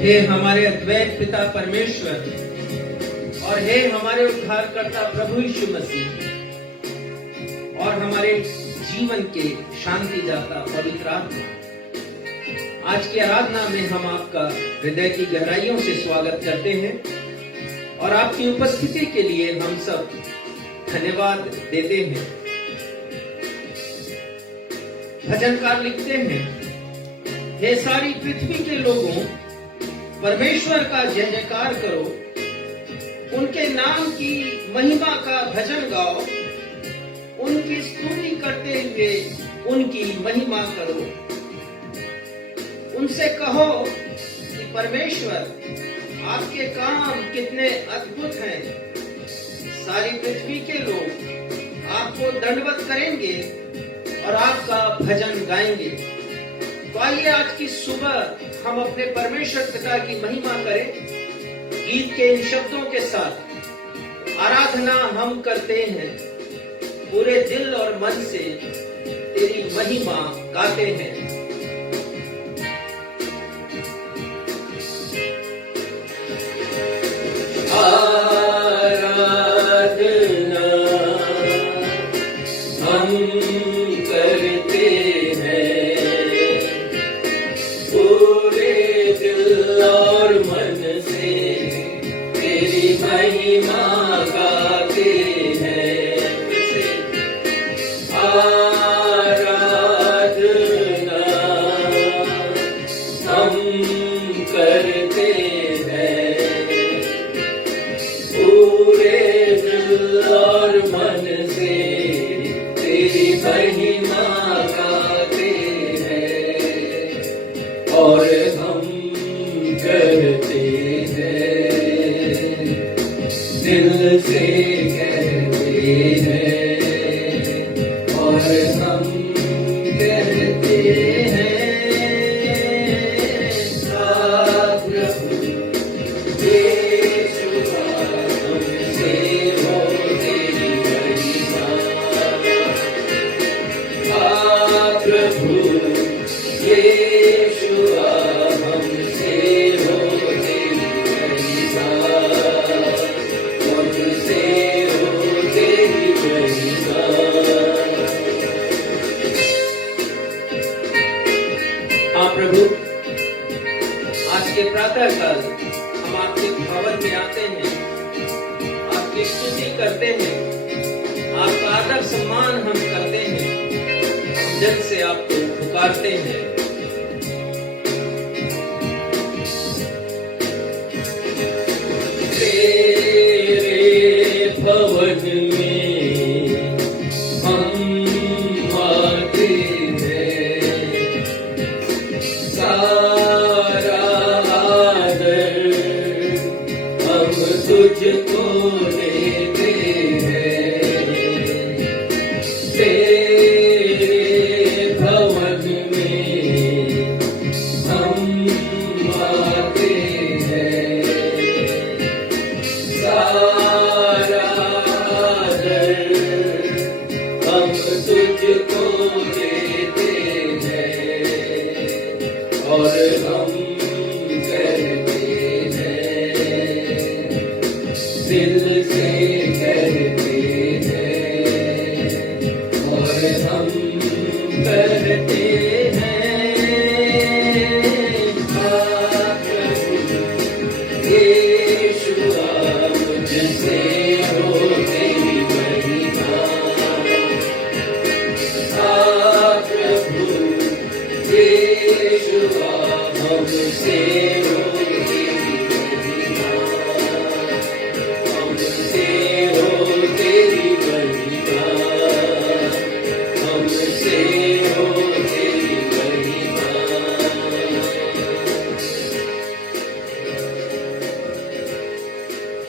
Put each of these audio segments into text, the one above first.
हे हमारे अद्वैत पिता परमेश्वर और हे हमारे उद्धारकर्ता प्रभु यीशु मसीह और हमारे जीवन के शांति दाता पवित्र आत्मा, आज की आराधना में हम आपका हृदय की गहराइयों से स्वागत करते हैं और आपकी उपस्थिति के लिए हम सब धन्यवाद देते हैं। भजनकार लिखते हैं, हे सारी पृथ्वी के लोगों, परमेश्वर का जय जयकार करो, उनके नाम की महिमा का भजन गाओ, उनकी स्तुति करते हुए उनकी महिमा करो। उनसे कहो कि परमेश्वर, आपके काम कितने अद्भुत हैं। सारी पृथ्वी के लोग आपको दंडवत करेंगे और आपका भजन गाएंगे। तो आइए आज की सुबह हम अपने परमेश्वर पिता की महिमा करें। गीत के इन शब्दों के साथ आराधना हम करते हैं, पूरे दिल और मन से तेरी महिमा गाते हैं।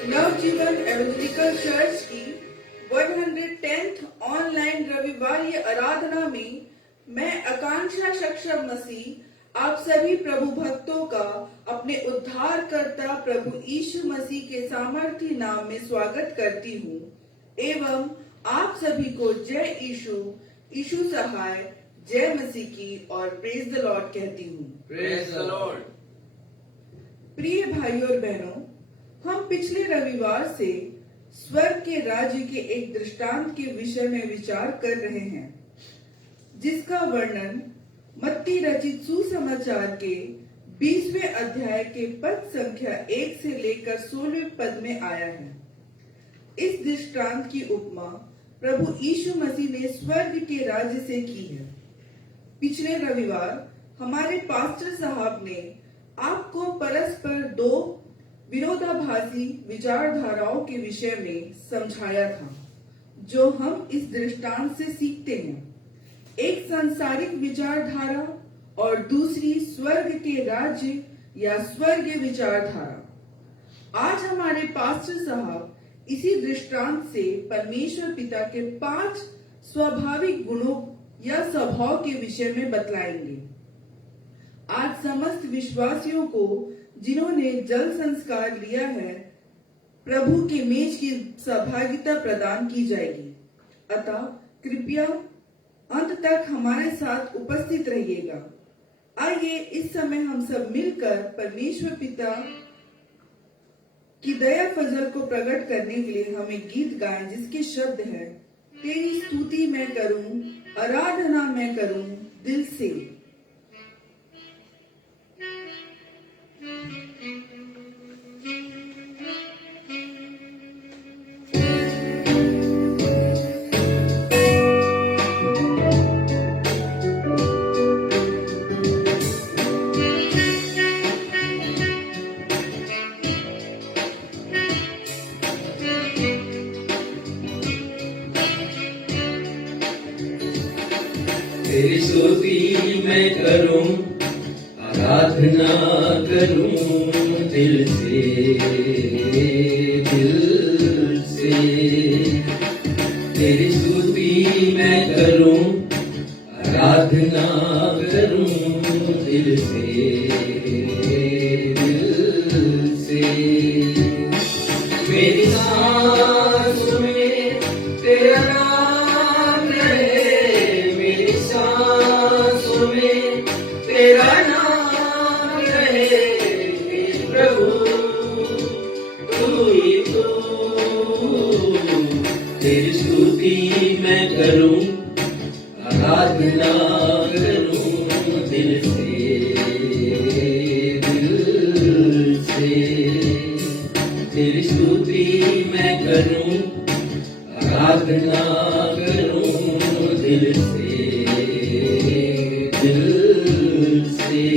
नवजीवन एवेंजलिकल चर्च की 110th ऑनलाइन रविवारीय आराधना में मैं आकांक्षा सक्षम मसीह आप सभी प्रभु भक्तों का अपने उद्धारकर्ता प्रभु यीशु मसीह के सामर्थी नाम में स्वागत करती हूँ एवं आप सभी को जय यीशु, यीशु सहाय, जय मसीह की और प्रेज द लॉर्ड कहती हूँ। Praise the Lord. प्रिय भाइयों और बहनों, हम पिछले रविवार से स्वर्ग के राज्य के एक दृष्टांत के विषय में विचार कर रहे हैं, जिसका वर्णन मत्ती रचित सुसमाचार के 20वें अध्याय के पद संख्या 1 से लेकर 16वें पद में आया है। इस दृष्टांत की उपमा प्रभु यीशु मसीह ने स्वर्ग के राज्य से की है। पिछले रविवार हमारे पास्टर साहब ने आपको परस्पर दो विरोधाभासी विचारधाराओं के विषय में समझाया था, जो हम इस दृष्टांत से सीखते हैं। एक सांसारिक विचारधारा और दूसरी स्वर्ग के राज्य या स्वर्गीय विचारधारा। आज हमारे पास्टर साहब इसी दृष्टांत से परमेश्वर पिता के 5 स्वाभाविक गुणों या स्वभाव के विषय में बतलाएंगे। आज समस्त विश्वासियों को जिन्होंने जल संस्कार लिया है, प्रभु के मेज की सहभागिता प्रदान की जाएगी। अतः कृपया अंत तक हमारे साथ उपस्थित रहिएगा। आइए इस समय हम सब मिलकर परमेश्वर पिता की दया फजल को प्रकट करने के लिए हम एक गीत गाएं, जिसके शब्द है, तेरी स्तुति मैं करूं, आराधना मैं करूं दिल से। तेरी स्तुति मैं करूं, आराधना करूं दिल से, दिल से। तेरी स्तुति मैं करूं, आराधना करूं दिल से, दिल से। मेरी सांसों में तेरा नाम रहे, मेरी सांसों में तेरा नाम रहे, प्रभु तू ही तू। तेरी स्तुति मैं करूं, आराधना करूं दिल से, दिल से। तेरी स्तुति मैं करूं, आराधना करूं दिल से, दिल से।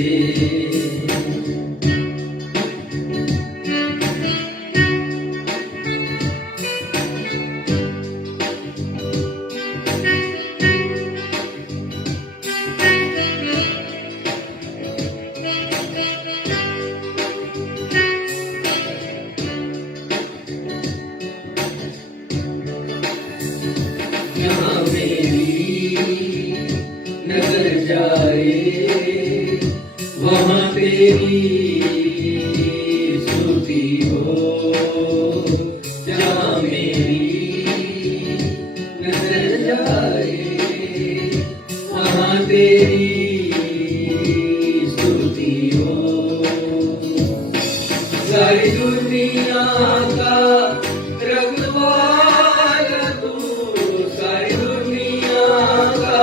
यहाँ मेरी नजर जाए, वहाँ तेरी स्तुति हो। जहाँ मेरी नजर जाए, वहाँ तेरी स्तुति हो। सारी दुनिया का रखवाला तू, सारी दुनिया का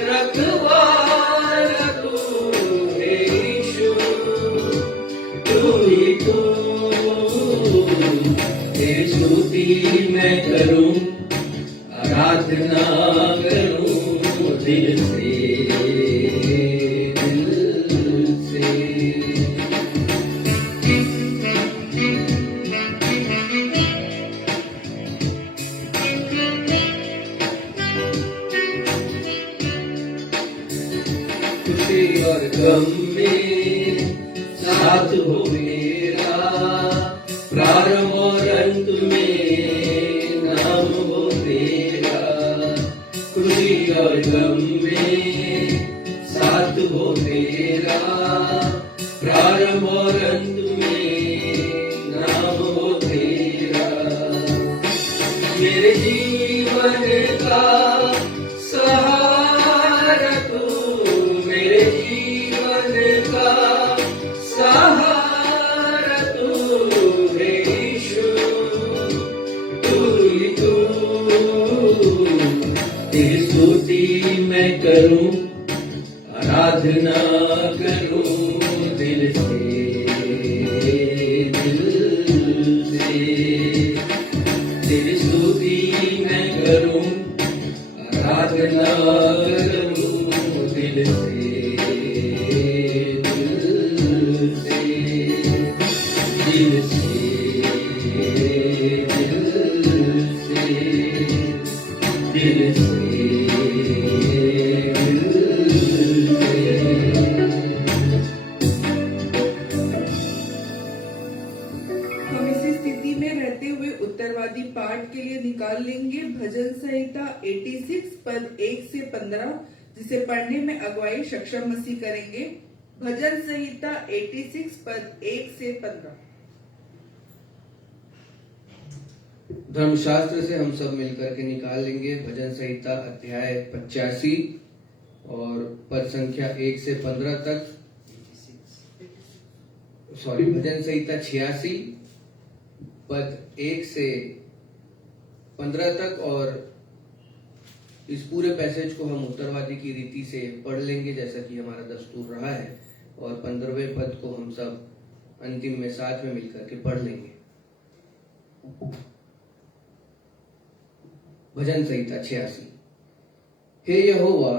रखवाला तू है यीशु, तू ही तू। तेरी स्तुति मैं करूं, आराधना करूं दिल से, दिल से। खुशी और गम में साथ हो मेरा, प्रारंभ और अंत में नाम हो तेरा। खुशी और गम में साथ हो तेरा, प्रारंभ और अंत में नाम हो तेरा। मेरे जीवन का सहारा आराधना करूं दिल से, तेरी स्तुति मैं करूं, आराधना करूं दिल से, दिल से, दिल से। हम इसी स्थिति में रहते हुए उत्तरवादी पाठ के लिए निकाल लेंगे भजन संहिता 86 पद 1 से 15, जिसे पढ़ने में अगुवाई सक्षम मसीह करेंगे। भजन संहिता 86 पद 1 से 15। धर्मशास्त्र से हम सब मिलकर के निकाल लेंगे भजन संहिता अध्याय 85 और पद संख्या 1 से 15 तक। सॉरी, भजन संहिता 86 पद 1 से 15 तक, और इस पूरे पैसेज को हम उत्तरवादी की रीति से पढ़ लेंगे जैसा कि हमारा दस्तूर रहा है, और 15वें पद को हम सब अंतिम में साथ में मिलकर के पढ़ लेंगे। भजन संहिता 86। हे यहोवा,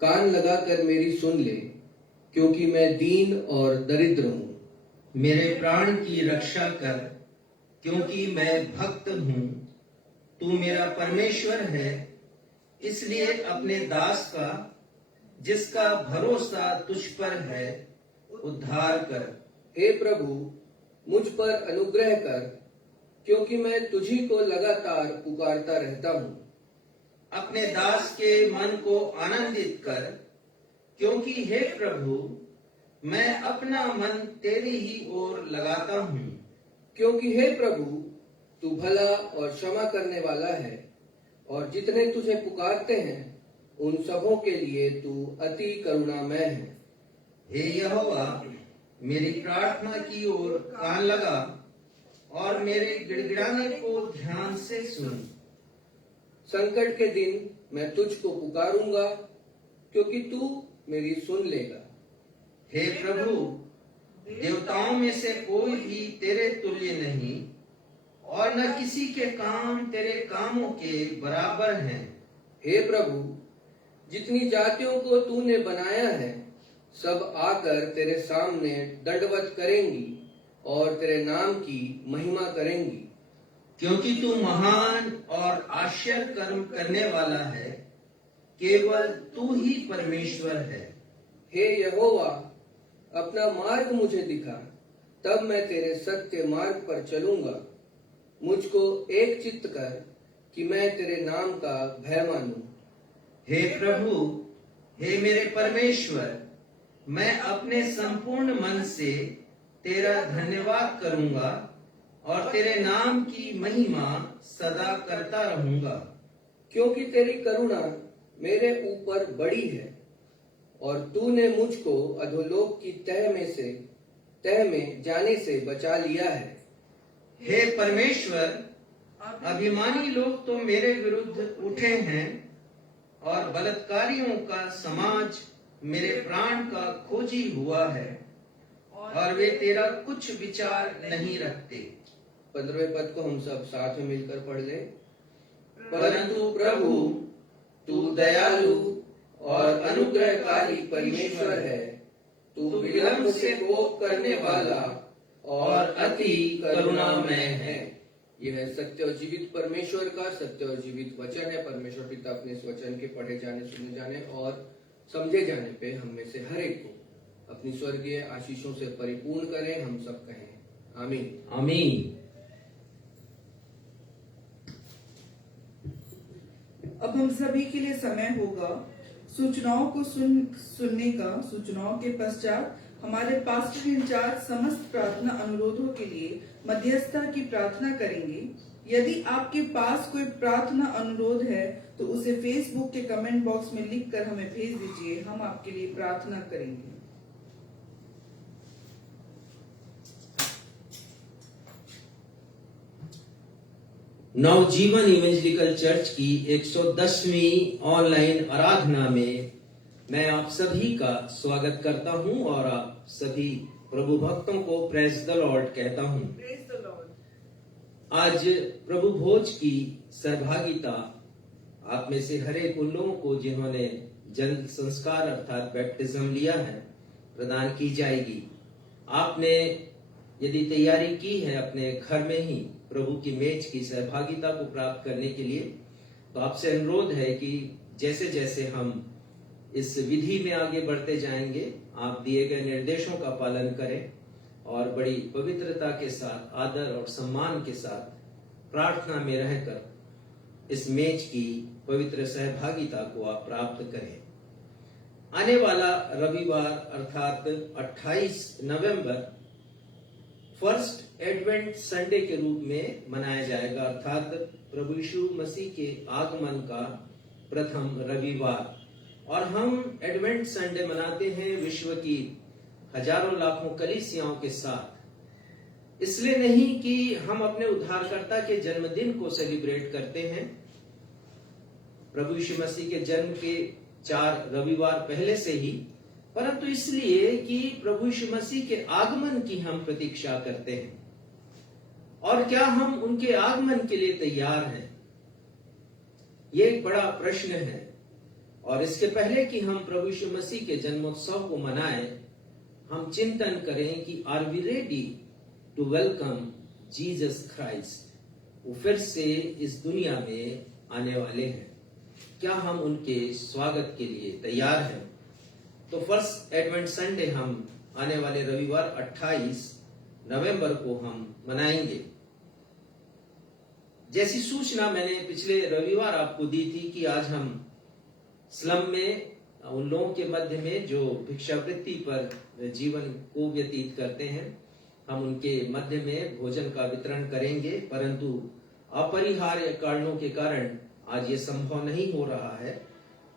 कान लगाकर मेरी सुन ले, क्योंकि मैं दीन और दरिद्र हूं। मेरे प्राण की रक्षा कर, क्योंकि मैं भक्त हूँ। तू मेरा परमेश्वर है, इसलिए अपने दास का, जिसका भरोसा तुझ पर है, उद्धार कर। हे प्रभु, मुझ पर अनुग्रह कर, क्योंकि मैं तुझी को लगातार पुकारता रहता हूँ। अपने दास के मन को आनंदित कर, क्योंकि हे प्रभु, मैं अपना मन तेरी ही ओर लगाता हूँ। क्योंकि हे प्रभु, तू भला और क्षमा करने वाला है, और जितने तुझे पुकारते हैं उन सबों के लिए तू अति करुणामय है। हे यहोवा, मेरी प्रार्थना की ओर कान लगा और मेरे गिड़गिड़ाने को ध्यान से सुन। संकट के दिन मैं तुझको पुकारूंगा, क्योंकि तू मेरी सुन लेगा। हे प्रभु, देवताओं में से कोई भी तेरे तुल्य नहीं, और न किसी के काम तेरे कामों के बराबर हैं। हे प्रभु, जितनी जातियों को तूने बनाया है सब आकर तेरे सामने दंडवत करेंगी और तेरे नाम की महिमा करेंगी। क्योंकि तू महान और आश्चर्य कर्म करने वाला है, केवल तू ही परमेश्वर है। हे यहोवा, अपना मार्ग मुझे दिखा, तब मैं तेरे सत्य मार्ग पर चलूंगा। मुझको एक चित्त कर कि मैं तेरे नाम का भय मानूं। हे प्रभु, हे मेरे परमेश्वर, मैं अपने संपूर्ण मन से तेरा धन्यवाद करूंगा और तेरे नाम की महिमा सदा करता रहूंगा। क्योंकि तेरी करुणा मेरे ऊपर बड़ी है, और तूने मुझको अधोलोक की तह में जाने से बचा लिया है। हे परमेश्वर, अभिमानी लोग तो मेरे विरुद्ध उठे हैं, और बलात्कारियों का समाज मेरे प्राण का खोजी हुआ है, और वे तेरा कुछ विचार नहीं रखते। 15वें पद को हम सब साथ में मिलकर पढ़ ले। परंतु प्रभु, तू दयालु और अनुग्रहकारी परमेश्वर है। तू विलंब से कोप करने वाला और अति करुणामय है। यह सत्य और जीवित परमेश्वर का सत्य और जीवित वचन है। परमेश्वर पिता अपने इस वचन के पढ़े जाने, सुने जाने और समझे जाने पे हम में से हर एक को अपनी स्वर्गीय आशीषों से परिपूर्ण करें। हम सब कहें आमीन। आमीन। अब हम सभी के लिए समय होगा सूचनाओं को सुनने का। सूचनाओं के पश्चात हमारे पास्टर इंचार्ज समस्त प्रार्थना अनुरोधों के लिए मध्यस्थता की प्रार्थना करेंगे। यदि आपके पास कोई प्रार्थना अनुरोध है तो उसे फेसबुक के कमेंट बॉक्स में लिखकर हमें भेज दीजिए, हम आपके लिए प्रार्थना करेंगे। नवजीवन इवेंजलिकल चर्च की 110वीं ऑनलाइन आराधना में मैं आप सभी का स्वागत करता हूं और आप सभी प्रभु भक्तों को प्रेज द लॉर्ड कहता हूं। Praise the Lord. आज प्रभु भोज की सहभागिता आप में से हर एक उन लोगों को जिन्होंने जल संस्कार अर्थात बैप्टिज्म लिया है प्रदान की जाएगी। आपने यदि तैयारी की है अपने घर में ही प्रभु की मेज की सहभागिता को प्राप्त करने के लिए, तो आपसे अनुरोध है कि जैसे जैसे हम इस विधि में आगे बढ़ते जाएंगे, आप दिए गए निर्देशों का पालन करें और बड़ी पवित्रता के साथ, आदर और सम्मान के साथ प्रार्थना में रहकर इस मेज की पवित्र सहभागिता को आप प्राप्त करें। आने वाला रविवार अर्थात 28 नवंबर फर्स्ट एडवेंट संडे के रूप में मनाया जाएगा, अर्थात प्रभु यीशु मसीह के आगमन का प्रथम रविवार। और हम एडवेंट संडे मनाते हैं विश्व की हजारों लाखों कलीसियाओं के साथ, इसलिए नहीं कि हम अपने उद्धारकर्ता के जन्मदिन को सेलिब्रेट करते हैं। प्रभु यीशु मसीह के जन्म के 4 रविवार पहले से ही, परंतु इसलिए कि प्रभु यीशु मसीह के आगमन की हम प्रतीक्षा करते हैं। और क्या हम उनके आगमन के लिए तैयार हैं? ये एक बड़ा प्रश्न है। और इसके पहले कि हम प्रभु यीशु मसीह के जन्मोत्सव को मनाएं, हम चिंतन करें कि are we ready to welcome Jesus Christ. वो फिर से इस दुनिया में आने वाले हैं, क्या हम उनके स्वागत के लिए तैयार हैं? तो फर्स्ट एडवेंट संडे हम आने वाले रविवार 28 नवंबर को हम मनाएंगे। जैसी सूचना मैंने पिछले रविवार आपको दी थी कि आज हम स्लम में उन लोगों के मध्य में जो भिक्षावृत्ति पर जीवन को व्यतीत करते हैं, हम उनके मध्य में भोजन का वितरण करेंगे, परंतु अपरिहार्य कारणों के कारण आज ये संभव नहीं हो रहा है।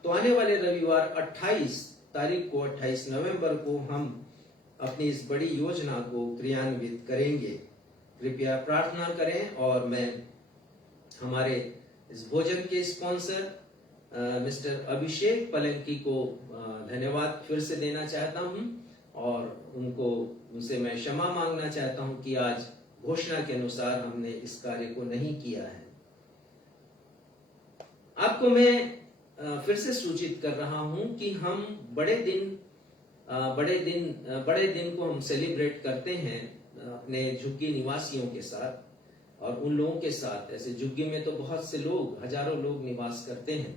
तो आने वाले रविवार 28 तारीख को 28 नवंबर को हम अपनी इस बड़ी योजना को क्रियान्वित करेंगे। कृपया प्रार्थना करें और मैं हमारे इस भोजन के स्पॉन्सर मिस्टर अभिषेक पलंकी को धन्यवाद फिर से देना चाहता हूं और उनसे मैं क्षमा मांगना चाहता हूं कि आज घोषणा के अनुसार हमने इस कार्य को नहीं किया है। आपको मैं फिर से सूचित कर रहा हूं कि हम बड़े दिन को हम सेलिब्रेट करते हैं अपने झुग्गी निवासियों के साथ और उन लोगों के साथ। ऐसे झुग्गी में तो बहुत से लोग, हजारों लोग निवास करते हैं,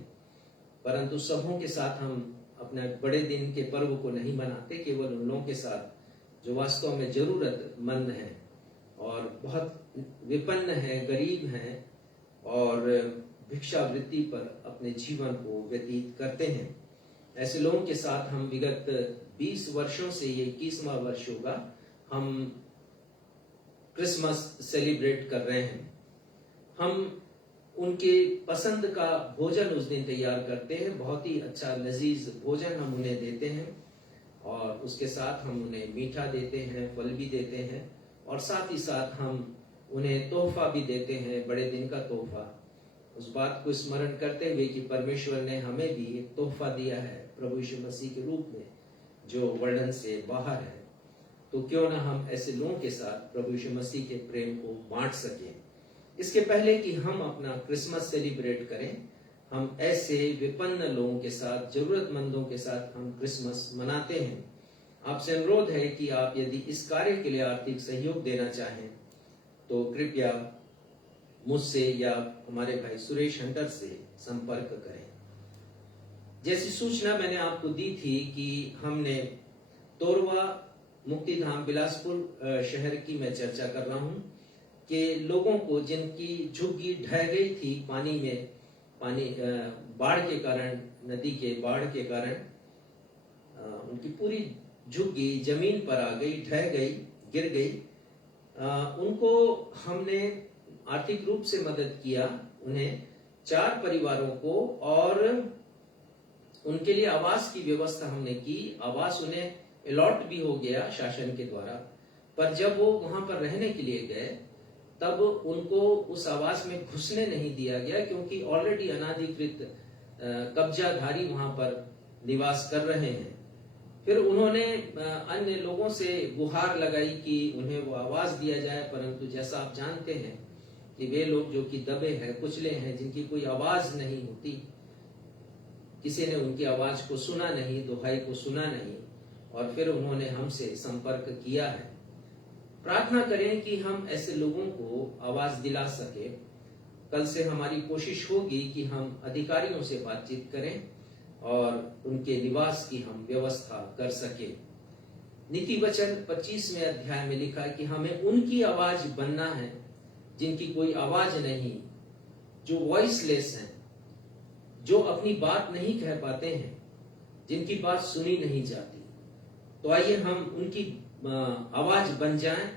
परंतु सबों के साथ हम अपने बड़े दिन के पर्व को नहीं मनाते, केवल उन लोगों के साथ जो वास्तव में जरूरतमंद हैं और बहुत विपन्न हैं, गरीब हैं और भिक्षावृत्ति पर अपने जीवन को व्यतीत करते हैं। ऐसे लोगों के साथ हम विगत 20 वर्षों से, ये 21वां वर्ष होगा, हम क्रिसमस सेलिब्रेट कर रहे हैं। हम उनके पसंद का भोजन उस दिन तैयार करते हैं, बहुत ही अच्छा लजीज भोजन हम उन्हें देते हैं और उसके साथ हम उन्हें मीठा देते हैं, फल भी देते हैं और साथ ही साथ हम उन्हें तोहफा भी देते हैं, बड़े दिन का तोहफा। उस बात को स्मरण करते हुए कि परमेश्वर ने हमें भी एक तोहफा दिया है प्रभु यीशु मसीह के रूप में, जो वर्णन से बाहर है। तो क्यों ना हम ऐसे लोगों के साथ प्रभु यीशु मसीह के प्रेम को बांट सकें। इसके पहले कि हम अपना क्रिसमस सेलिब्रेट करें, हम ऐसे विपन्न लोगों के साथ, जरूरतमंदों के साथ हम क्रिसमस मनाते हैं। आपसे अनुरोध है कि आप यदि इस कार्य के लिए आर्थिक सहयोग देना चाहें तो कृपया मुझसे या हमारे भाई सुरेश हंटर से संपर्क करें। जैसी सूचना मैंने आपको दी थी कि हमने तोरवा मुक्तिधाम बिलासपुर शहर की मैं चर्चा कर रहा हूं कि लोगों को जिनकी झुग्गी ढह गई थी पानी बाढ़ के कारण, नदी के बाढ़ के कारण उनकी पूरी झुग्गी जमीन पर आ गई, ढह गई, गिर गई। उनको हमने आर्थिक रूप से मदद किया, उन्हें 4 परिवारों को, और उनके लिए आवास की व्यवस्था हमने की। आवास उन्हें अलॉट भी हो गया शासन के द्वारा, पर जब वो वहां पर रहने के लिए गए तब उनको उस आवास में घुसने नहीं दिया गया, क्योंकि ऑलरेडी अनाधिकृत कब्जाधारी वहां पर निवास कर रहे हैं। फिर उन्होंने अन्य लोगों से गुहार लगाई कि उन्हें वो आवाज दिया जाए, परंतु जैसा आप जानते हैं कि वे लोग जो कि दबे हैं, कुचले हैं, जिनकी कोई आवाज नहीं होती, किसी ने उनकी आवाज को सुना नहीं, दुहाई को सुना नहीं, और फिर उन्होंने हमसे संपर्क किया है। प्रार्थना करें कि हम ऐसे लोगों को आवाज दिला सके। कल से हमारी कोशिश होगी कि हम अधिकारियों से बातचीत करें और उनके निवास की हम व्यवस्था कर सके। नीति वचन 25वें अध्याय में लिखा है कि हमें उनकी आवाज बनना है जिनकी कोई आवाज नहीं, जो वॉइसलेस हैं, जो अपनी बात नहीं कह पाते हैं, जिनकी बात सुनी नहीं जाती। तो आइए हम उनकी आवाज बन जाएं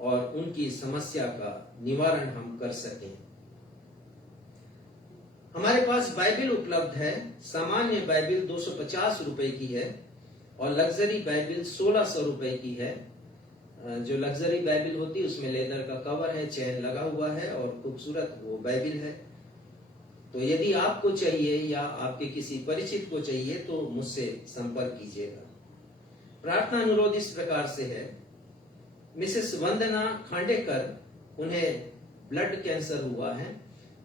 और उनकी समस्या का निवारण हम कर सकें। हमारे पास बाइबल उपलब्ध है। सामान्य बाइबल 250 रुपए की है और लग्जरी बाइबल 1600 रुपए की है। जो लग्जरी बाइबल होती है उसमें लेदर का कवर है, चैन लगा हुआ है और खूबसूरत वो बाइबल है। तो यदि आपको चाहिए या आपके किसी परिचित को चाहिए तो मुझसे संपर्क कीजिएगा। प्रार्थना अनुरोध इस प्रकार से है। मिसेस वंदना खांडेकर, उन्हें ब्लड कैंसर हुआ है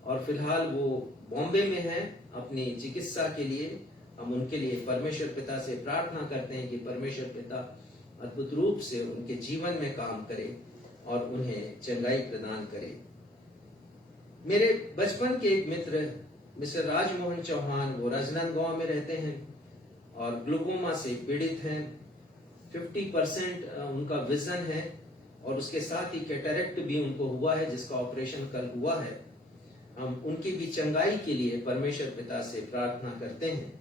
और फिलहाल वो बॉम्बे में है अपनी चिकित्सा के लिए। हम उनके लिए परमेश्वर पिता से प्रार्थना करते हैं कि परमेश्वर पिता अद्भुत रूप से उनके जीवन में काम करे और उन्हें चंगाई प्रदान करे। मेरे बचपन के एक मित्र मिस्टर राजमोहन चौहान, वो राजनांदगांव में रहते हैं और ग्लूकोमा से पीड़ित हैं। 50% उनका विजन है और उसके साथ ही कैटरेक्ट भी उनको हुआ है, जिसका ऑपरेशन कल हुआ है। हम उनकी भी चंगाई के लिए परमेश्वर पिता से प्रार्थना करते हैं।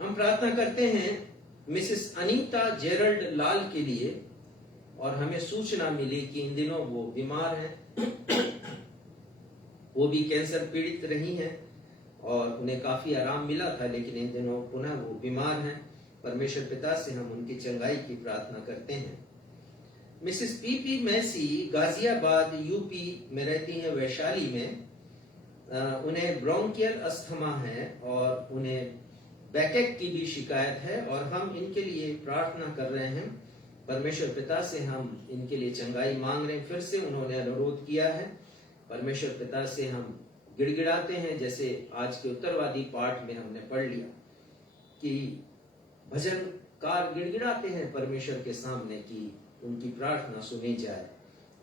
हम प्रार्थना करते हैं मिसेस अनीता जेरल्ड लाल के लिए, और हमें सूचना मिली कि इन दिनों वो बीमार हैं। वो भी कैंसर पीड़ित रही हैं और उन्हें काफी आराम मिला था, लेकिन इन दिनों पुनः वो बीमार हैं। परमेश्वर पिता से हम उनकी चंगाई की प्रार्थना करते हैं। Mrs PP Massey Ghaziabad UP में रहती हैं, वैशाली में। उन्हें ब्रोंकियल अस्थमा है और उन्हें बैकएक की भी शिकायत है और हम इनके लिए प्रार्थना कर रहे हैं। परमेश्वर पिता से हम इनके लिए चंगाई मांग रहे हैं। फिर से उन्होंने अनुरोध किया है। परमेश्वर पिता से हम गिड़गिड़ाते हैं, जैसे आज के उत्तरवादी पाठ में हमने पढ़ लिया कि भजनकार गिड़गिड़ाते हैं परमेश्वर के सामने कि उनकी प्रार्थना सुनी जाए,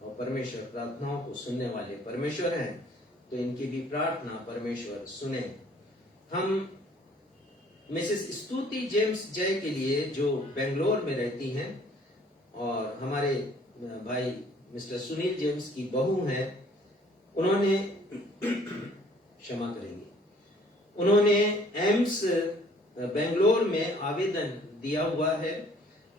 और परमेश्वर प्रार्थनाओं को सुनने वाले परमेश्वर हैं, तो इनकी भी प्रार्थना परमेश्वर सुने। हम मिसेस स्तुति जेम्स जय के लिए, जो बेंगलोर में रहती हैं, और हमारे भाई मिस्टर सुनील जेम्स की बहू हैं, उन्होंने क्षमा करेंगे, उन्होंने एम्स बेंगलोर में आवेदन दिया हुआ है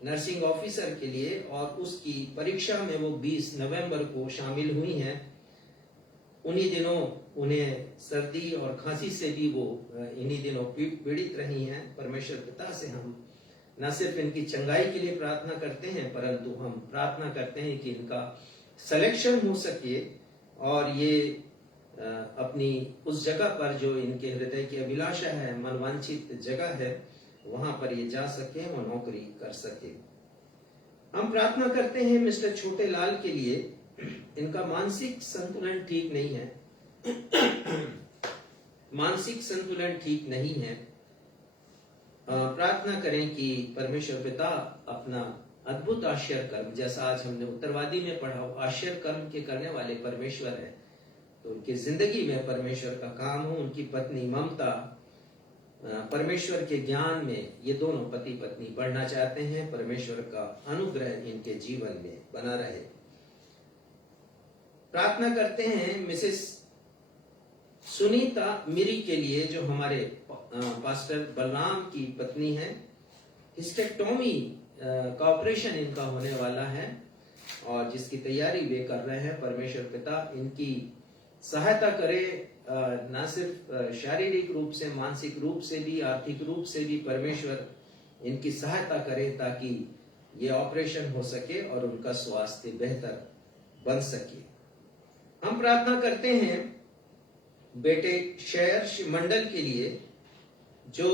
नर्सिंग ऑफिसर के लिए, और उसकी परीक्षा में वो 20 नवंबर को शामिल हुई हैं। उन्हीं दिनों उन्हें सर्दी और खांसी से भी वो इन्हीं दिनों पीड़ित रही हैं। परमेश्वर पिता से हम न सिर्फ इनकी चंगाई के लिए प्रार्थना करते हैं, परंतु हम प्रार्थना करते हैं कि इनका सिलेक्शन हो सके और ये अपनी उस जगह पर जो इनके हृदय की अभिलाषा है, मनवांछित जगह है, वहां पर ये जा सके और नौकरी कर सके। हम प्रार्थना करते हैं मिस्टर छोटे लाल के लिए। इनका मानसिक संतुलन ठीक नहीं है। मानसिक संतुलन ठीक नहीं है। प्रार्थना करें कि परमेश्वर पिता अपना अद्भुत आश्चर्य कर्म, जैसा आज हमने उत्तरवादी में पढ़ा, आश्चर्य कर्म के करने वाले परमेश्वर है, तो उनकी जिंदगी में परमेश्वर का काम हो। उनकी पत्नी ममता परमेश्वर के ज्ञान में, ये दोनों पति पत्नी बढ़ना चाहते हैं। परमेश्वर का अनुग्रह इनके जीवन में बना रहे। प्रार्थना करते हैं मिसेस सुनीता मिरी के लिए, जो हमारे पास्टर बलराम की पत्नी है। हिस्टेक्टोमी का ऑपरेशन इनका होने वाला है और जिसकी तैयारी वे कर रहे हैं। परमेश्वर पिता इनकी सहायता करे, न सिर्फ शारीरिक रूप से, मानसिक रूप से भी, आर्थिक रूप से भी परमेश्वर इनकी सहायता करे, ताकि ये ऑपरेशन हो सके और उनका स्वास्थ्य बेहतर बन सके। हम प्रार्थना करते हैं बेटे शेयर्ष मंडल के लिए, जो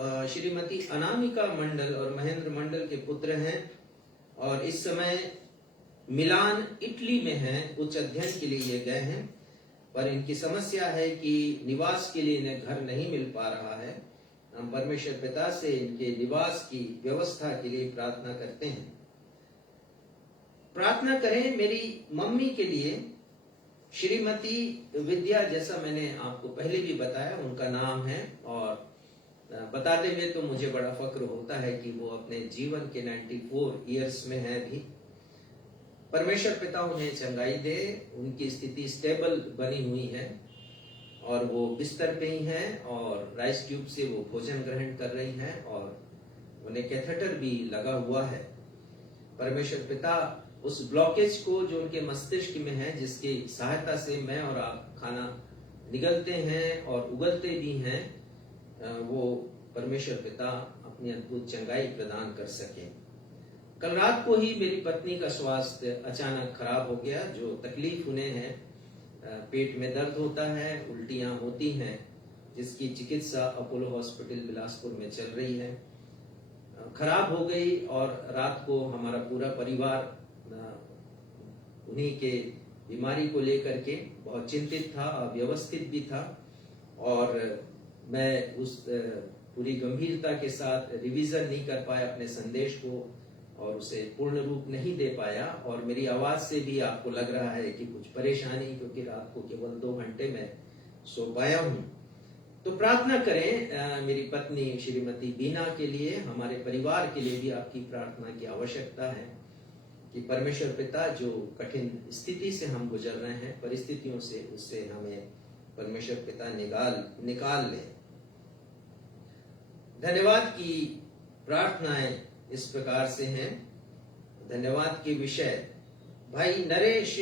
श्रीमती अनामिका मंडल और महेंद्र मंडल के पुत्र हैं और इस समय मिलान इटली में हैं। उच्च अध्ययन के लिए ये गए हैं, पर इनकी समस्या है कि निवास के लिए इन्हें घर नहीं मिल पा रहा है। हम परमेश्वर पिता से इनके निवास की व्यवस्था के लिए प्रार्थना करते हैं। प्रार्थना करें मेरी मम्मी के लिए, श्रीमती विद्या, जैसा मैंने आपको पहले भी बताया उनका नाम है। और बताते हुए तो मुझे बड़ा फक्र होता है कि वो अपने जीवन के 94 इयर्स में है अभी। परमेश्वर पिता उन्हें चंगाई दे, उनकी स्थिति स्टेबल बनी हुई है और वो बिस्तर पे ही हैं और राइस ट्यूब से वो भोजन ग्रहण कर रही हैं और उन्हें कैथेटर भी लगा हुआ है। परमेश्वर पिता उस ब्लॉकेज को जो उनके मस्तिष्क में है, जिसकी सहायता से मैं और आप खाना निगलते हैं और उगलते भी हैं, वो परमेश्वर पिता अपनी अद्भुत चंगाई प्रदान कर सके। कल रात को ही मेरी पत्नी का स्वास्थ्य अचानक खराब हो गया। जो तकलीफ उन्हें है, पेट में दर्द होता है, उल्टियां होती हैं, जिसकी चिकित्सा अपोलो हॉस्पिटल बिलासपुर में चल रही है, खराब हो गई। और रात को हमारा पूरा परिवार उन्हीं के बीमारी को लेकर के बहुत चिंतित था, अव्यवस्थित भी था। और मैं उस पूरी गंभीरता के साथ रिवीजन नहीं कर पाया अपने संदेश को और उसे पूर्ण रूप नहीं दे पाया। और मेरी आवाज से भी आपको लग रहा है कि कुछ परेशानी, क्योंकि रात को केवल 2 घंटे में सो पाया हूं। तो प्रार्थना करें मेरी पत्नी श्रीमती बीना के लिए, हमारे परिवार के लिए भी आपकी प्रार्थना की आवश्यकता है कि परमेश्वर पिता जो कठिन स्थिति से हम गुजर रहे हैं, परिस्थितियों से, उससे हमें परमेश्वर पिता निकाल ले। धन्यवाद की प्रार्थनाएं इस प्रकार से हैं। धन्यवाद के विषय, भाई नरेश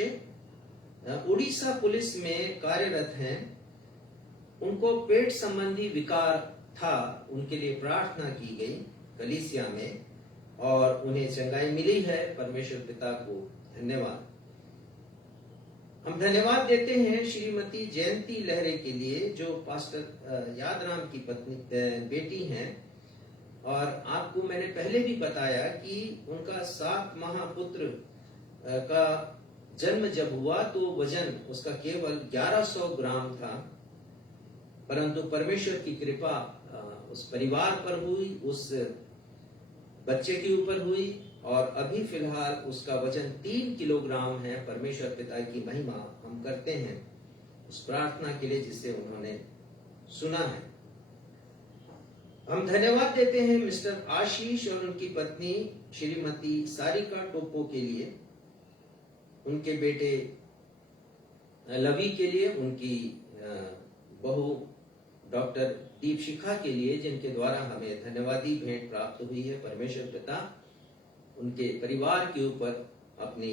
उड़ीसा पुलिस में कार्यरत हैं, उनको पेट संबंधी विकार था, उनके लिए प्रार्थना की गई कलीसिया में और उन्हें चंगाई मिली है। परमेश्वर पिता को धन्यवाद। हम धन्यवाद देते हैं श्रीमती जयंती लहरे के लिए, जो पास्टर यादराम की पत्नी बेटी हैं। और आपको मैंने पहले भी बताया कि उनका 7 माह पुत्र का जन्म जब हुआ तो वजन उसका केवल 1100 ग्राम था, परंतु परमेश्वर की कृपा उस परिवार पर हुई, उस बच्चे के ऊपर हुई और अभी फिलहाल उसका वजन 3 किलोग्राम है। परमेश्वर पिता की महिमा हम करते हैं उस प्रार्थना के लिए जिसे उन्होंने सुना है। हम धन्यवाद देते हैं मिस्टर आशीष और उनकी पत्नी श्रीमती सारिका टोप्पो के लिए, उनके बेटे लवी के लिए, उनकी बहू डॉक्टर दीपशिखा के लिए, जिनके द्वारा हमें धन्यवादी भेंट प्राप्त हुई है। परमेश्वर पिता उनके परिवार के ऊपर अपनी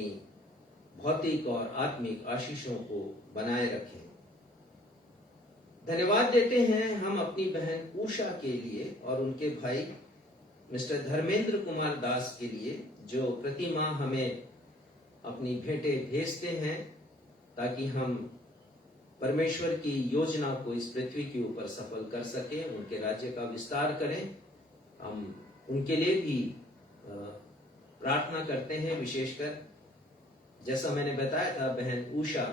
भौतिक और आत्मिक आशीषों को बनाए रखें। धन्यवाद देते हैं हम अपनी बहन उषा के लिए और उनके भाई मिस्टर धर्मेंद्र कुमार दास के लिए, जो प्रति माह हमें अपनी भेंटें भेजते हैं ताकि हम परमेश्वर की योजना को इस पृथ्वी के ऊपर सफल कर सके, उनके राज्य का विस्तार करें। हम उनके लिए भी प्रार्थना करते हैं। विशेषकर जैसा मैंने बताया था, बहन उषा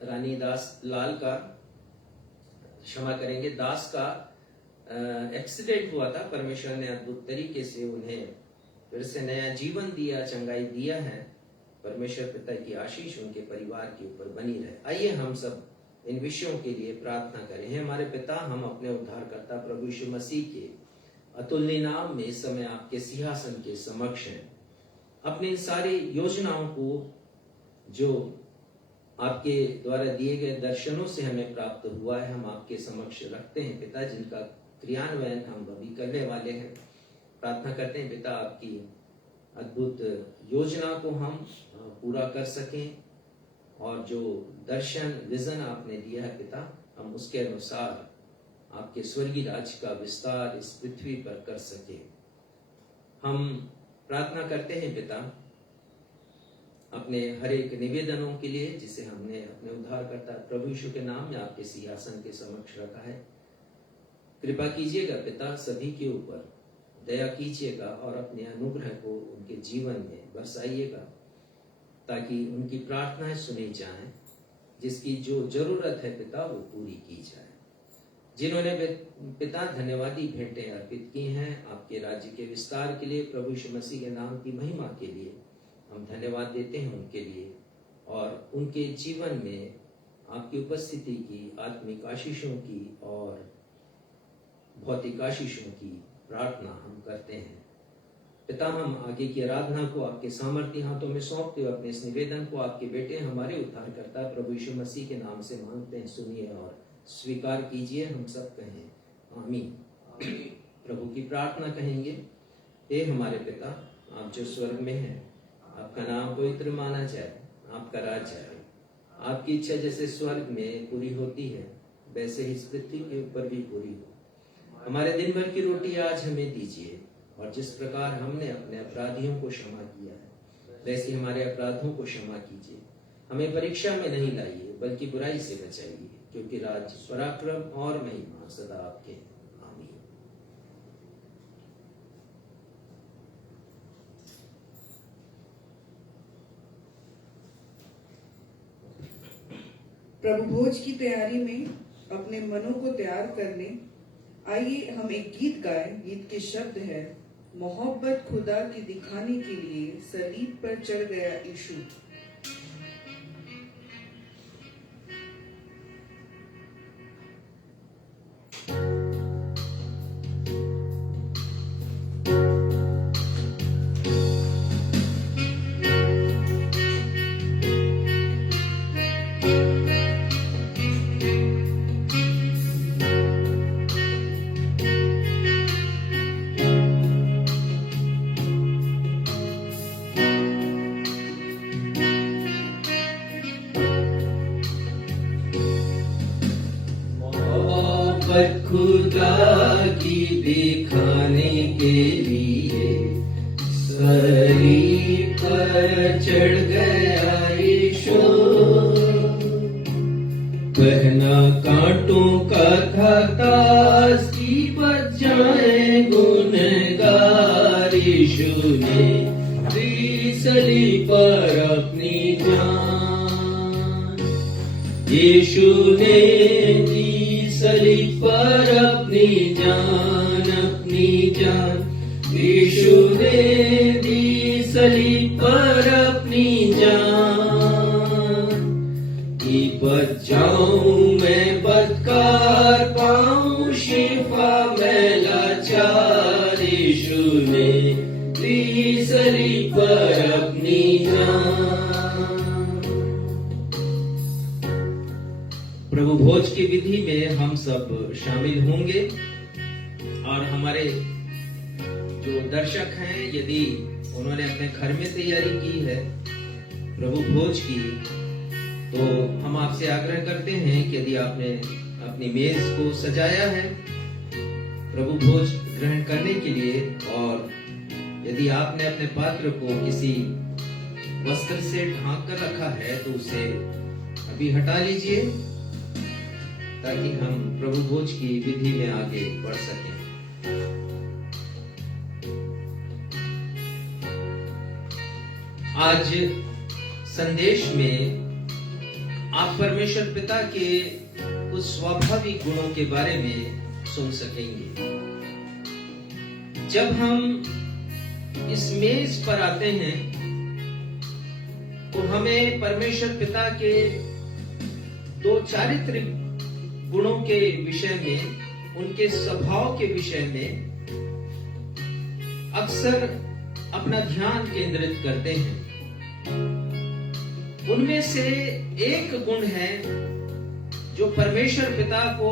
रानी दास लाल का, क्षमा करेंगे, दास का एक्सीडेंट हुआ था। परमेश्वर ने अद्भुत तरीके से उन्हें फिर से नया जीवन दिया, चंगाई दिया है। परमेश्वर पिता की आशीष उनके परिवार के ऊपर बनी रहे। आइए हम सब इन विषयों के लिए प्रार्थना करें। हमारे पिता, हम अपने उद्धारकर्ता प्रभु यीशु मसीह के अतुलनीय नाम में इस समय आपके सिंहासन के समक्ष हैं। अपनी सारी योजनाओं को जो आपके द्वारा दिए गए दर्शनों से हमें प्राप्त हुआ है, हम आपके समक्ष रखते हैं पिता, जिनका क्रियान्वयन हम अभी करने वाले हैं। प्रार्थना करते हैं पिता, आपकी अद्भुत योजना को हम पूरा कर सकें और जो दर्शन विजन आपने दिया है पिता, हम उसके अनुसार आपके स्वर्गीय राज्य का विस्तार इस पृथ्वी पर कर सके। हम प्रार्थना करते हैं पिता अपने हर एक निवेदनों के लिए जिसे हमने अपने उद्धारकर्ता प्रभु यीशु के नाम में आपके सिंहासन के समक्ष रखा है। कृपा कीजिएगा पिता, सभी के ऊपर दया कीजिएगा और अपने अनुग्रह को उनके जीवन में बरसाइएगा, ताकि उनकी प्रार्थनाएं सुनी जाएं, जिसकी जो जरूरत है पिता वो पूरी की जाए। जिन्होंने पिता धन्यवादी भेंटें अर्पित की हैं आपके राज्य के विस्तार के लिए, प्रभु यीशु मसीह के नाम की महिमा के लिए, हम धन्यवाद देते हैं उनके लिए और उनके जीवन में आपकी उपस्थिति की, आत्मिक आशीषों की और भौतिक आशीषों की प्रार्थना हम करते हैं। पिता, हम आगे की आराधना को आपके सामर्थ्य हाथों में सौंपते हुए अपने इस निवेदन को आपके बेटे हमारे उद्धारकर्ता प्रभु यीशु मसीह के नाम से मांगते हैं, सुनिए और स्वीकार कीजिए। हम सब कहें आमीन। प्रभु की प्रार्थना कहेंगे। हे हमारे पिता, आप जो स्वर्ग में हैं, आपका नाम पवित्र माना जाए, आपका राज्य आए, आपकी इच्छा जैसे स्वर्ग में पूरी होती है वैसे ही इस पृथ्वी के ऊपर भी पूरी हो। हमारे दिन भर की रोटी आज हमें दीजिए, और जिस प्रकार हमने अपने अपराधियों को क्षमा किया है वैसे हमारे अपराधों को क्षमा कीजिए। हमें परीक्षा में नहीं लाइए बल्कि बुराई से बचाइए, क्योंकि राज्य, पराक्रम और महिमा सदा आपके हैं। आमीन। प्रभु भोज की तैयारी में अपने मनों को तैयार करने आइए हम एक गीत गाएं। गीत के शब्द है, मोहब्बत खुदा की दिखाने के लिए सलीब पर चढ़ गया यीशु। खुदा की दिखाने के लिए सलीब पर चढ़ गया यीशु। पहना कांटों का था तासी, बच जाए गुनहगार। यीशु ने दी सलीब पर अपनी जान, यीशु ने दी सलीब पर अपनी जान, अपनी जान। यीशु ने दी सलीब पर अपनी जान, कि बच जाऊं मैं बदकार, पाऊं शिफा मैं लाचार। यीशु ने दी सलीब पर अपनी जान। प्रभु भोज की विधि में हम सब शामिल होंगे, और हमारे जो दर्शक हैं, यदि उन्होंने अपने घर में तैयारी की है प्रभु भोज की, तो हम आपसे आग्रह करते हैं कि यदि आपने अपनी मेज को सजाया है प्रभु भोज ग्रहण करने के लिए, और यदि आपने अपने पात्र को किसी वस्त्र से ढांक कर रखा है तो उसे अभी हटा लीजिए, ताकि हम प्रभु भोज की विधि में आगे बढ़ सकें। आज संदेश में आप परमेश्वर पिता के कुछ स्वाभाविक गुणों के बारे में सुन सकेंगे। जब हम इस मेज पर आते हैं तो हमें परमेश्वर पिता के दो चारित्रिक गुणों के विषय में, उनके स्वभाव के विषय में अक्सर अपना ध्यान केंद्रित करते हैं। उनमें से एक गुण है जो परमेश्वर पिता को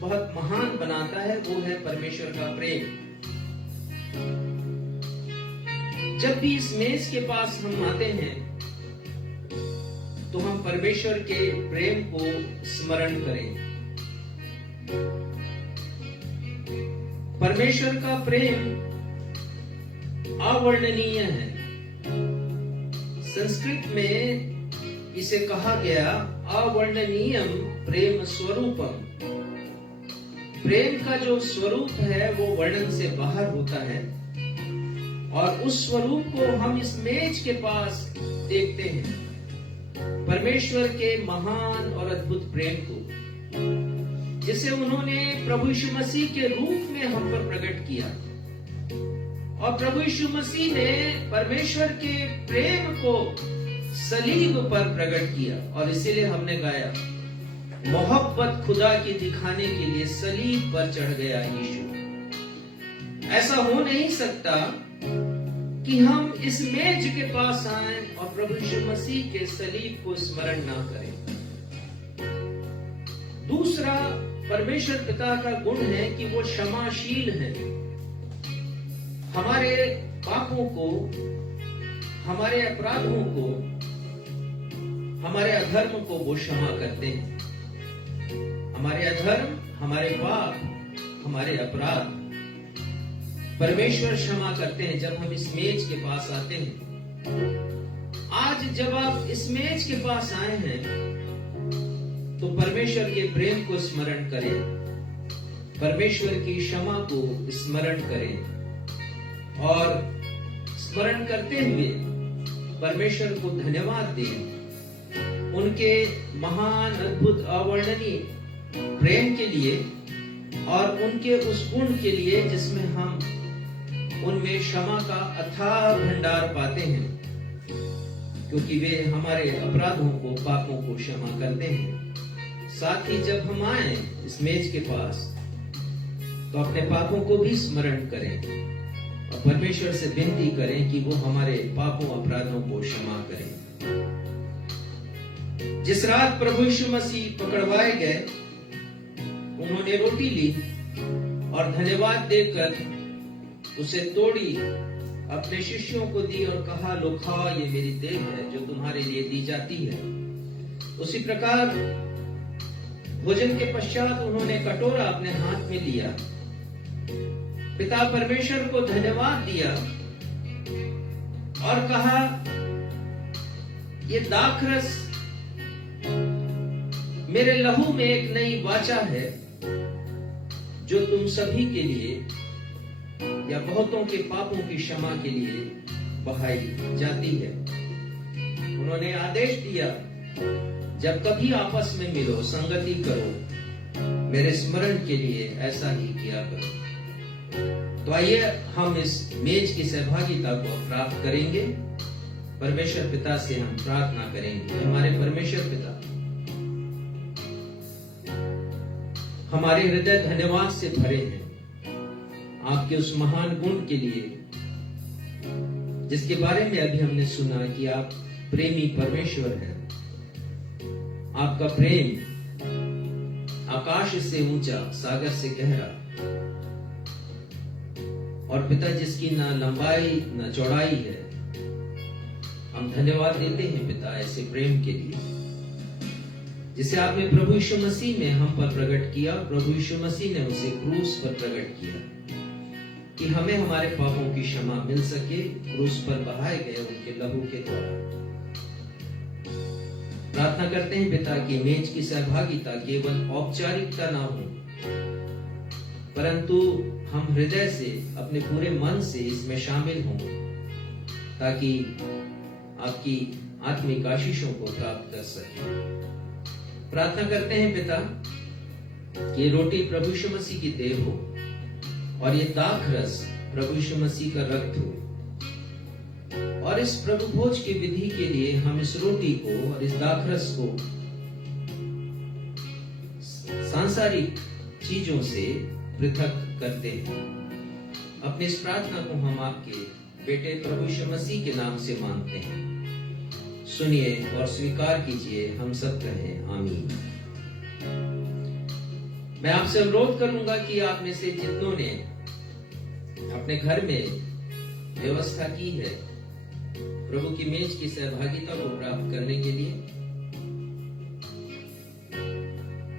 बहुत महान बनाता है, वो है परमेश्वर का प्रेम। जब भी इस मेज के पास हम आते हैं तो हम परमेश्वर के प्रेम को स्मरण करें। परमेश्वर का प्रेम अवर्णनीय है। संस्कृत में इसे कहा गया अवर्णनीयम प्रेम स्वरूपम। प्रेम का जो स्वरूप है वो वर्णन से बाहर होता है, और उस स्वरूप को हम इस मेज के पास देखते हैं, परमेश्वर के महान और अद्भुत प्रेम को, जिसे उन्होंने प्रभु यीशु मसीह के रूप में हम पर प्रकट किया। और प्रभु यीशु मसीह ने परमेश्वर के प्रेम को सलीब पर प्रकट किया, और इसीलिए हमने गाया, मोहब्बत खुदा की दिखाने के लिए सलीब पर चढ़ गया यीशु। ऐसा हो नहीं सकता कि हम इस मेज के पास आएं और प्रभु यीशु मसीह के सलीब को स्मरण ना करें। दूसरा परमेश्वर पिता का गुण है कि वो क्षमाशील है। हमारे पापों को, हमारे अपराधों को, हमारे अधर्म को वो क्षमा करते हैं। हमारे अधर्म, हमारे पाप, हमारे अपराध परमेश्वर क्षमा करते हैं जब हम इस मेज के पास आते हैं। आज जब आप इस मेज के पास आए हैं तो परमेश्वर के प्रेम को स्मरण करें, परमेश्वर की क्षमा को स्मरण करें, और स्मरण करते हुए परमेश्वर को धन्यवाद दें उनके महान, अद्भुत, अवर्णनीय प्रेम के लिए, और उनके उस गुण के लिए जिसमें हम उनमें क्षमा का अथाह भंडार पाते हैं, क्योंकि वे हमारे अपराधों को, पापों को क्षमा करते हैं। साथ ही जब हम आए इस मेज के पास तो अपने पापों को भी स्मरण करें और परमेश्वर से विनती करें कि वो हमारे पापों, अपराधों को क्षमा करें। जिस रात प्रभु यीशु मसीह पकड़वाए गए, उन्होंने रोटी ली और धन्यवाद देकर उसे तोड़ी, अपने शिष्यों को दी और कहा, लो खाओ, ये मेरी देह है जो तुम्हारे लिए दी जाती है। उसी प्रकार भोजन के पश्चात उन्होंने कटोरा अपने हाथ में लिया, पिता परमेश्वर को धन्यवाद दिया और कहा, ये दाखरस मेरे लहू में एक नई वाचा है जो तुम सभी के लिए या बहुतों के पापों की क्षमा के लिए बहाई जाती है। उन्होंने आदेश दिया, जब कभी आपस में मिलो, संगति करो, मेरे स्मरण के लिए ऐसा ही किया करो। तो आइए हम इस मेज की सहभागिता को प्राप्त करेंगे। परमेश्वर पिता से हम प्रार्थना करेंगे। हमारे परमेश्वर पिता, हमारे हृदय धन्यवाद से भरे हैं आपके उस महान गुण के लिए जिसके बारे में अभी हमने सुना कि आप प्रेमी परमेश्वर हैं। आपका प्रेम आकाश से ऊंचा, सागर से गहरा, और पिता जिसकी ना लंबाई ना चौड़ाई है। हम धन्यवाद देते हैं पिता ऐसे प्रेम के लिए जिसे आपने प्रभु यीशु मसीह में हम पर प्रकट किया। प्रभु यीशु मसीह ने उसे क्रूस पर प्रकट किया कि हमें हमारे पापों की क्षमा मिल सके, क्रूस पर बहाए गए उनके लहू के द्वारा। प्रार्थना करते हैं पिता कि मेज की सहभागिता केवल औपचारिकता ना हो, परंतु हम हृदय से, अपने पूरे मन से इसमें शामिल हों, ताकि आपकी आत्मिक आशीषों को प्राप्त कर सकें। प्रार्थना करते हैं पिता कि रोटी प्रभु यीशु मसीह की देह हो और ये दाखरस प्रभु यीशु मसीह का रक्त हो, और इस प्रभु भोज की विधि के लिए हम इस रोटी को और इस दाखरस को सांसारिक चीजों से पृथक करते हैं। अपनी इस प्रार्थना को हम आपके बेटे प्रभु यीशु मसीह के नाम से मांगते हैं। सुनिए और स्वीकार कीजिए। हम सब कहें आमीन। मैं आपसे अनुरोध करूंगा कि आप में से जितनों ने अपने घर में व्यवस्था की है प्रभु की मेज की सहभागिता को प्राप्त करने के लिए,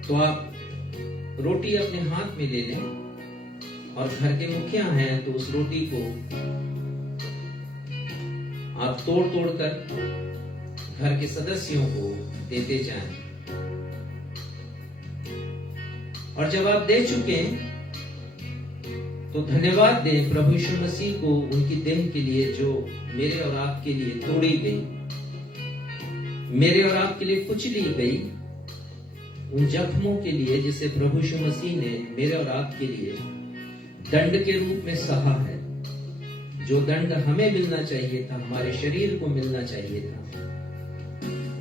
तो आप रोटी अपने हाथ में ले लें, और घर के मुखिया हैं तो उस रोटी को आप तोड़ तोड़ कर घर के सदस्यों को देते जाएं। और जब आप दे चुके तो धन्यवाद दें प्रभु यीशु मसीह को उनकी देह के लिए जो मेरे और आपके लिए तोड़ी गई, मेरे और आपके लिए कुचली गई, उन जख्मों के लिए जिसे प्रभु यीशु मसीह ने मेरे और आपके लिए दंड के रूप में सहा है। जो दंड हमें मिलना चाहिए था, हमारे शरीर को मिलना चाहिए था,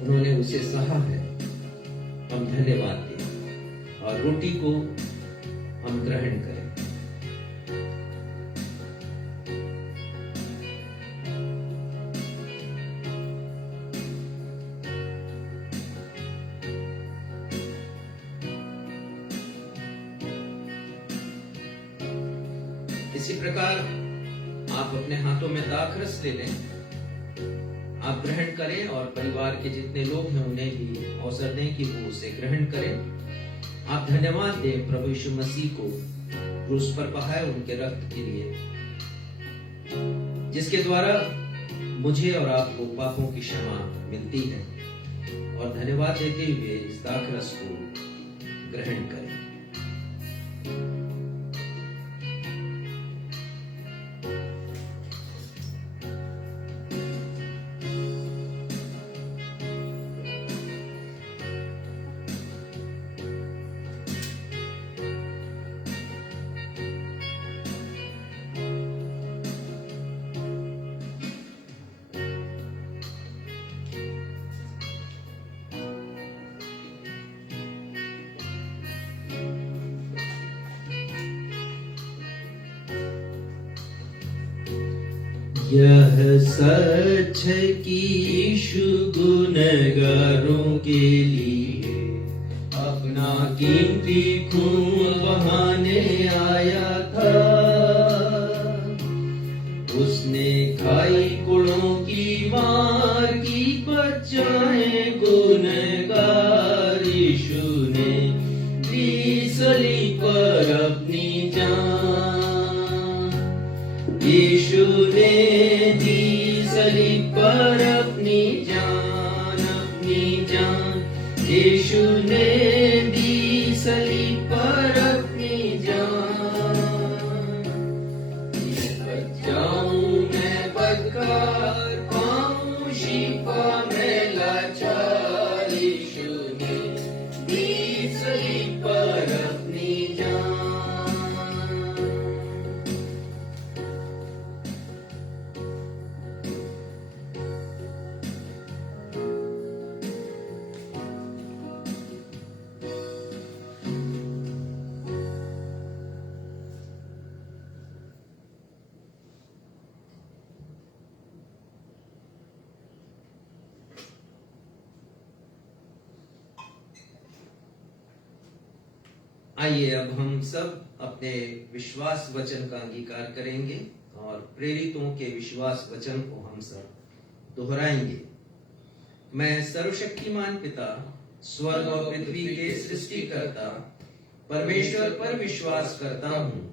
उन्होंने उसे सहा है। हम धन्यवाद दें और रोटी को हम ग्रहण करें। इसी प्रकार आप अपने हाथों में दाखरस ले लें, आप ग्रहण करें और परिवार के जितने लोग हैं उन्हें भी अवसर दें कि वो उसे ग्रहण करें। आप धन्यवाद दें प्रभु यीशु मसीह को क्रूस पर बहाए उनके रक्त के लिए, जिसके द्वारा मुझे और आपको पापों की क्षमा मिलती है। और धन्यवाद देते हुए इस दाखरस को ग्रहण करें। यह सच है कि यीशु गुनहगारों के लिए अपना कीमती खून बहाने आया था। उसने खाई कुड़ों की मार की बचाए गुनहगार। यीशु ने दी सलीब पर अपनी जान। यीशु ने दी सलीब पर अपनी जान, अपनी जान। यीशु ने दी सलीब पर अपनी जान। बच जाऊं मैं बदकार, पाऊं शिफा मैं लाचार। यीशु ने दी सलीब पर अपनी जान। आइए अब हम सब अपने विश्वास वचन का अंगीकार करेंगे और प्रेरितों के विश्वास वचन को हम सब दोहराएंगे। मैं सर्वशक्तिमान पिता, स्वर्ग और पृथ्वी के सृष्टिकर्ता परमेश्वर पर विश्वास करता हूँ।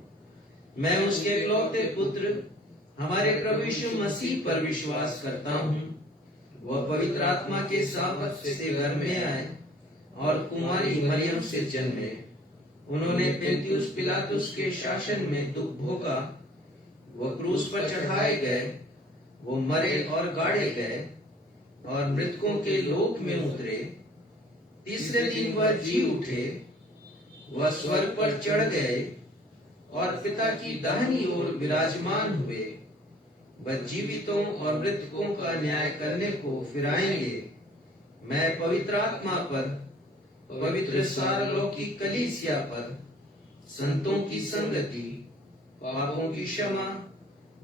मैं उसके इकलौते पुत्र हमारे प्रभु यीशु मसीह पर विश्वास करता हूँ। वह पवित्र आत्मा के सामर्थ से घर में आए और कुमारी मरियम से जन्मे। उन्होंने पुन्तियुस पिलातुस के शासन में दुख भोगा। वह क्रूस पर चढ़ाए गए, वो मरे और गाड़े गए और मृतकों के लोक में उतरे। तीसरे दिन वह जी उठे। वह स्वर्ग पर चढ़ गए और पिता की दाहिनी ओर विराजमान हुए। वह जीवितों और मृतकों का न्याय करने को फिर आएंगे। मैं पवित्र आत्मा पर, पवित्र सार्वलौकिक कलीसिया पर, संतों की संगति, पापों की क्षमा,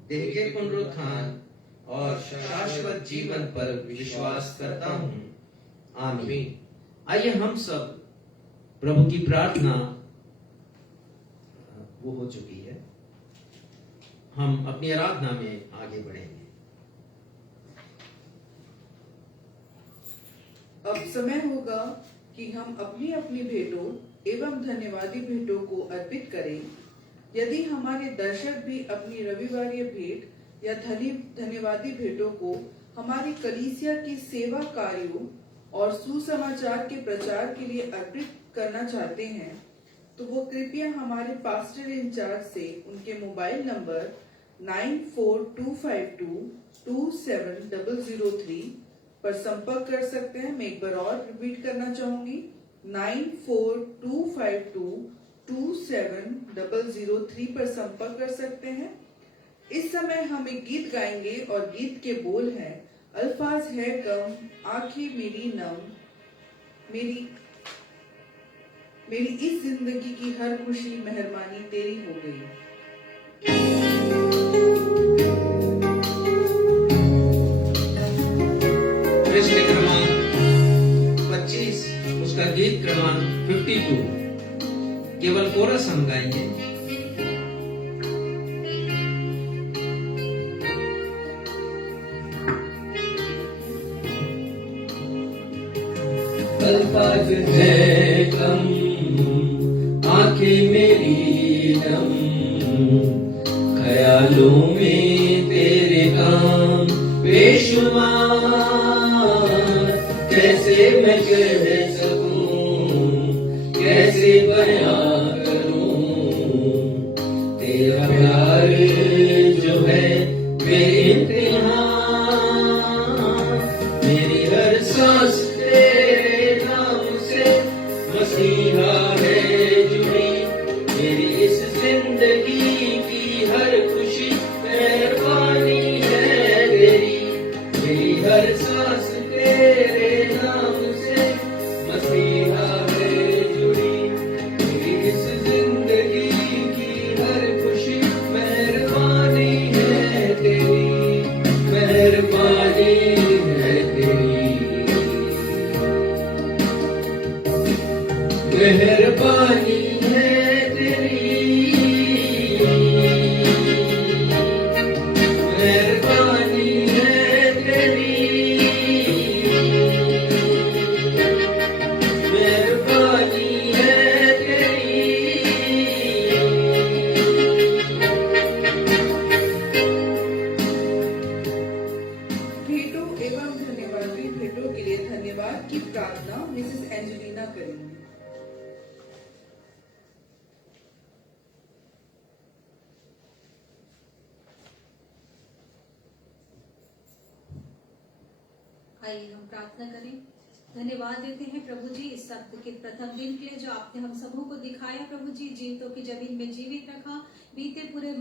देह के पुनरुत्थान और शाश्वत जीवन पर विश्वास करता हूँ। आमीन। आइए हम सब प्रभु की प्रार्थना वो हो चुकी है, हम अपनी आराधना में आगे बढ़ेंगे। अब समय होगा कि हम अपनी अपनी भेंटों एवं धन्यवादी भेंटों को अर्पित करें। यदि हमारे दर्शक भी अपनी रविवारीय भेंट या धन्यवादी भेंटों को हमारी कलीसिया की सेवा कार्यों और सुसमाचार के प्रचार के लिए अर्पित करना चाहते हैं, तो वो कृपया हमारे पास्टर इंचार्ज से उनके मोबाइल नंबर 9425227003 पर संपर्क कर सकते हैं। मैं एक बार और रिपीट करना चाहूंगी, 9425227003 पर संपर्क कर सकते हैं। इस समय हम एक गीत गाएंगे और गीत के बोल हैं, अल्फाज है कम आंखें मेरी नम, मेरी इस जिंदगी की हर खुशी मेहरबानी तेरी हो गई। प्रश्न क्रमांक 25, उसका गीत क्रमांक 52, केवल कोरस हम गाएंगे। अल्फाज है कम आंखें मेरी नम, ख्यालों में तेरे काम बेशुमार, कैसे मैं कह सकूं, कैसे बयां करूं, तेरा प्यार जो है बेइंतहा, मेरी हर सांस तेरे नाम से मसीहा है जुड़ी, मेरी इस जिंदगी की हर खुशी मेहरबानी है तेरी, मेरी हर सांस तेरे नाम से मसीहा है जुड़ी, मेरी इस जिंदगी की हर खुशी मेहरबानी है तेरी, मेहरबानी है तेरी, मेहरबानी है तेरी, मेहरबानी है तेरी, मेहरबानी है तेरी। भेंटों एवं धन्यवादी भेंटों के लिए धन्यवाद की प्रार्थना मिसेस एंजेलिना करेंगी। आइए हम प्रार्थना करें। धन्यवाद देते हैं प्रभु जी इस सप्ताह के प्रथम दिन के लिए जो आपने हम सबों को दिखाया प्रभु जी, जीवितों की जमीन में जीवित रखा, बीते पूरे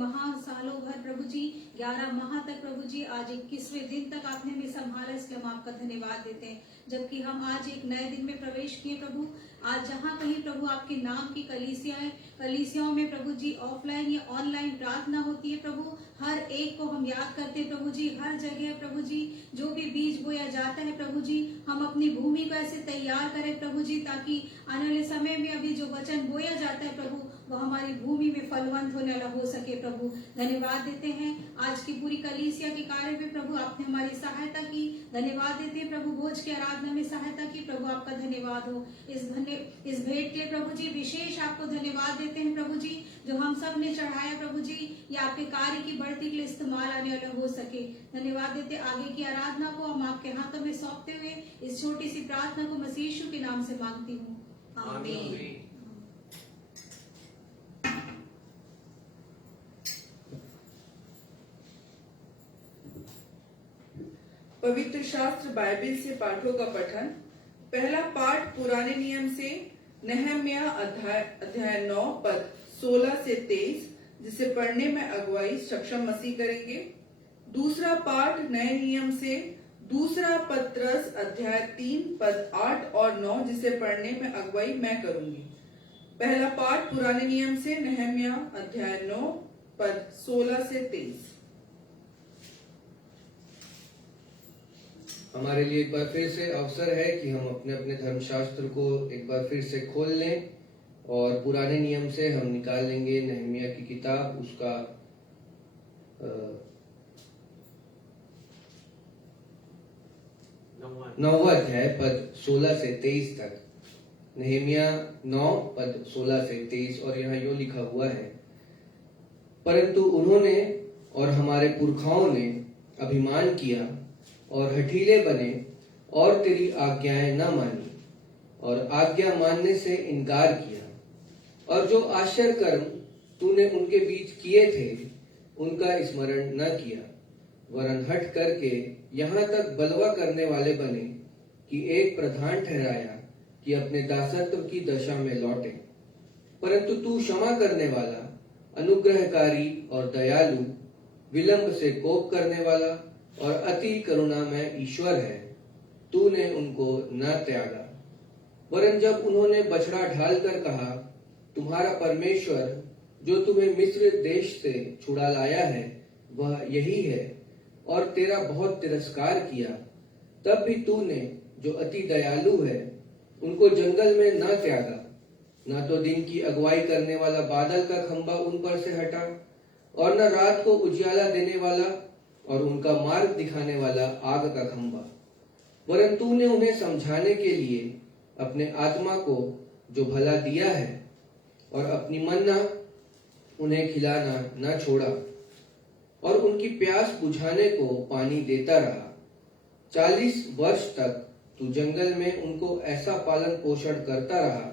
सालों भर प्रभु जी 11 माह तक प्रभु जी आज 21वें दिन तक आपने हमें संभाला, इसलिए हम आपका धन्यवाद देते हैं। जबकि हम आज एक नए दिन में प्रवेश किए प्रभु, आज जहाँ कहीं प्रभु आपके नाम की कलीसियाओं में प्रभु जी ऑफलाइन या ऑनलाइन प्रार्थना होती है प्रभु, हर एक को हम याद करते हैं प्रभु जी, हर जगह प्रभु जी जो भी बीज बोया जाता है प्रभु जी, हम अपनी भूमि को ऐसे तैयार करें प्रभु जी, ताकि आने वाले समय में अभी जो वचन बोया जाता है प्रभु वो हमारी भूमि में फलवंत होने वाला हो सके प्रभु। धन्यवाद देते हैं आज की पूरी कलीसिया के कार्य में प्रभु आपने हमारी सहायता की, धन्यवाद देते हैं प्रभु भोज की आराधना में सहायता की, प्रभु आपका धन्यवाद हो। इस भेंट के प्रभु जी विशेष आपको धन्यवाद देते हैं प्रभु जी, जो हम सब ने चढ़ाया प्रभु जी, ये आपके कार्य की बढ़ती के लिए इस्तेमाल आने वाला हो सके। धन्यवाद देते आगे की आराधना को हम आपके हाथों में सौंपते हुए इस छोटी सी प्रार्थना को मसीह यीशु के नाम से मांगती हूँ, आमीन। पवित्र शास्त्र बाइबिल से पाठों का पठन। पहला पाठ पुराने नियम से नहम्या अध्याय 9 पद 16 से 23, जिसे पढ़ने में अगुवाई सक्षम मसीह करेंगे। दूसरा पाठ नए नियम से दूसरा पत्रस अध्याय 3 पद 8 और 9, जिसे पढ़ने में अगुवाई मैं करूंगी। पहला पाठ पुराने नियम से नहम्या अध्याय 9 पद 16 से 23। हमारे लिए एक बार फिर से अवसर है कि हम अपने अपने धर्मशास्त्र को एक बार फिर से खोल लें और पुराने नियम से हम निकाल लेंगे नहम्या की किताब, उसका 9वां अध्याय पद 16 से 23 तक। नहम्या 9 पद 16 से 23, और यहाँ यूं लिखा हुआ है, परंतु उन्होंने और हमारे पुरखाओं ने अभिमान किया और हठीले बने और तेरी आज्ञाएं न मानी और आज्ञा मानने से इनकार किया। और जो आश्चर्य कर्म तूने उनके बीच किए थे उनका स्मरण न किया, वरन हट करके यहाँ तक बलवा करने वाले बने कि एक प्रधान ठहराया कि अपने दासत्व की दशा में लौटे। परंतु तू क्षमा करने वाला, अनुग्रहकारी और दयालु, विलंब से कोप करने वाला और अति करुणामय ईश्वर है। तूने उनको न त्यागा, वरन जब उन्होंने बछड़ा ढाल कर कहा, तुम्हारा परमेश्वर जो तुम्हें मिस्र देश से छुड़ा लाया है वह यही है, और तेरा बहुत तिरस्कार किया, तब भी तूने जो अति दयालु है उनको जंगल में न त्यागा। न तो दिन की अगुवाई करने वाला बादल का खंबा उन पर से हटा, और न रात को उजियाला देने वाला और उनका मार्ग दिखाने वाला आग का खंबा, वरन तूने उन्हें समझाने के लिए अपने आत्मा को जो भला दिया है और अपनी मन्ना उन्हें खिलाना न छोड़ा, और उनकी प्यास बुझाने को पानी देता रहा। 40 वर्ष तक तू जंगल में उनको ऐसा पालन पोषण करता रहा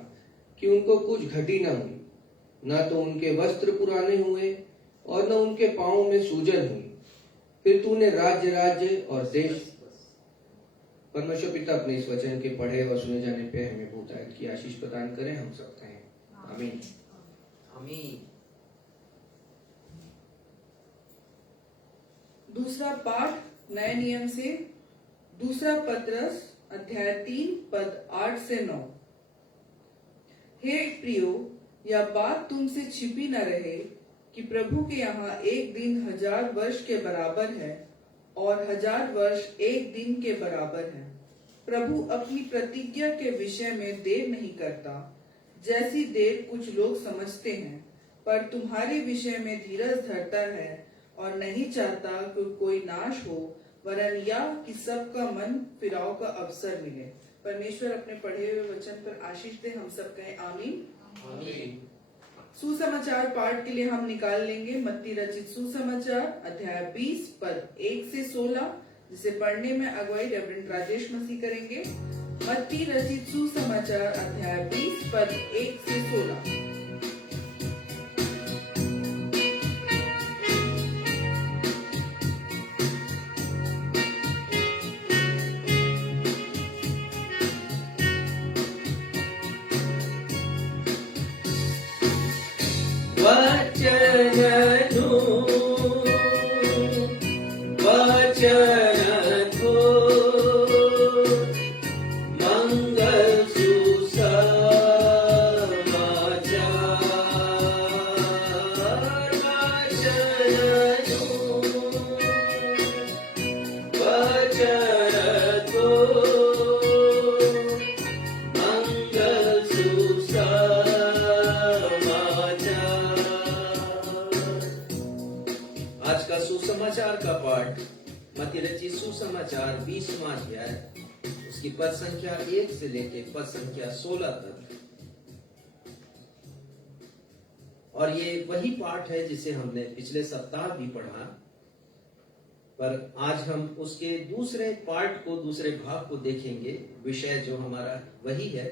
कि उनको कुछ घटी न हुई, न तो उनके वस्त्र पुराने हुए और न उनके पांवों में सूजन हुई। फिर तूने राज्य राज्य और देश। परमेश्वर पिता अपने इस वचन के पढ़े व सुने जाने पे हमें बहुतायत की आशीष प्रदान करें, हम सब कहें आमीन। आमीन। दूसरा पाठ नए नियम से, दूसरा पत्रस अध्याय 3 पद 8 से 9। हे प्रियो, यह बात तुमसे छिपी न रहे कि प्रभु के यहाँ एक दिन 1000 वर्ष के बराबर है और 1000 वर्ष एक दिन के बराबर है। प्रभु अपनी प्रतिज्ञा के विषय में देर नहीं करता, जैसी देर कुछ लोग समझते हैं, पर तुम्हारे विषय में धीरज धरता है और नहीं चाहता कि कोई नाश हो, वरन यह कि सबका मन फिराव का अवसर मिले। परमेश्वर अपने पढ़े हुए वचन पर आशीष दे, हम सब कहें आमीन। आमीन। सुसमाचार पाठ के लिए हम निकाल लेंगे मत्ती रचित सुसमाचार अध्याय 20 पद 1 से 16, जिसे पढ़ने में अगुवाई रेवरेंड राजेश मसीह करेंगे। मत्ती रचित सुसमाचार अध्याय 20 पद 1 से 16। सुसमाचार का पाठ मत्ती रचित सुसमाचार 20वां अध्याय, उसकी पद संख्या 1 से लेके पद संख्या 16 तक। और ये वही पाठ है जिसे हमने पिछले सप्ताह भी पढ़ा, पर आज हम उसके दूसरे पार्ट को, दूसरे भाग को देखेंगे। विषय जो हमारा वही है,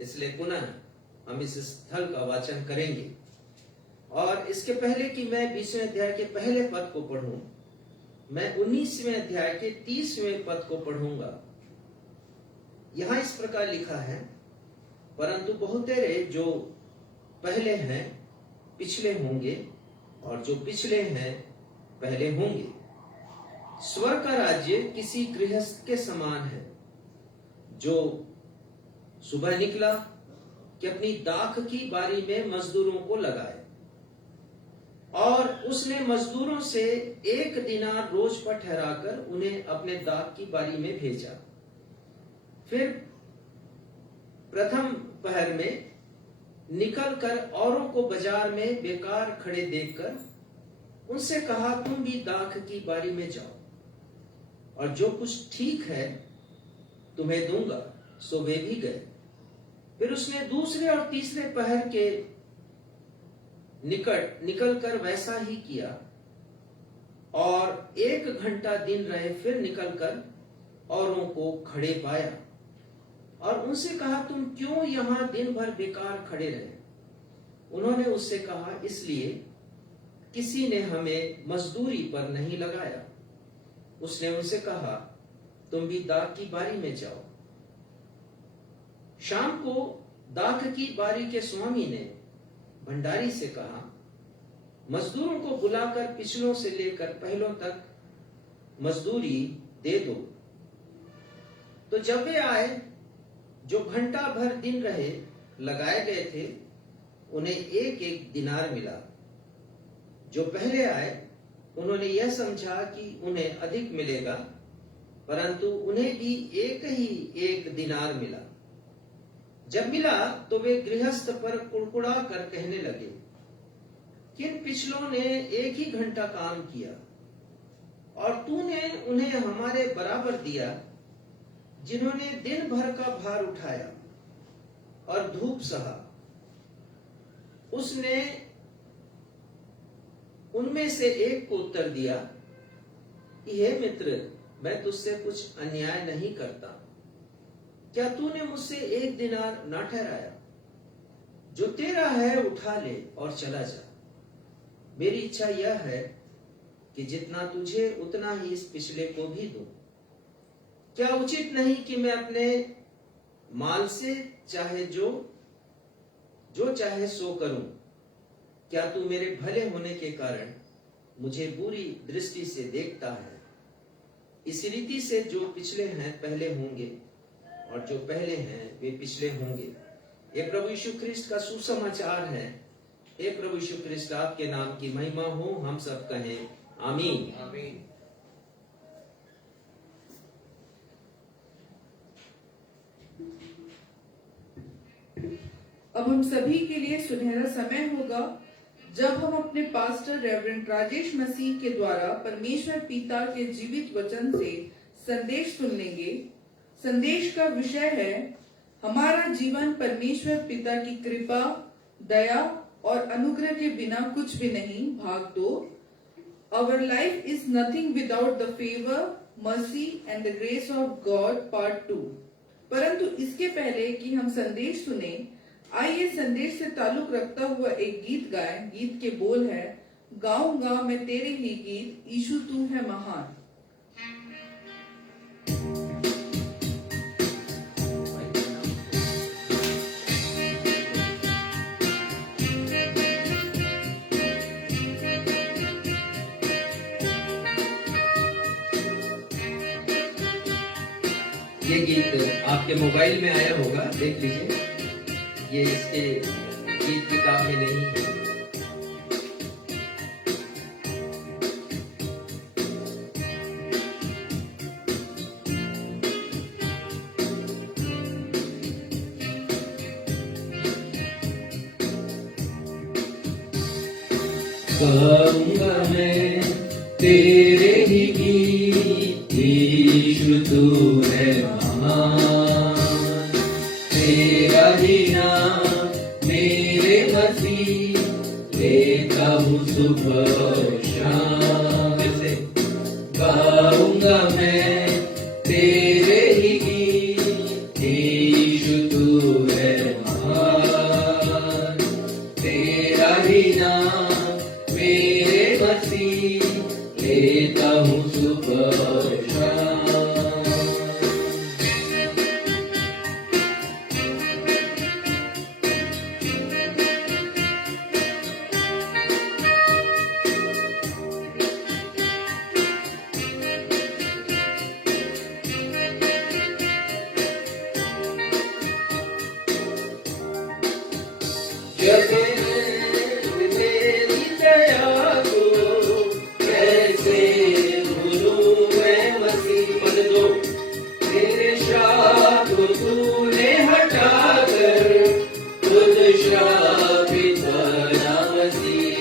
इसलिए पुनः हम इस स्थल का वाचन करेंगे। और इसके पहले कि मैं 20वें अध्याय के पहले पद को पढ़ूं, मैं 19वें अध्याय के 30वें पद को पढ़ूंगा। यहां इस प्रकार लिखा है, परंतु बहुतेरे जो पहले हैं पिछले होंगे, और जो पिछले हैं पहले होंगे। स्वर्ग का राज्य किसी गृहस्थ के समान है, जो सुबह निकला कि अपनी दाख की बारी में मजदूरों को लगाए, और उसने मजदूरों से 1 दिनार रोज पर ठहराकर उन्हें अपने दाख की बारी में भेजा। फिर प्रथम पहर में निकलकर औरों को बाजार में बेकार खड़े देखकर उनसे कहा, तुम भी दाख की बारी में जाओ, और जो कुछ ठीक है तुम्हें दूंगा। सो वे भी गए। फिर उसने दूसरे और तीसरे पहर के निकट निकलकर वैसा ही किया, और 1 घंटा दिन रहे। फिर निकलकर औरों को खड़े पाया और उनसे कहा, तुम क्यों यहाँ दिन भर बेकार खड़े रहे? उन्होंने उससे कहा, इसलिए किसी ने हमें मजदूरी पर नहीं लगाया। उसने उनसे कहा, तुम भी दाख की बारी में जाओ। शाम को दाख की बारी के स्वामी ने भंडारी से कहा, मजदूरों को बुलाकर पिछलों से लेकर पहलों तक मजदूरी दे दो। तो जब वे आए, जो घंटा भर दिन रहे लगाए गए थे, उन्हें एक एक दिनार मिला। जो पहले आए, उन्होंने यह समझा कि उन्हें अधिक मिलेगा, परंतु उन्हें भी एक ही एक दिनार मिला। जब मिला तो वे गृहस्थ पर कुड़कुड़ा कर कहने लगे, किन पिछलों ने एक ही घंटा काम किया और तूने उन्हें हमारे बराबर दिया, जिन्होंने दिन भर का भार उठाया और धूप सहा। उसने उनमें से एक को उत्तर दिया, हे मित्र, मैं तुझसे कुछ अन्याय नहीं करता। क्या तूने मुझसे एक दिनार ना ठहराया? जो तेरा है उठा ले और चला जा। मेरी इच्छा यह है कि जितना तुझे उतना ही इस पिछले को भी दूं। क्या उचित नहीं कि मैं अपने माल से चाहे जो चाहे सो करूं? क्या तू मेरे भले होने के कारण मुझे बुरी दृष्टि से देखता है? इस रीति से जो पिछले हैं पहले होंगे और जो पहले हैं वे पिछले होंगे। ये प्रभु यीशु ख्रिस्त का सुसमाचार है। हे प्रभु यीशु ख्रिस्त, आपके नाम की महिमा हो। हम सब कहें आमीन। आमीन। अब हम सभी के लिए सुनहरा समय होगा जब हम अपने पास्टर रेवरेंड राजेश मसीह के द्वारा परमेश्वर पिता के जीवित वचन से संदेश सुन लेंगे। संदेश का विषय है, हमारा जीवन परमेश्वर पिता की कृपा, दया और अनुग्रह के बिना कुछ भी नहीं, भाग 2। Our life is nothing without the favor, mercy and the grace of God, part 2। परंतु इसके पहले कि हम संदेश सुने, आइए संदेश से ताल्लुक रखता हुआ एक गीत गाएं। गीत के बोल है, गाऊंगा मैं तेरे ही गीत, यीशु तू है महान। ये गीत आपके मोबाइल में आया होगा, देख लीजिए। ये इसके गीत किताब में नहीं है। गाऊंगा मैं तेरे ही गीत, यीशु तू है महान। तेरा ही नाम मेरे मसीह, लेता हूँ सुबह और शाम। गाऊंगा मैं तेरे ही गीत, यीशु तू है महान। तेरा ही नाम मेरे मसीह, लेता हूँ सुबह और शाम। जब तेरी दया को कैसे भूलूं मैं मसीह। पद 2, तेरे श्राप को तूने हटाकर खुद श्रापित बना मसीह।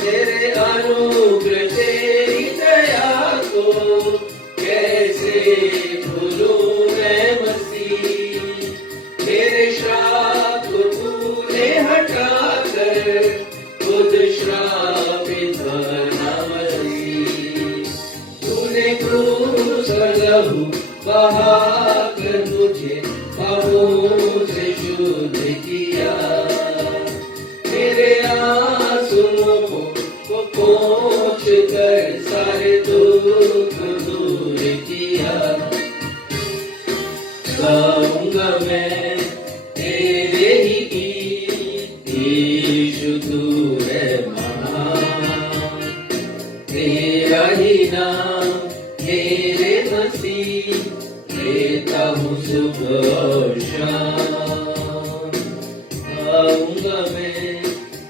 तेरे अनुग्रह तेरी दया को कैसे भूलूं मैं मसीह। तेरे श्राप को तूने हटाकर खुद श्रापित बना मसीह। तूने क्रूस पर लहू बहाकर मुझे पापों से शुद्ध किया। हूँ सुबह और शाम, गाऊंगा मैं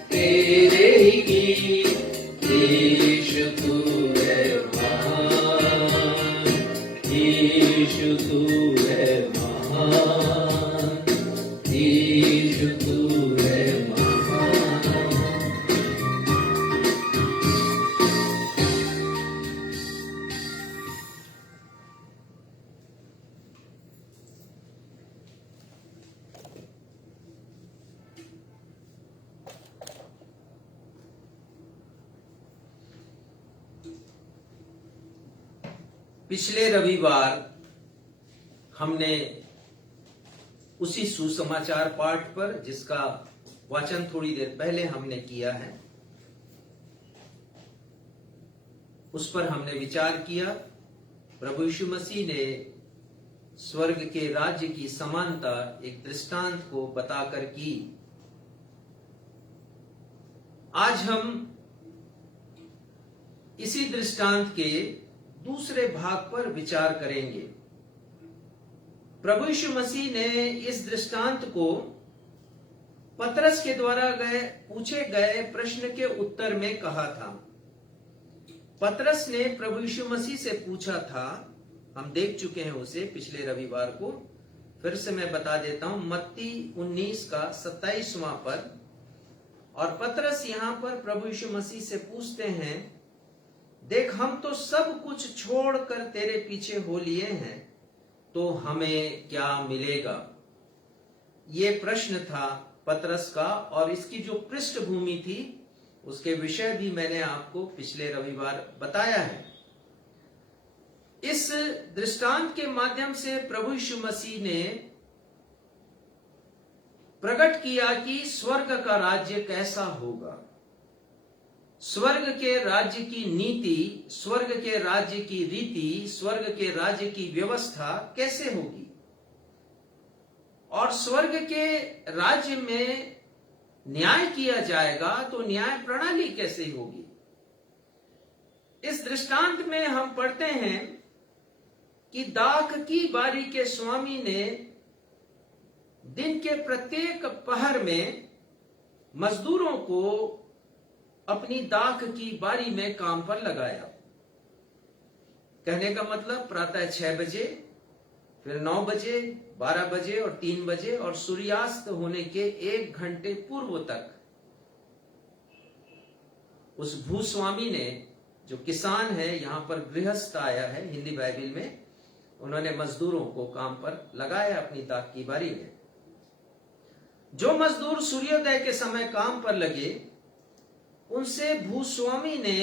तेरे ही गीत। यीशु तू है महान, यीशु तू है महान, यीशु तू है महान। पिछले रविवार हमने उसी सुसमाचार पाठ पर, जिसका वाचन थोड़ी देर पहले हमने किया है, उस पर हमने विचार किया। प्रभु यीशु मसीह ने स्वर्ग के राज्य की समानता एक दृष्टांत को बताकर की। आज हम इसी दृष्टांत के दूसरे भाग पर विचार करेंगे। प्रभु यीशु मसीह ने इस दृष्टांत को पतरस के द्वारा पूछे गए प्रश्न के उत्तर में कहा था। पतरस ने प्रभु यीशु मसीह से पूछा था, हम देख चुके हैं उसे पिछले रविवार को, फिर से मैं बता देता हूं, मत्ती 19 का 27वां पद। और पतरस यहां पर प्रभु यीशु मसीह से पूछते हैं, देख हम तो सब कुछ छोड़कर तेरे पीछे हो लिए हैं, तो हमें क्या मिलेगा? ये प्रश्न था पतरस का, और इसकी जो पृष्ठभूमि थी उसके विषय भी मैंने आपको पिछले रविवार बताया है। इस दृष्टांत के माध्यम से प्रभु यीशु मसीह ने प्रकट किया कि स्वर्ग का राज्य कैसा होगा, स्वर्ग के राज्य की नीति, स्वर्ग के राज्य की रीति, स्वर्ग के राज्य की व्यवस्था कैसे होगी, और स्वर्ग के राज्य में न्याय किया जाएगा तो न्याय प्रणाली कैसे होगी। इस दृष्टांत में हम पढ़ते हैं कि दाख की बारी के स्वामी ने दिन के प्रत्येक पहर में मजदूरों को अपनी दाख की बारी में काम पर लगाया। कहने का मतलब प्रातः 6 बजे, फिर 9 बजे, 12 बजे और 3 बजे, और सूर्यास्त होने के 1 घंटे पूर्व तक उस भूस्वामी ने, जो किसान है, यहां पर गृहस्थ आया है हिंदी बाइबल में, उन्होंने मजदूरों को काम पर लगाया अपनी दाख की बारी में। जो मजदूर सूर्योदय के समय काम पर लगे, उनसे भूस्वामी ने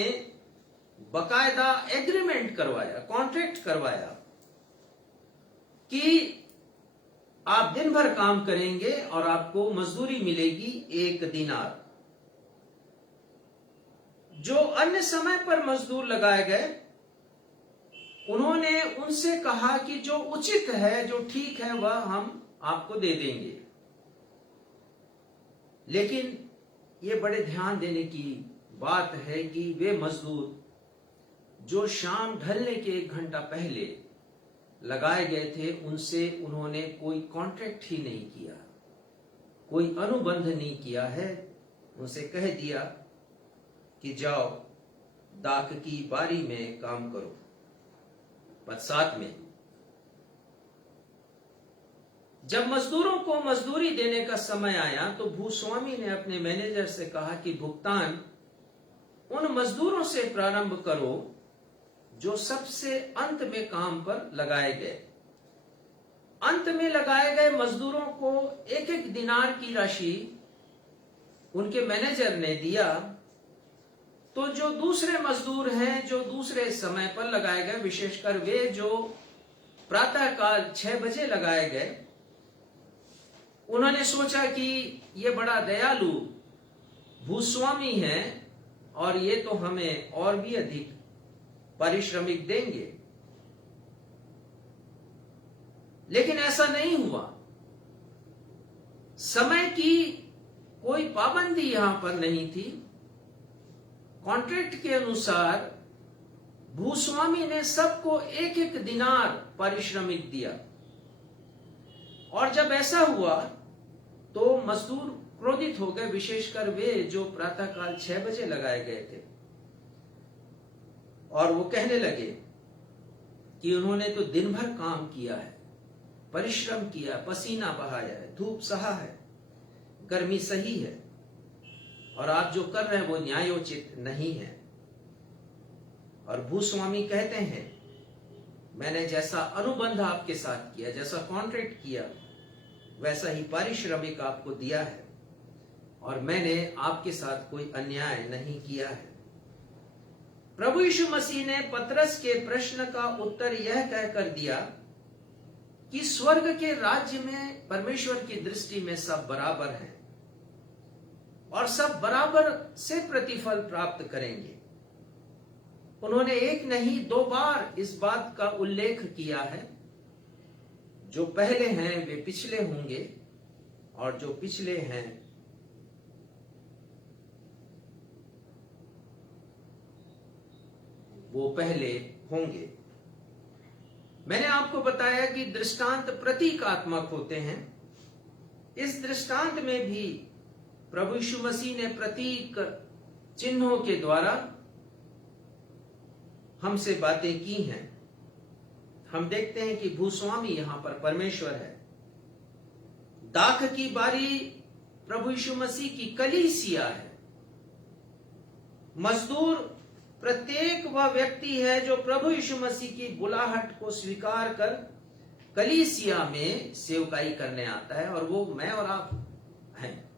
बकायदा एग्रीमेंट करवाया, कॉन्ट्रैक्ट करवाया कि आप दिन भर काम करेंगे और आपको मजदूरी मिलेगी 1 दिनार। जो अन्य समय पर मजदूर लगाए गए, उन्होंने उनसे कहा कि जो उचित है, जो ठीक है, वह हम आपको दे देंगे। लेकिन ये बड़े ध्यान देने की बात है कि वे मजदूर जो शाम ढलने के 1 घंटा पहले लगाए गए थे, उनसे उन्होंने कोई कॉन्ट्रैक्ट ही नहीं किया, कोई अनुबंध नहीं किया है। उनसे कह दिया कि जाओ दाख की बारी में काम करो। पद 7 में, जब मजदूरों को मजदूरी देने का समय आया तो भूस्वामी ने अपने मैनेजर से कहा कि भुगतान उन मजदूरों से प्रारंभ करो जो सबसे अंत में काम पर लगाए गए। अंत में लगाए गए मजदूरों को 1-1 दिनार की राशि उनके मैनेजर ने दिया। तो जो दूसरे मजदूर हैं, जो दूसरे समय पर लगाए गए, विशेषकर वे जो प्रातःकाल 6 बजे लगाए गए, उन्होंने सोचा कि ये बड़ा दयालु भूस्वामी है और ये तो हमें और भी अधिक पारिश्रमिक देंगे। लेकिन ऐसा नहीं हुआ। समय की कोई पाबंदी यहां पर नहीं थी। कॉन्ट्रैक्ट के अनुसार भूस्वामी ने सबको 1-1 दिनार पारिश्रमिक दिया। और जब ऐसा हुआ तो मजदूर क्रोधित हो गए, विशेषकर वे जो प्रातःकाल 6 बजे लगाए गए थे, और वो कहने लगे कि उन्होंने तो दिन भर काम किया है, परिश्रम किया, पसीना बहाया है, धूप सहा है, गर्मी सही है, और आप जो कर रहे हैं वो न्यायोचित नहीं है। और भूस्वामी कहते हैं, मैंने जैसा अनुबंध आपके साथ किया, जैसा कॉन्ट्रैक्ट किया, वैसा ही पारिश्रमिक आपको दिया है, और मैंने आपके साथ कोई अन्याय नहीं किया है। प्रभु यीशु मसीह ने पतरस के प्रश्न का उत्तर यह कहकर दिया कि स्वर्ग के राज्य में परमेश्वर की दृष्टि में सब बराबर हैं और सब बराबर से प्रतिफल प्राप्त करेंगे। उन्होंने एक नहीं 2 बार इस बात का उल्लेख किया है, जो पहले हैं वे पिछले होंगे, और जो पिछले हैं वो पहले होंगे। मैंने आपको बताया कि दृष्टांत प्रतीकात्मक होते हैं। इस दृष्टांत में भी प्रभु यीशु मसीह ने प्रतीक चिन्हों के द्वारा हमसे बातें की हैं। हम देखते हैं कि भूस्वामी यहां पर परमेश्वर है। दाख की बारी प्रभु यीशु मसीह की कलीसिया है। मजदूर प्रत्येक वह व्यक्ति है जो प्रभु यीशु मसीह की बुलाहट को स्वीकार कर कलीसिया में सेवकाई करने आता है, और वो मैं और आप हैं।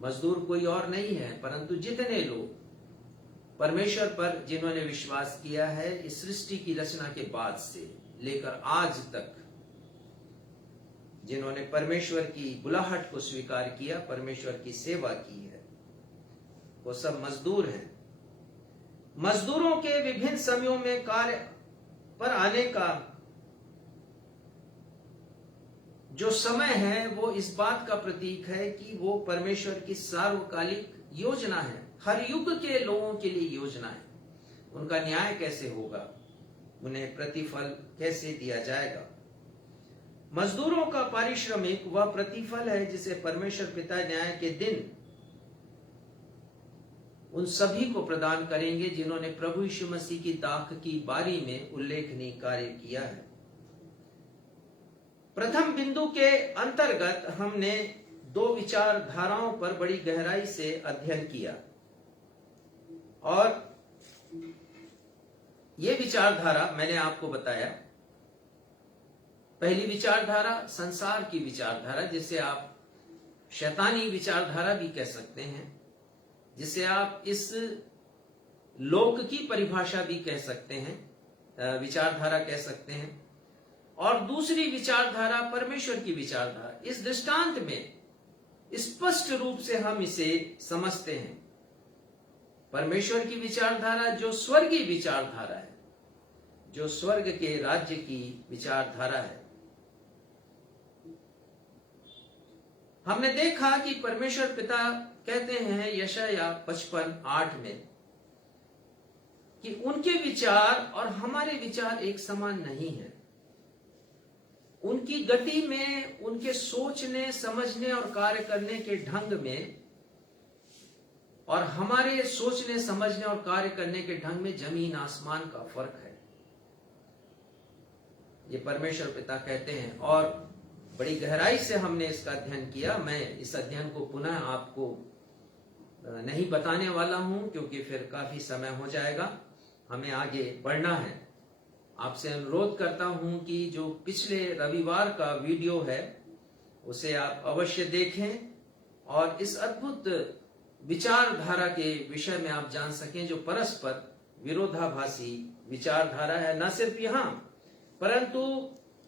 मजदूर कोई और नहीं है, परंतु जितने लोग परमेश्वर पर जिन्होंने विश्वास किया है इस सृष्टि की रचना के बाद से लेकर आज तक, जिन्होंने परमेश्वर की बुलाहट को स्वीकार किया, परमेश्वर की सेवा की है, वो सब मजदूर हैं। मजदूरों के विभिन्न समयों में कार्य पर आने का जो समय है वो इस बात का प्रतीक है कि वो परमेश्वर की सार्वकालिक योजना है। हर युग के लोगों के लिए योजना है। उनका न्याय कैसे होगा, उन्हें प्रतिफल कैसे दिया जाएगा। मजदूरों का पारिश्रमिक वह प्रतिफल है जिसे परमेश्वर पिता न्याय के दिन उन सभी को प्रदान करेंगे जिन्होंने प्रभु यीशु मसीह की दाख की बारी में उल्लेखनीय कार्य किया है। प्रथम बिंदु के अंतर्गत हमने 2 विचारधाराओं पर बड़ी गहराई से अध्ययन किया, और यह विचारधारा मैंने आपको बताया। पहली विचारधारा संसार की विचारधारा, जिसे आप शैतानी विचारधारा भी कह सकते हैं, जिसे आप इस लोक की परिभाषा भी कह सकते हैं, विचारधारा कह सकते हैं। और दूसरी विचारधारा परमेश्वर की विचारधारा। इस दृष्टांत में स्पष्ट रूप से हम इसे समझते हैं। परमेश्वर की विचारधारा जो स्वर्गीय विचारधारा है, जो स्वर्ग के राज्य की विचारधारा है। हमने देखा कि परमेश्वर पिता कहते हैं यशायाह 55:8 में कि उनके विचार और हमारे विचार एक समान नहीं है। उनकी गति में, उनके सोचने, समझने और कार्य करने के ढंग में और हमारे सोचने, समझने और कार्य करने के ढंग में जमीन आसमान का फर्क है। ये परमेश्वर पिता कहते हैं, और बड़ी गहराई से हमने इसका अध्ययन किया। मैं इस अध्ययन को पुनः आपको नहीं बताने वाला हूं, क्योंकि फिर काफी समय हो जाएगा, हमें आगे बढ़ना है। आपसे अनुरोध करता हूं कि जो पिछले रविवार का वीडियो है उसे आप अवश्य देखें, और इस अद्भुत विचारधारा के विषय में आप जान सकें, जो परस्पर विरोधाभासी विचारधारा है। न सिर्फ यहां, परंतु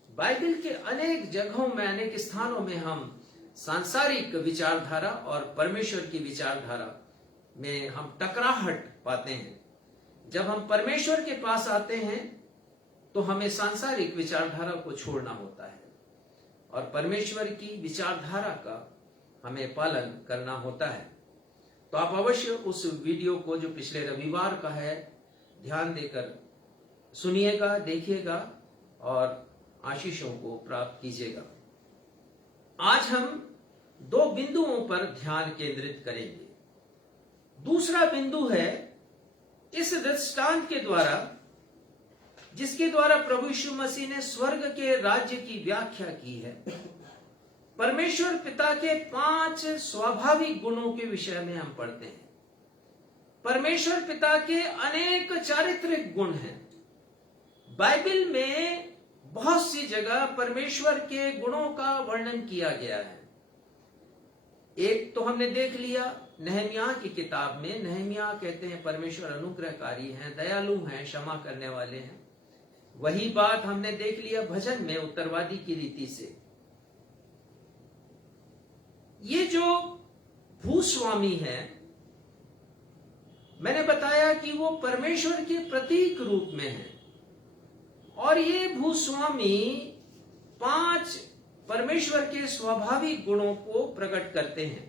बाइबल के अनेक जगहों में, अनेक स्थानों में हम सांसारिक विचारधारा और परमेश्वर की विचारधारा में हम टकराहट पाते हैं। जब हम परमेश्वर के पास आते हैं तो हमें सांसारिक विचारधारा को छोड़ना होता है और परमेश्वर की विचारधारा का हमें पालन करना होता है। तो आप अवश्य उस वीडियो को जो पिछले रविवार का है ध्यान देकर सुनिएगा, देखिएगा और आशीषों को प्राप्त कीजिएगा। आज हम दो बिंदुओं पर ध्यान केंद्रित करेंगे। दूसरा बिंदु है इस दृष्टांत के द्वारा, जिसके द्वारा प्रभु यीशु मसीह ने स्वर्ग के राज्य की व्याख्या की है। परमेश्वर पिता के 5 स्वाभाविक गुणों के विषय में हम पढ़ते हैं। परमेश्वर पिता के अनेक चारित्रिक गुण हैं। बाइबल में बहुत सी जगह परमेश्वर के गुणों का वर्णन किया गया है। एक तो हमने देख लिया नहमिया की किताब में। नहमिया कहते हैं परमेश्वर अनुग्रहकारी हैं, दयालु हैं, क्षमा करने वाले हैं। वही बात हमने देख लिया भजन में उत्तरवादी की रीति से। ये जो भूस्वामी है, मैंने बताया कि वो परमेश्वर के प्रतीक रूप में है। और ये भूस्वामी 5 परमेश्वर के स्वाभाविक गुणों को प्रकट करते हैं।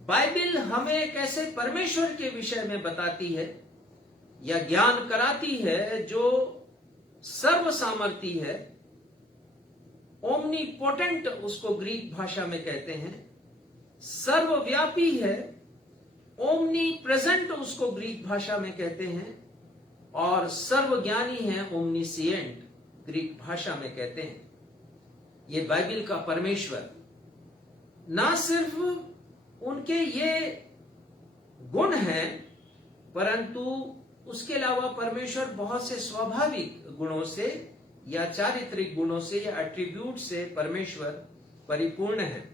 बाइबल हमें कैसे परमेश्वर के विषय में बताती है या ज्ञान कराती है, जो सर्व सामर्थी है, ओमनीपोटेंट उसको ग्रीक भाषा में कहते हैं, सर्वव्यापी है, ओमनी प्रेजेंट उसको ग्रीक भाषा में कहते हैं, और सर्वज्ञानी है, ओमनीसिएंट ग्रीक भाषा में कहते हैं। ये बाइबल का परमेश्वर ना सिर्फ उनके ये गुण हैं, परंतु उसके अलावा परमेश्वर बहुत से स्वाभाविक गुणों से या चारित्रिक गुणों से या एट्रीब्यूट से परमेश्वर परिपूर्ण है।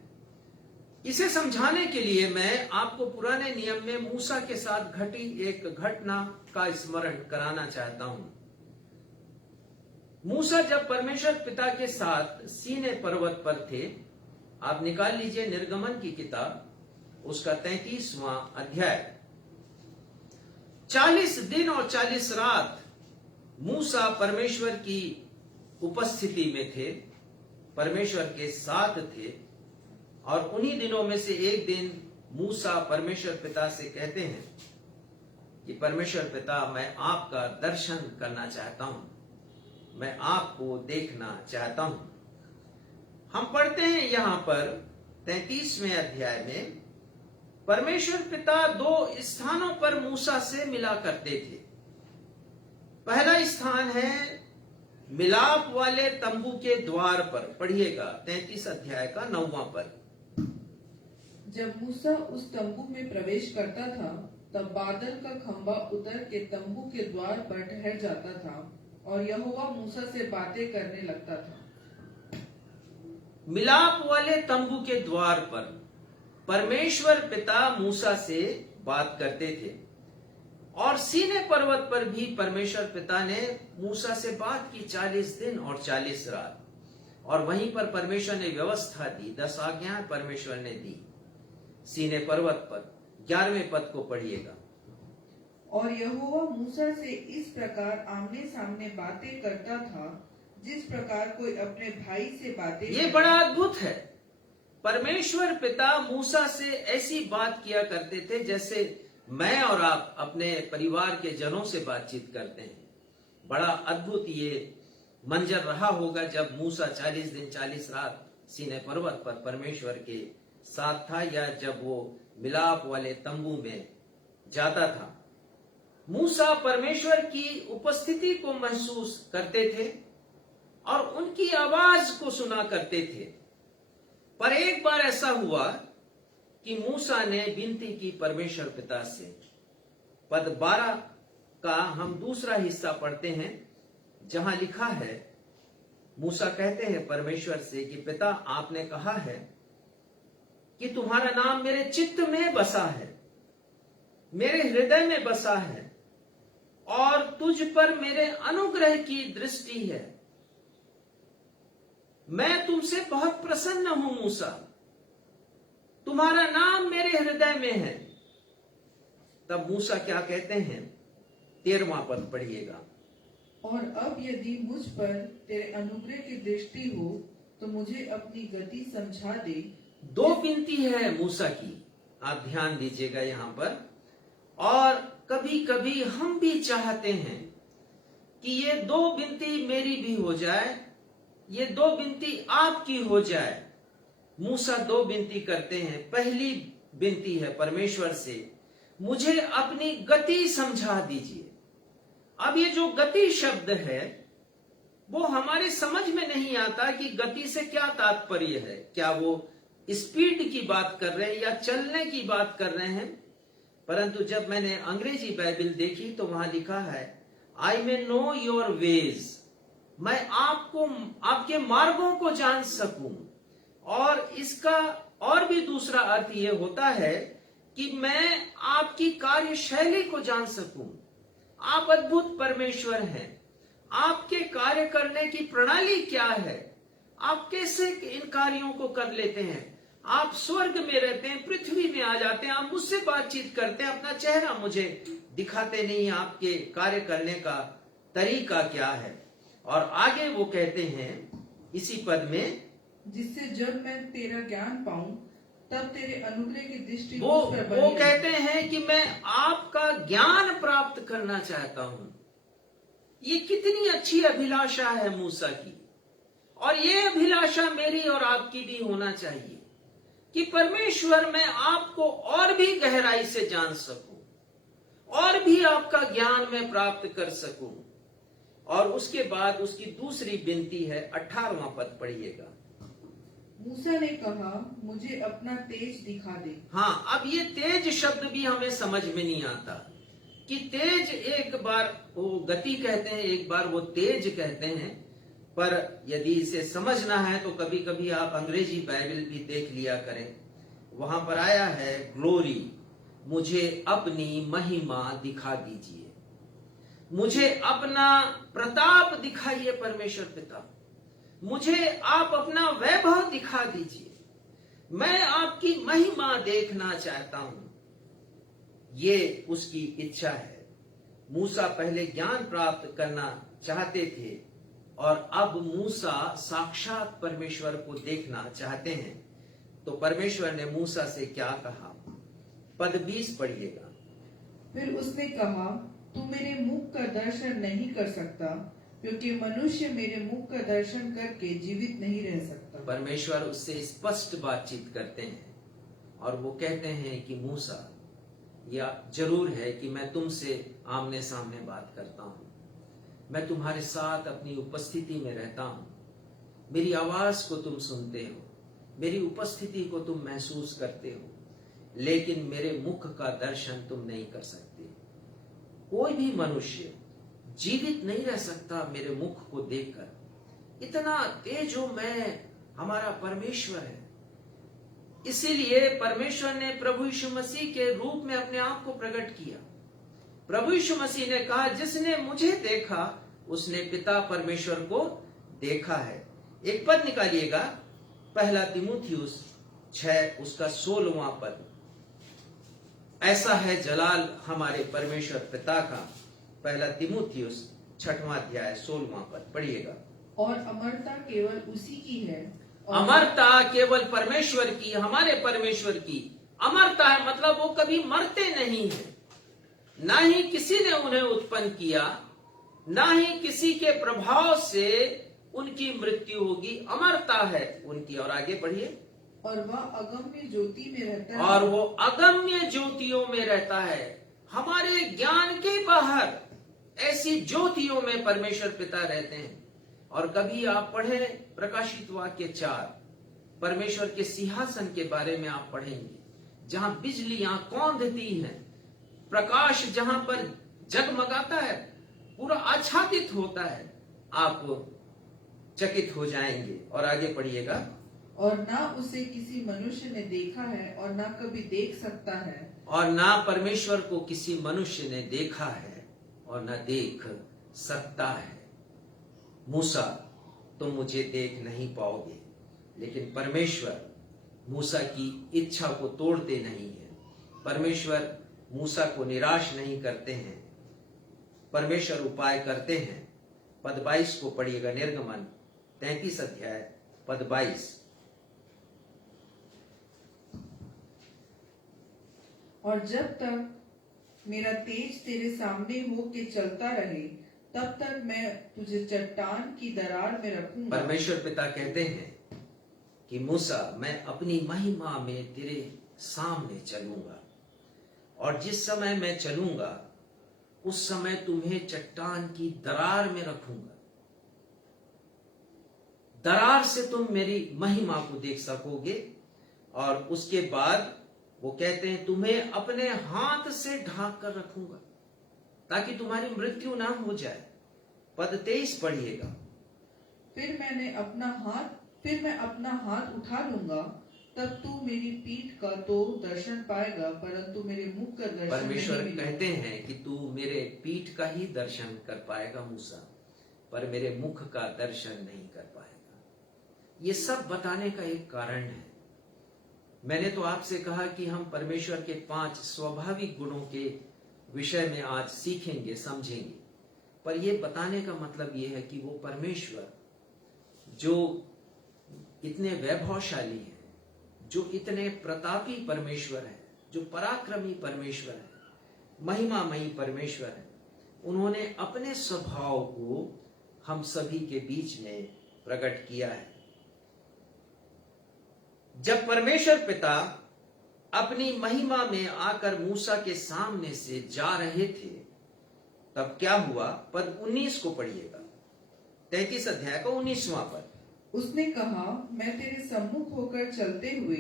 इसे समझाने के लिए मैं आपको पुराने नियम में मूसा के साथ घटी एक घटना का स्मरण कराना चाहता हूं। मूसा जब परमेश्वर पिता के साथ सीने पर्वत पर थे, आप निकाल लीजिए निर्गमन की किताब, उसका 33वां अध्याय। 40 दिन और 40 रात मूसा परमेश्वर की उपस्थिति में थे, परमेश्वर के साथ थे। और उन्हीं दिनों में से एक दिन मूसा परमेश्वर पिता से कहते हैं कि परमेश्वर पिता, मैं आपका दर्शन करना चाहता हूं, मैं आपको देखना चाहता हूं। हम पढ़ते हैं यहां पर 33वें अध्याय में, परमेश्वर पिता 2 स्थानों पर मूसा से मिला करते थे। पहला स्थान है मिलाप वाले तंबू के द्वार पर। पढ़िएगा 33 अध्याय का 9वां पद। जब मूसा उस तंबू में प्रवेश करता था, तब बादल का खंभा उतर के तंबू के द्वार पर ठहर जाता था और यहोवा मूसा से बातें करने लगता था। मिलाप वाले तंबू के द्वार पर परमेश्वर पिता मूसा से बात करते थे। और सीने पर्वत पर भी परमेश्वर पिता ने मूसा से बात की 40 दिन और 40 रात। और वहीं पर परमेश्वर ने व्यवस्था दी, 10 आज्ञाएं परमेश्वर ने दी सीने पर्वत पर। 11वें पद को पढ़िएगा। और यहोवा मूसा से इस प्रकार आमने सामने बातें करता था, जिस प्रकार कोई अपने भाई से बातें। ये बड़ा अद्भुत है। परमेश्वर पिता मूसा से ऐसी बात किया करते थे जैसे मैं और आप अपने परिवार के जनों से बातचीत करते हैं। बड़ा अद्भुत ये मंजर रहा होगा जब मूसा 40 दिन 40 रात सीने पर्वत पर परमेश्वर के साथ था, या जब वो मिलाप वाले तंबू में जाता था। मूसा परमेश्वर की उपस्थिति को महसूस करते थे और उनकी आवाज को सुना करते थे। पर एक बार ऐसा हुआ कि मूसा ने विनती की परमेश्वर पिता से। पद 12 का हम दूसरा हिस्सा पढ़ते हैं, जहां लिखा है, मूसा कहते हैं परमेश्वर से कि पिता, आपने कहा है कि तुम्हारा नाम मेरे चित्त में बसा है, मेरे हृदय में बसा है, और तुझ पर मेरे अनुग्रह की दृष्टि है। मैं तुमसे बहुत प्रसन्न हूं मूसा, तुम्हारा नाम मेरे हृदय में है। तब मूसा क्या कहते हैं? 13वां पद पढ़िएगा। और अब यदि मुझ पर तेरे अनुग्रह की दृष्टि हो तो मुझे अपनी गति समझा दे। 2 विनती है मूसा की, आप ध्यान दीजिएगा यहां पर। और कभी कभी हम भी चाहते हैं कि ये 2 विनती मेरी भी हो जाए, ये 2 विनती आपकी हो जाए। मूसा दो विनती करते हैं। पहली विनती है परमेश्वर से, मुझे अपनी गति समझा दीजिए। अब ये जो गति शब्द है वो हमारे समझ में नहीं आता कि गति से क्या तात्पर्य है। क्या वो स्पीड की बात कर रहे हैं या चलने की बात कर रहे हैं? परंतु जब मैंने अंग्रेजी बाइबल देखी तो वहां लिखा है, आई मे नो योर वेज, मैं आपको आपके मार्गों को जान सकूं। और इसका और भी दूसरा अर्थ यह होता है कि मैं आपकी कार्यशैली को जान सकूं। आप अद्भुत परमेश्वर हैं, आपके कार्य करने की प्रणाली क्या है, आप कैसे इन कार्यों को कर लेते हैं। आप स्वर्ग में रहते हैं, पृथ्वी में आ जाते हैं, आप मुझसे बातचीत करते हैं, अपना चेहरा मुझे दिखाते नहीं, आपके कार्य करने का तरीका क्या है। और आगे वो कहते हैं इसी पद में, जिससे जब मैं तेरा ज्ञान पाऊं तब तेरे अनुग्रह की दृष्टि वो मुझ पर बनी रहे। कहते हैं कि मैं आपका ज्ञान प्राप्त करना चाहता हूं। ये कितनी अच्छी अभिलाषा है मूसा की, और ये अभिलाषा मेरी और आपकी भी होना चाहिए कि परमेश्वर मैं आपको और भी गहराई से जान सकूं, और भी आपका ज्ञान मैं प्राप्त कर सकूं। और उसके बाद उसकी दूसरी विनती है, 18वां पद पढ़िएगा। मूसा ने कहा, मुझे अपना तेज दिखा दे। हाँ, अब ये तेज शब्द भी हमें समझ में नहीं आता कि तेज एक बार वो गति कहते हैं, एक बार वो तेज कहते हैं। पर यदि इसे समझना है तो कभी कभी आप अंग्रेजी बाइबल भी देख लिया करें। वहां पर आया है ग्लोरी, मुझे अपनी महिमा दिखा दीजिए, मुझे अपना प्रताप दिखाइए परमेश्वर पिता, मुझे आप अपना वैभव दिखा दीजिए, मैं आपकी महिमा देखना चाहता हूं। ये उसकी इच्छा है। मूसा पहले ज्ञान प्राप्त करना चाहते थे और अब मूसा साक्षात परमेश्वर को देखना चाहते हैं। तो परमेश्वर ने मूसा से क्या कहा? पद 20 पढ़िएगा। फिर उसने कहा, तू मेरे मुख का दर्शन नहीं कर सकता, क्योंकि मनुष्य मेरे मुख का दर्शन करके जीवित नहीं रह सकता। परमेश्वर उससे स्पष्ट बातचीत करते हैं और वो कहते हैं कि मूसा, या जरूर है कि मैं तुमसे आमने सामने बात करता हूं, मैं तुम्हारे साथ अपनी उपस्थिति में रहता हूं, मेरी आवाज को तुम सुनते हो, मेरी उपस्थिति को तुम महसूस करते हो, लेकिन मेरे मुख का दर्शन तुम नहीं कर सकते। कोई भी मनुष्य जीवित नहीं रह सकता मेरे मुख को देखकर। इतना तेजो मैं हमारा परमेश्वर है। इसीलिए परमेश्वर ने प्रभु यीशु मसीह के रूप में अपने आप को प्रकट किया। प्रभु यीशु मसीह ने कहा, जिसने मुझे देखा उसने पिता परमेश्वर को देखा है। एक पद निकालिएगा, पहला तीमुथियुस 6 उसका 16वां पद। ऐसा है जलाल हमारे परमेश्वर पिता का। पहला तीमुथियुस 6वां अध्याय 16वां पद पढ़िएगा। और अमरता केवल उसी की है। अमरता केवल परमेश्वर की, हमारे परमेश्वर की अमरता है। मतलब वो कभी मरते नहीं है, ना ही किसी ने उन्हें उत्पन्न किया, ना ही किसी के प्रभाव से उनकी मृत्यु होगी। अमरता है उनकी। और आगे पढ़िए। और वह अगम्य ज्योति में रहता है। और वो अगम्य ज्योतियों में रहता है। हमारे ज्ञान के बाहर ऐसी ज्योतियों में परमेश्वर पिता रहते हैं। और कभी आप पढ़े प्रकाशित वाक्य 4, परमेश्वर के सिंहासन के बारे में आप पढ़ेंगे, जहां बिजलियां कौंधती हैं, प्रकाश जहां पर जगमगाता है, पूरा आच्छादित होता है। आप चकित हो जाएंगे। और आगे पढ़िएगा। और ना उसे किसी मनुष्य ने देखा है और ना कभी देख सकता है। और ना परमेश्वर को किसी मनुष्य ने देखा है और ना देख सकता है। मूसा, तुम मुझे देख नहीं पाओगे, लेकिन परमेश्वर मूसा की इच्छा को तोड़ते नहीं है। परमेश्वर मूसा को निराश नहीं करते हैं। परमेश्वर उपाय करते हैं। पद 22 को पढ़िएगा। निर्गमन 33 अध्याय पद 22। और जब तक मेरा तेज तेरे सामने हो के चलता रहे, तब तक मैं तुझे चट्टान की दरार में रखूंगा। परमेश्वर पिता कहते हैं कि मूसा, मैं अपनी महिमा में तेरे सामने चलूंगा, और जिस समय मैं चलूंगा उस समय तुम्हें चट्टान की दरार में रखूंगा। दरार से तुम मेरी महिमा को देख सकोगे। और उसके बाद वो कहते हैं, तुम्हें अपने हाथ से ढांक कर रखूंगा ताकि तुम्हारी मृत्यु ना हो जाए। पद 23 पढ़िएगा। फिर मैं अपना हाथ उठा लूंगा, तब तू मेरी पीठ का तो दर्शन पाएगा, परंतु मेरे मुख का दर्शन परमेश्वर नहीं मिलेगा। कहते हैं कि तू मेरे पीठ का ही दर्शन कर पाएगा मूसा, पर मेरे मुख का दर्शन नहीं कर पाएगा। ये सब बताने का एक कारण है। मैंने तो आपसे कहा कि हम परमेश्वर के 5 स्वाभाविक गुणों के विषय में आज सीखेंगे, समझेंगे, पर यह बताने का मतलब यह है कि वो परमेश्वर जो इतने वैभवशाली है, जो इतने प्रतापी परमेश्वर है, जो पराक्रमी परमेश्वर है, महिमामयी परमेश्वर है, उन्होंने अपने स्वभाव को हम सभी के बीच में प्रकट किया है। जब परमेश्वर पिता अपनी महिमा में आकर मूसा के सामने से जा रहे थे, तब क्या हुआ? पद 19 को पढ़िएगा, 33 अध्याय का 19वां पद। उसने कहा, मैं तेरे सम्मुख होकर चलते हुए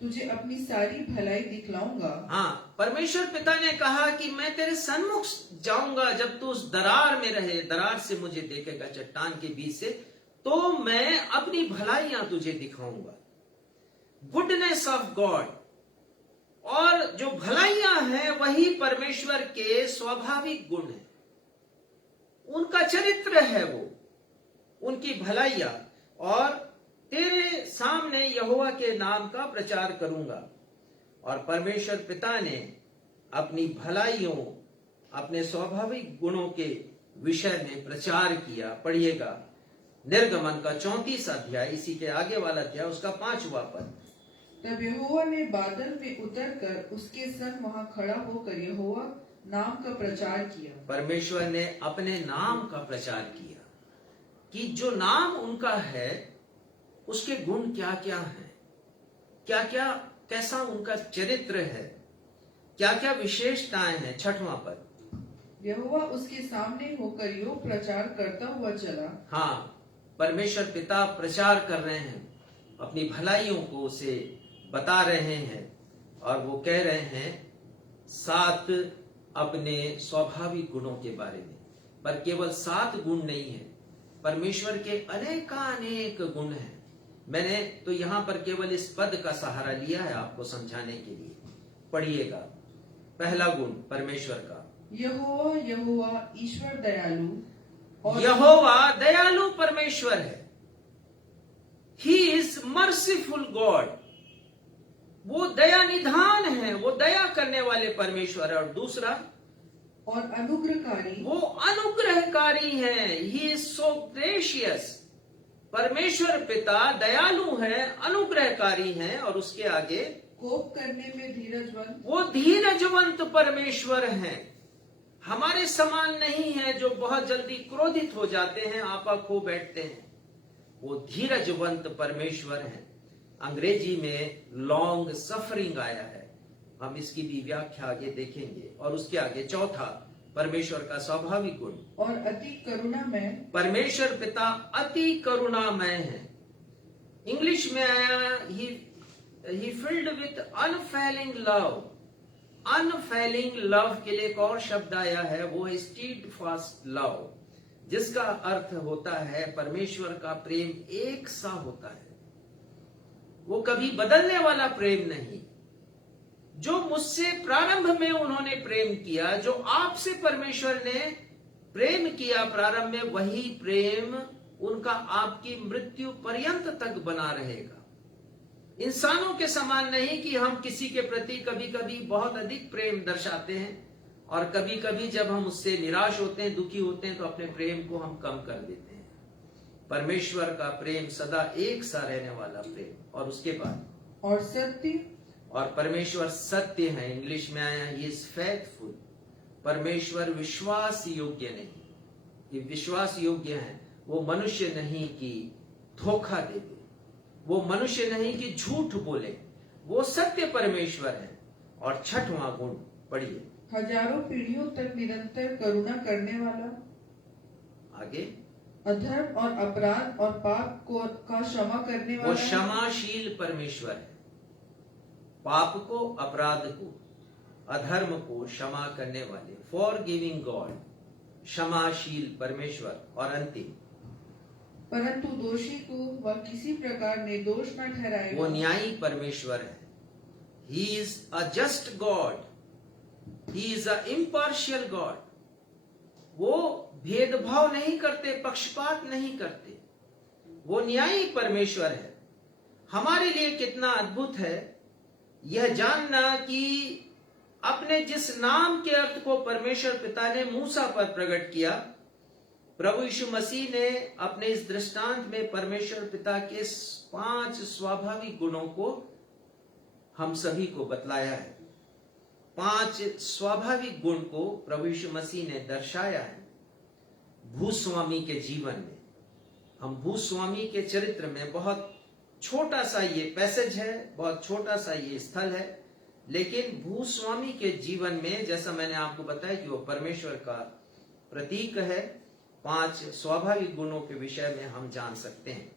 तुझे अपनी सारी भलाई दिखलाऊंगा। हाँ, परमेश्वर पिता ने कहा कि मैं तेरे सन्मुख जाऊंगा, जब तू उस दरार में रहे, दरार से मुझे देखेगा, चट्टान के बीच से, तो मैं अपनी भलाइयां तुझे दिखाऊंगा। गुडनेस ऑफ गॉड, और जो भलाइयां हैं वही परमेश्वर के स्वाभाविक गुण हैं, उनका चरित्र है वो, उनकी भलाइयां। और तेरे सामने यहोवा के नाम का प्रचार करूंगा। और परमेश्वर पिता ने अपनी भलाइयों, अपने स्वाभाविक गुणों के विषय में प्रचार किया। पढ़िएगा निर्गमन का 34 अध्याय, इसी के आगे वाला अध्याय, उसका 5वां पद। तब यहोवा ने बादल में उतरकर उसके संग वहां खड़ा होकर यहोवा नाम का प्रचार किया। परमेश्वर ने अपने नाम का प्रचार किया कि जो नाम उनका है उसके गुण क्या क्या हैं, क्या क्या, कैसा उनका चरित्र है, क्या क्या विशेषताएं हैं। 6वां पद। यहोवा उसके सामने होकर यो प्रचार करता हुआ चला। हाँ, परमेश्वर पिता प्रचार कर रहे हैं, अपनी भलाइयों को उसे बता रहे हैं, और वो कह रहे हैं 7 अपने स्वाभाविक गुणों के बारे में। पर केवल 7 गुण नहीं है, परमेश्वर के अनेकानेक गुण हैं। मैंने तो यहां पर केवल इस पद का सहारा लिया है आपको समझाने के लिए। पढ़िएगा, पहला गुण परमेश्वर का, यहोवा यहोवा ईश्वर दयालु, और यहोवा दयालु परमेश्वर है। ही इज मर्सीफुल गॉड, वो दया निधान है, वो दया करने वाले परमेश्वर है। और दूसरा, और अनुग्रहकारी, वो अनुग्रहकारी है। ही इज सो ग्रेशियस, परमेश्वर पिता दयालु है, अनुग्रहकारी है। और उसके आगे, कोप करने में धीरजवंत, वो धीरजवंत परमेश्वर है। हमारे समान नहीं है जो बहुत जल्दी क्रोधित हो जाते हैं, आपा खो बैठते हैं। वो धीरजवंत परमेश्वर है। अंग्रेजी में लॉन्ग सफरिंग आया है, हम इसकी भी व्याख्या आगे देखेंगे। और उसके आगे चौथा, परमेश्वर का स्वाभाविक गुण, और अति करुणामय, परमेश्वर पिता अति करुणामय है। इंग्लिश में आया, he filled with unfailing love. Unfailing love के लिए एक और शब्द आया है, वो है स्टीडफास्ट लव, जिसका अर्थ होता है परमेश्वर का प्रेम एक सा होता है, वो कभी बदलने वाला प्रेम नहीं। जो मुझसे प्रारंभ में उन्होंने प्रेम किया, जो आपसे परमेश्वर ने प्रेम किया प्रारंभ में, वही प्रेम उनका आपकी मृत्यु पर्यंत तक बना रहेगा। इंसानों के समान नहीं कि हम किसी के प्रति कभी कभी बहुत अधिक प्रेम दर्शाते हैं, और कभी कभी जब हम उससे निराश होते हैं, दुखी होते हैं, तो अपने प्रेम को हम कम कर देते हैं। परमेश्वर का प्रेम सदा एक सा रहने वाला प्रेम। और उसके बाद, और सत्य, और परमेश्वर सत्य है। इंग्लिश में आया, ही इज फेथफुल। परमेश्वर विश्वास योग्य नहीं, ये विश्वास योग्य है, वो मनुष्य नहीं कि धोखा दे दे। वो मनुष्य नहीं कि झूठ बोले, वो सत्य परमेश्वर है। और छठवां गुण पढ़िए। हजारों पीढ़ियों तक निरंतर करुणा करने वाला, आगे। अधर्म और अपराध और पाप को का क्षमा करने वो वाला है। क्षमाशील परमेश्वर है। पाप को, अपराध को, अधर्म को क्षमा करने वाले, फॉरगिविंग गॉड, क्षमाशील परमेश्वर। और अंतिम, परंतु दोषी को वह किसी प्रकार निर्दोष न ठहराएगा। वो न्यायी परमेश्वर है। He is a just God, he is a impartial God. वो भेदभाव नहीं करते, पक्षपात नहीं करते, वो न्यायी परमेश्वर है। हमारे लिए कितना अद्भुत है यह जानना कि अपने जिस नाम के अर्थ को परमेश्वर पिता ने मूसा पर प्रकट किया, प्रभु यीशु मसीह ने अपने इस दृष्टांत में परमेश्वर पिता के 5 स्वाभाविक गुणों को हम सभी को बतलाया है। 5 स्वाभाविक गुण को प्रभु यीशु मसीह ने दर्शाया है भूस्वामी के जीवन में। हम भूस्वामी के चरित्र में बहुत छोटा सा ये पैसेज है, बहुत छोटा सा ये स्थल है, लेकिन भूस्वामी के जीवन में जैसा मैंने आपको बताया कि वो परमेश्वर का प्रतीक है। 5 स्वाभाविक गुणों के विषय में हम जान सकते हैं।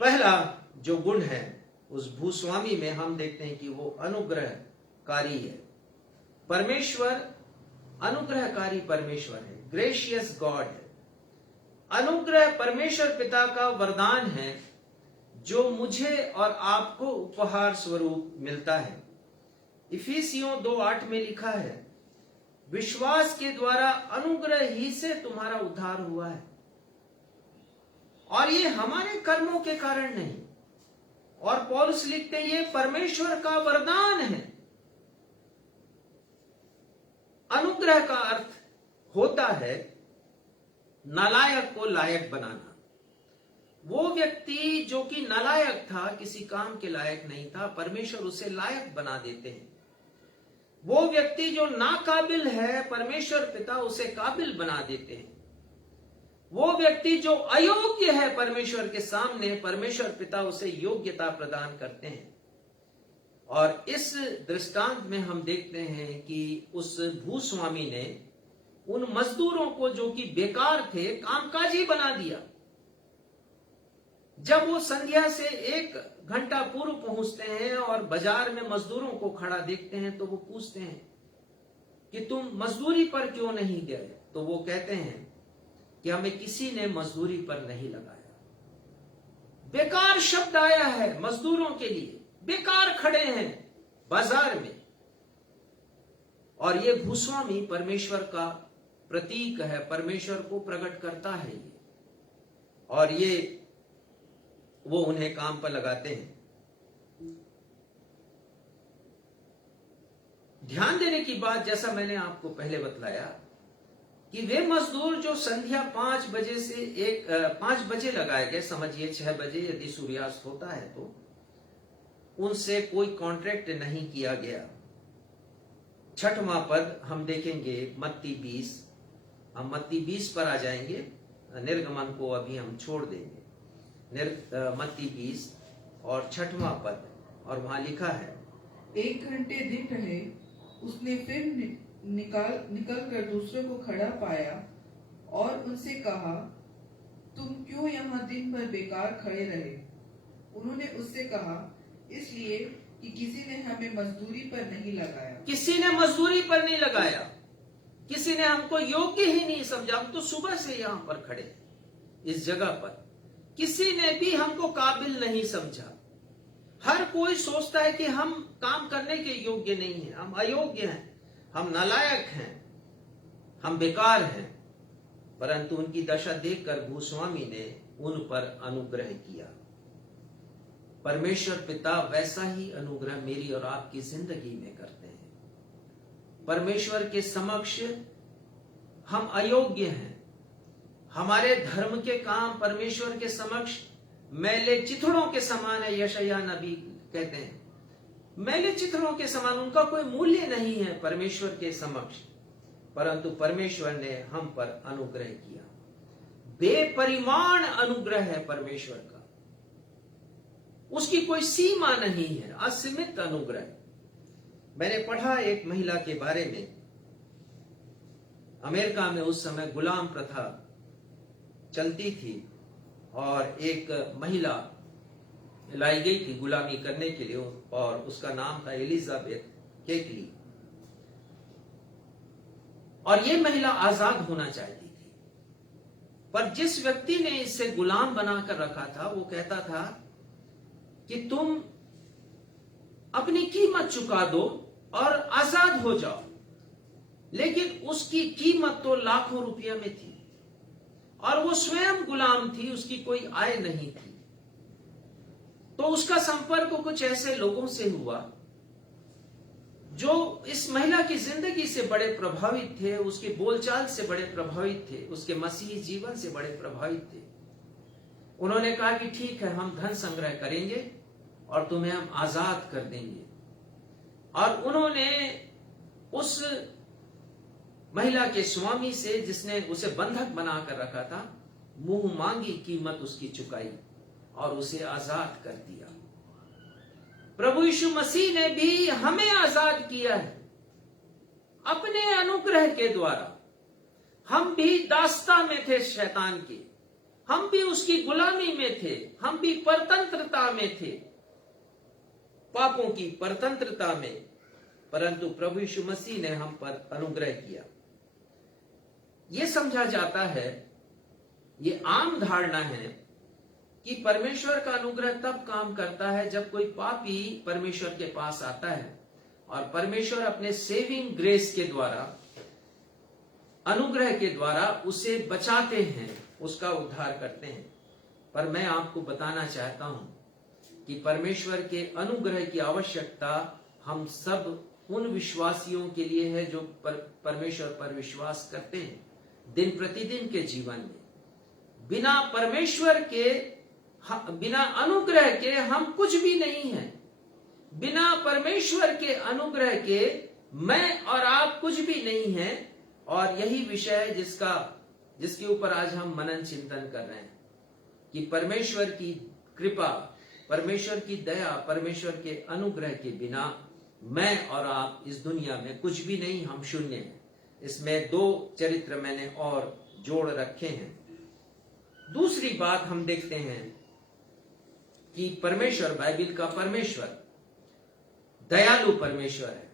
पहला जो गुण है उस भूस्वामी में हम देखते हैं कि वो अनुग्रहकारी है। परमेश्वर अनुग्रहकारी परमेश्वर है, ग्रेशियस गॉड है। अनुग्रह परमेश्वर पिता का वरदान है जो मुझे और आपको उपहार स्वरूप मिलता है। इफिसियों 2:8 में लिखा है, विश्वास के द्वारा अनुग्रह ही से तुम्हारा उद्धार हुआ है, और ये हमारे कर्मों के कारण नहीं। और पौलुस लिखते हैं ये परमेश्वर का वरदान है। अनुग्रह का अर्थ होता है नालायक को लायक बनाना। वो व्यक्ति जो कि नालायक था, किसी काम के लायक नहीं था, परमेश्वर उसे लायक बना देते हैं। वो व्यक्ति जो नाकाबिल है, परमेश्वर पिता उसे काबिल बना देते हैं। वो व्यक्ति जो अयोग्य है परमेश्वर के सामने, परमेश्वर पिता उसे योग्यता प्रदान करते हैं। और इस दृष्टांत में हम देखते हैं कि उस भूस्वामी ने उन मजदूरों को जो कि बेकार थे कामकाजी बना दिया। जब वो संध्या से 1 घंटा पूर्व पहुंचते हैं और बाजार में मजदूरों को खड़ा देखते हैं तो वो पूछते हैं कि तुम मजदूरी पर क्यों नहीं गए? तो वो कहते हैं कि हमें किसी ने मजदूरी पर नहीं लगाया। बेकार शब्द आया है मजदूरों के लिए, बेकार खड़े हैं बाजार में। और ये भूस्वामी परमेश्वर का प्रतीक है, परमेश्वर को प्रकट करता है ये, और ये वो उन्हें काम पर लगाते हैं। ध्यान देने की बात, जैसा मैंने आपको पहले बतलाया कि वे मजदूर जो संध्या 5 बजे से 5 बजे लगाए गए, समझिए 6 बजे यदि सूर्यास्त होता है तो उनसे कोई कॉन्ट्रैक्ट नहीं किया गया। 6वां पद हम देखेंगे मत्ती 20। हम मत्ती 20 पर आ जाएंगे, निर्गमन को अभी हम छोड़ देंगे। मत्ती 20 और 6वां पद, और वहां लिखा है, 1 घंटे दिन रहे, उसने फिर निकल कर दूसरों को खड़ा पाया और उनसे कहा, तुम क्यों यहाँ दिन भर बेकार खड़े रहे? उन्होंने उससे कहा, इसलिए कि किसी ने हमें मजदूरी पर नहीं लगाया। किसी ने मजदूरी पर नहीं लगाया, किसी ने हमको योग्य ही नहीं समझा। हम तो सुबह से यहां पर खड़े इस जगह पर, किसी ने भी हमको काबिल नहीं समझा। हर कोई सोचता है कि हम काम करने के योग्य नहीं हैं, हम अयोग्य हैं, हम नालायक हैं, हम बेकार हैं। परंतु उनकी दशा देखकर भूस्वामी ने उन पर अनुग्रह किया। परमेश्वर पिता वैसा ही अनुग्रह मेरी और आपकी जिंदगी में करते हैं। परमेश्वर के समक्ष हम अयोग्य हैं, हमारे धर्म के काम परमेश्वर के समक्ष मैले चिथड़ों के समान है। यशायाह नबी कहते हैं मैले चिथड़ों के समान, उनका कोई मूल्य नहीं है परमेश्वर के समक्ष। परंतु परमेश्वर ने हम पर अनुग्रह किया, बेपरिमाण अनुग्रह है परमेश्वर का। उसकी कोई सीमा नहीं है, असीमित अनुग्रह। मैंने पढ़ा एक महिला के बारे में, अमेरिका में उस समय गुलाम प्रथा चलती थी और एक महिला लाई गई थी गुलामी करने के लिए और उसका नाम था एलिजाबेथ केकली। और ये महिला आजाद होना चाहती थी, पर जिस व्यक्ति ने इसे गुलाम बनाकर रखा था वो कहता था कि तुम अपनी कीमत चुका दो और आजाद हो जाओ। लेकिन उसकी कीमत तो लाखों रुपया में थी और वो स्वयं गुलाम थी, उसकी कोई आय नहीं थी। तो उसका संपर्क कुछ ऐसे लोगों से हुआ जो इस महिला की जिंदगी से बड़े प्रभावित थे, उसके बोलचाल से बड़े प्रभावित थे, उसके मसीही जीवन से बड़े प्रभावित थे। उन्होंने कहा कि ठीक है, हम धन संग्रह करेंगे और तुम्हें हम आजाद कर देंगे। और उन्होंने उस महिला के स्वामी से, जिसने उसे बंधक बनाकर रखा था, मुंह मांगी कीमत उसकी चुकाई और उसे आजाद कर दिया। प्रभु यीशु मसीह ने भी हमें आजाद किया है अपने अनुग्रह के द्वारा। हम भी दास्ता में थे शैतान के, हम भी उसकी गुलामी में थे, हम भी परतंत्रता में थे, पापों की परतंत्रता में, परंतु प्रभु यीशु मसीह ने हम पर अनुग्रह किया। यह समझा जाता है, ये आम धारणा है कि परमेश्वर का अनुग्रह तब काम करता है जब कोई पापी परमेश्वर के पास आता है और परमेश्वर अपने सेविंग ग्रेस के द्वारा, अनुग्रह के द्वारा उसे बचाते हैं, उसका उद्धार करते हैं। पर मैं आपको बताना चाहता हूं कि परमेश्वर के अनुग्रह की आवश्यकता हम सब उन विश्वासियों के लिए है जो परमेश्वर पर विश्वास करते हैं दिन प्रतिदिन के जीवन में। बिना परमेश्वर के, बिना अनुग्रह के हम कुछ भी नहीं हैं। बिना परमेश्वर के अनुग्रह के मैं और आप कुछ भी नहीं हैं। और यही विषय है जिसके ऊपर आज हम मनन चिंतन कर रहे हैं कि परमेश्वर की कृपा, परमेश्वर की दया, परमेश्वर के अनुग्रह के बिना मैं और आप इस दुनिया में कुछ भी नहीं, हम शून्य हैं। इसमें दो चरित्र मैंने और जोड़ रखे हैं। दूसरी बात हम देखते हैं कि परमेश्वर, बाइबिल का परमेश्वर दयालु परमेश्वर है।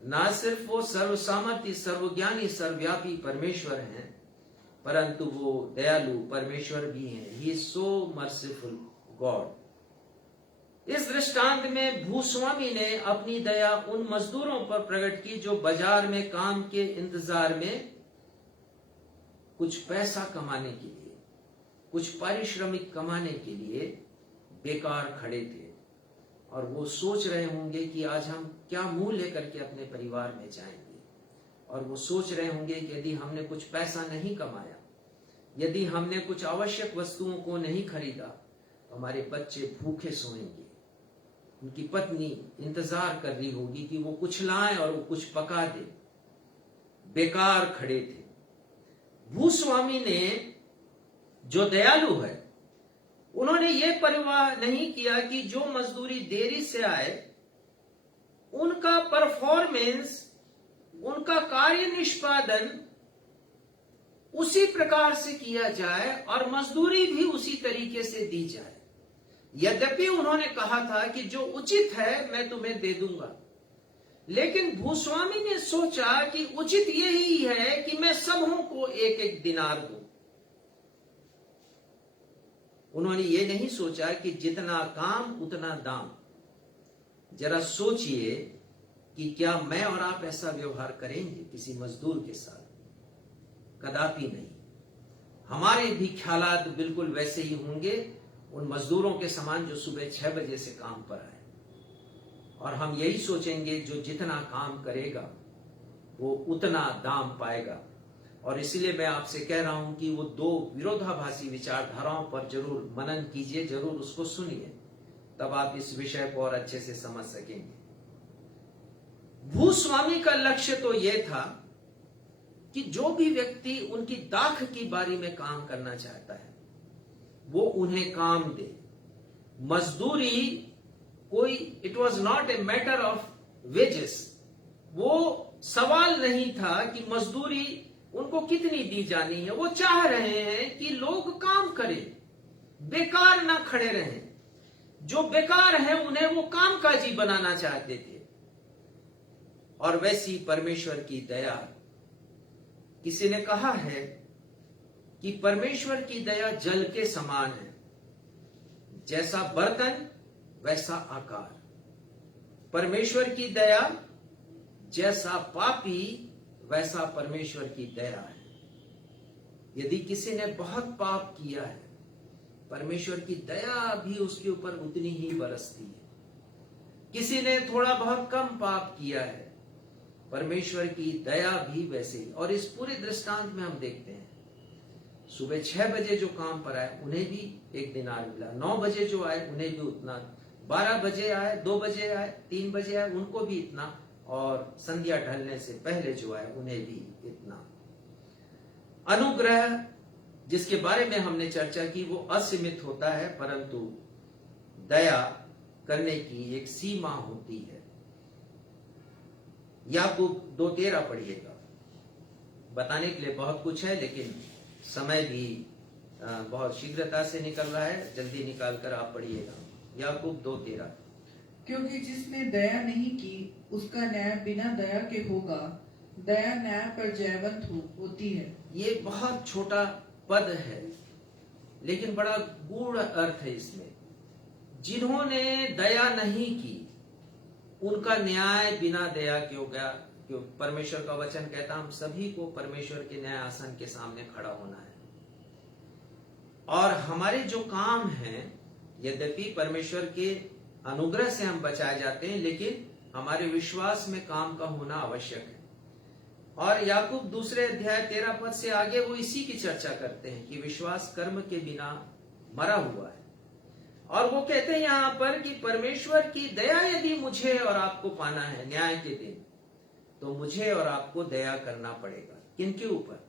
ना सिर्फ वो सर्वसामर्थी, सर्वज्ञानी, सर्वव्यापी परमेश्वर हैं, परंतु वो दयालु परमेश्वर भी हैं। He is so merciful God. इस दृष्टांत में भूस्वामी ने अपनी दया उन मजदूरों पर प्रकट की जो बाजार में काम के इंतजार में कुछ पैसा कमाने के लिए, कुछ पारिश्रमिक कमाने के लिए बेकार खड़े थे। और वो सोच रहे होंगे कि आज हम क्या मुंह लेकर के अपने परिवार में जाएंगे। और वो सोच रहे होंगे कि यदि हमने कुछ पैसा नहीं कमाया, यदि हमने कुछ आवश्यक वस्तुओं को नहीं खरीदा, तो हमारे बच्चे भूखे सोएंगे। उनकी पत्नी इंतजार कर रही होगी कि वो कुछ लाए और वो कुछ पका दे। बेकार खड़े थे। भूस्वामी ने, जो दयालु है, उन्होंने ये परवाह नहीं किया कि जो मजदूरी देरी से आए उनका परफॉर्मेंस, उनका कार्य निष्पादन उसी प्रकार से किया जाए और मजदूरी भी उसी तरीके से दी जाए। यद्यपि उन्होंने कहा था कि जो उचित है मैं तुम्हें दे दूंगा, लेकिन भूस्वामी ने सोचा कि उचित यही है कि मैं सबों को एक एक दिनार दूं। उन्होंने ये नहीं सोचा कि जितना काम उतना दाम। जरा सोचिए कि क्या मैं और आप ऐसा व्यवहार करेंगे किसी मजदूर के साथ? कदापि नहीं। हमारे भी ख्यालात बिल्कुल वैसे ही होंगे उन मजदूरों के समान जो सुबह 6 बजे से काम पर आए। और हम यही सोचेंगे जो जितना काम करेगा वो उतना दाम पाएगा। और इसलिए मैं आपसे कह रहा हूं कि वो दो विरोधाभासी विचारधाराओं पर जरूर मनन कीजिए, जरूर उसको सुनिए, तब आप इस विषय को और अच्छे से समझ सकेंगे। भूस्वामी का लक्ष्य तो यह था कि जो भी व्यक्ति उनकी दाख की बारी में काम करना चाहता है वो उन्हें काम दे, मजदूरी कोई, it was not a matter of wages, वो सवाल नहीं था कि मजदूरी उनको कितनी दी जानी है। वो चाह रहे हैं कि लोग काम करें, बेकार ना खड़े रहें। जो बेकार है उन्हें वो कामकाजी बनाना चाहते थे। और वैसी परमेश्वर की दया, किसी ने कहा है कि परमेश्वर की दया जल के समान है, जैसा बर्तन वैसा आकार। परमेश्वर की दया जैसा पापी वैसा परमेश्वर की दया है। यदि किसी ने बहुत पाप किया है, परमेश्वर की दया भी उसके ऊपर उतनी ही बरसती है। किसी ने थोड़ा बहुत कम पाप किया है, परमेश्वर की दया भी वैसे ही। और इस पूरे दृष्टांत में हम देखते हैं, सुबह 6 बजे जो काम पर आए उन्हें भी एक दिनार मिला, 9 बजे जो आए उन्हें भी उतना, 12 बजे आए, 2 बजे आए, 3 बजे आए, उनको भी इतना, और संध्या ढलने से पहले जो आए उन्हें भी इतना। अनुग्रह जिसके बारे में हमने चर्चा की वो असीमित होता है, परंतु दया करने की एक सीमा होती है। याकूब 2:13 पढ़िएगा। बताने के लिए बहुत कुछ है, लेकिन समय भी बहुत शीघ्रता से निकल रहा है, जल्दी निकाल कर आप पढ़िएगा। याकूब 2:13। क्योंकि जिसने दया नहीं की उसका न्याय बिना दया के होगा, दया न्याय पर जयवंत होती है। ये बहुत छोटा पद है, लेकिन बड़ा गूढ़ अर्थ है इसमें। जिन्होंने दया नहीं की उनका न्याय बिना दया के हो गया। क्यों? परमेश्वर का वचन कहता हम सभी को परमेश्वर के न्याय आसन के सामने खड़ा होना है। और हमारे जो काम हैं, यद्यपि परमेश्वर के अनुग्रह से हम बचाए जाते हैं, लेकिन हमारे विश्वास में काम का होना आवश्यक है। और याकूब 2 अध्याय 13 पद से आगे वो इसी की चर्चा करते हैं कि विश्वास कर्म के बिना मरा हुआ है। और वो कहते हैं यहां पर कि परमेश्वर की दया यदि मुझे और आपको पाना है न्याय के दिन, तो मुझे और आपको दया करना पड़ेगा। किनके ऊपर?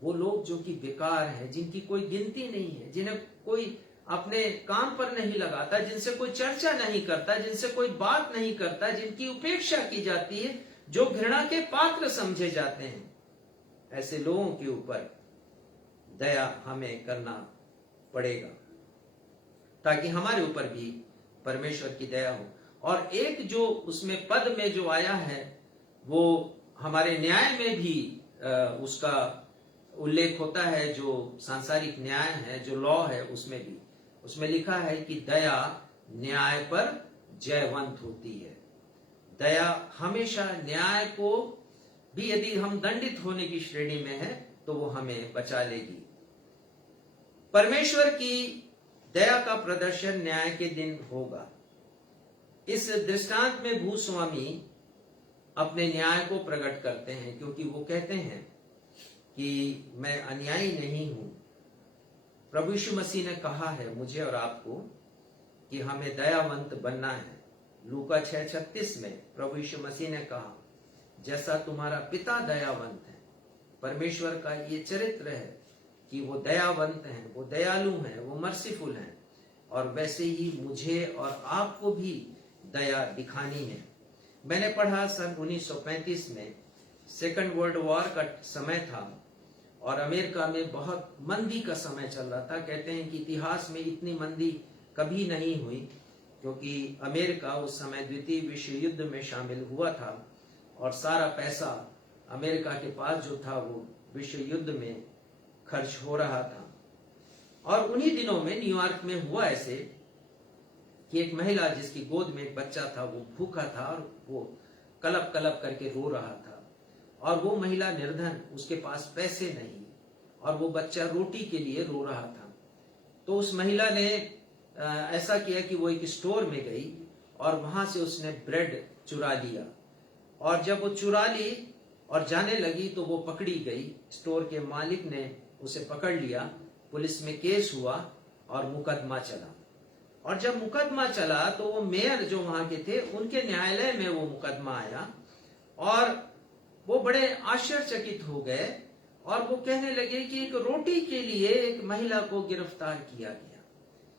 वो लोग जो कि बेकार हैं, जिनकी कोई गिनती नहीं है, जिन्हें कोई अपने काम पर नहीं लगाता, जिनसे कोई चर्चा नहीं करता, जिनसे कोई बात नहीं करता, जिनकी उपेक्षा की जाती है, जो घृणा के पात्र समझे जाते हैं, ऐसे लोगों के ऊपर दया हमें करना पड़ेगा, ताकि हमारे ऊपर भी परमेश्वर की दया हो। और एक जो उसमें पद में जो आया है, वो हमारे न्याय में भी उसका उल्लेख होता है। जो सांसारिक न्याय है, जो लॉ है, उसमें भी उसमें लिखा है कि दया न्याय पर जयवंत होती है। दया हमेशा न्याय को भी, यदि हम दंडित होने की श्रेणी में है, तो वो हमें बचा लेगी। परमेश्वर की दया का प्रदर्शन न्याय के दिन होगा। इस दृष्टांत में भूस्वामी अपने न्याय को प्रकट करते हैं, क्योंकि वो कहते हैं कि मैं अन्यायी नहीं हूं। प्रभु यीशु मसीह ने कहा है मुझे और आपको कि हमें दयावंत बनना है। लूका 6:36 में प्रभु यीशु मसीह ने कहा, जैसा तुम्हारा पिता दयावंत है। परमेश्वर का ये चरित्र है कि वो दयावंत हैं, वो दयालु हैं, वो मर्सीफुल हैं, और वैसे ही मुझे और आपको भी दया दिखानी है। मैंने पढ़ा सन 1935 में सेकंड वर्ल्ड वॉर का समय था और अमेरिका में बहुत मंदी का समय चल रहा था। कहते हैं कि इतिहास में इतनी मंदी कभी नहीं हुई, क्योंकि अमेरिका उस समय द्वितीय विश्व युद्ध में शामिल हुआ था और सारा पैसा अमेरिका के पास जो था वो विश्व युद्ध में खर्च हो रहा था। और उन्हीं दिनों में न्यूयॉर्क में हुआ ऐसे कि एक महिला जिसकी गोद में एक बच्चा था, वो भूखा था और वो कलप कलप करके रो रहा था। और वो महिला निर्धन, उसके पास पैसे नहीं, और वो बच्चा रोटी के लिए रो रहा था। तो उस महिला ने ऐसा किया कि वो एक स्टोर में गई और वहां से उसने ब्रेड चुरा लिया। और जब वो चुरा ली और जाने लगी तो वो पकड़ी गई। स्टोर के मालिक ने उसे पकड़ लिया, पुलिस में केस हुआ और मुकदमा चला। और जब मुकदमा चला तो वो मेयर जो वहां के थे, उनके न्यायालय में वो मुकदमा आया और वो बड़े आश्चर्यचकित हो गए और वो कहने लगे कि एक रोटी के लिए एक महिला को गिरफ्तार किया गया।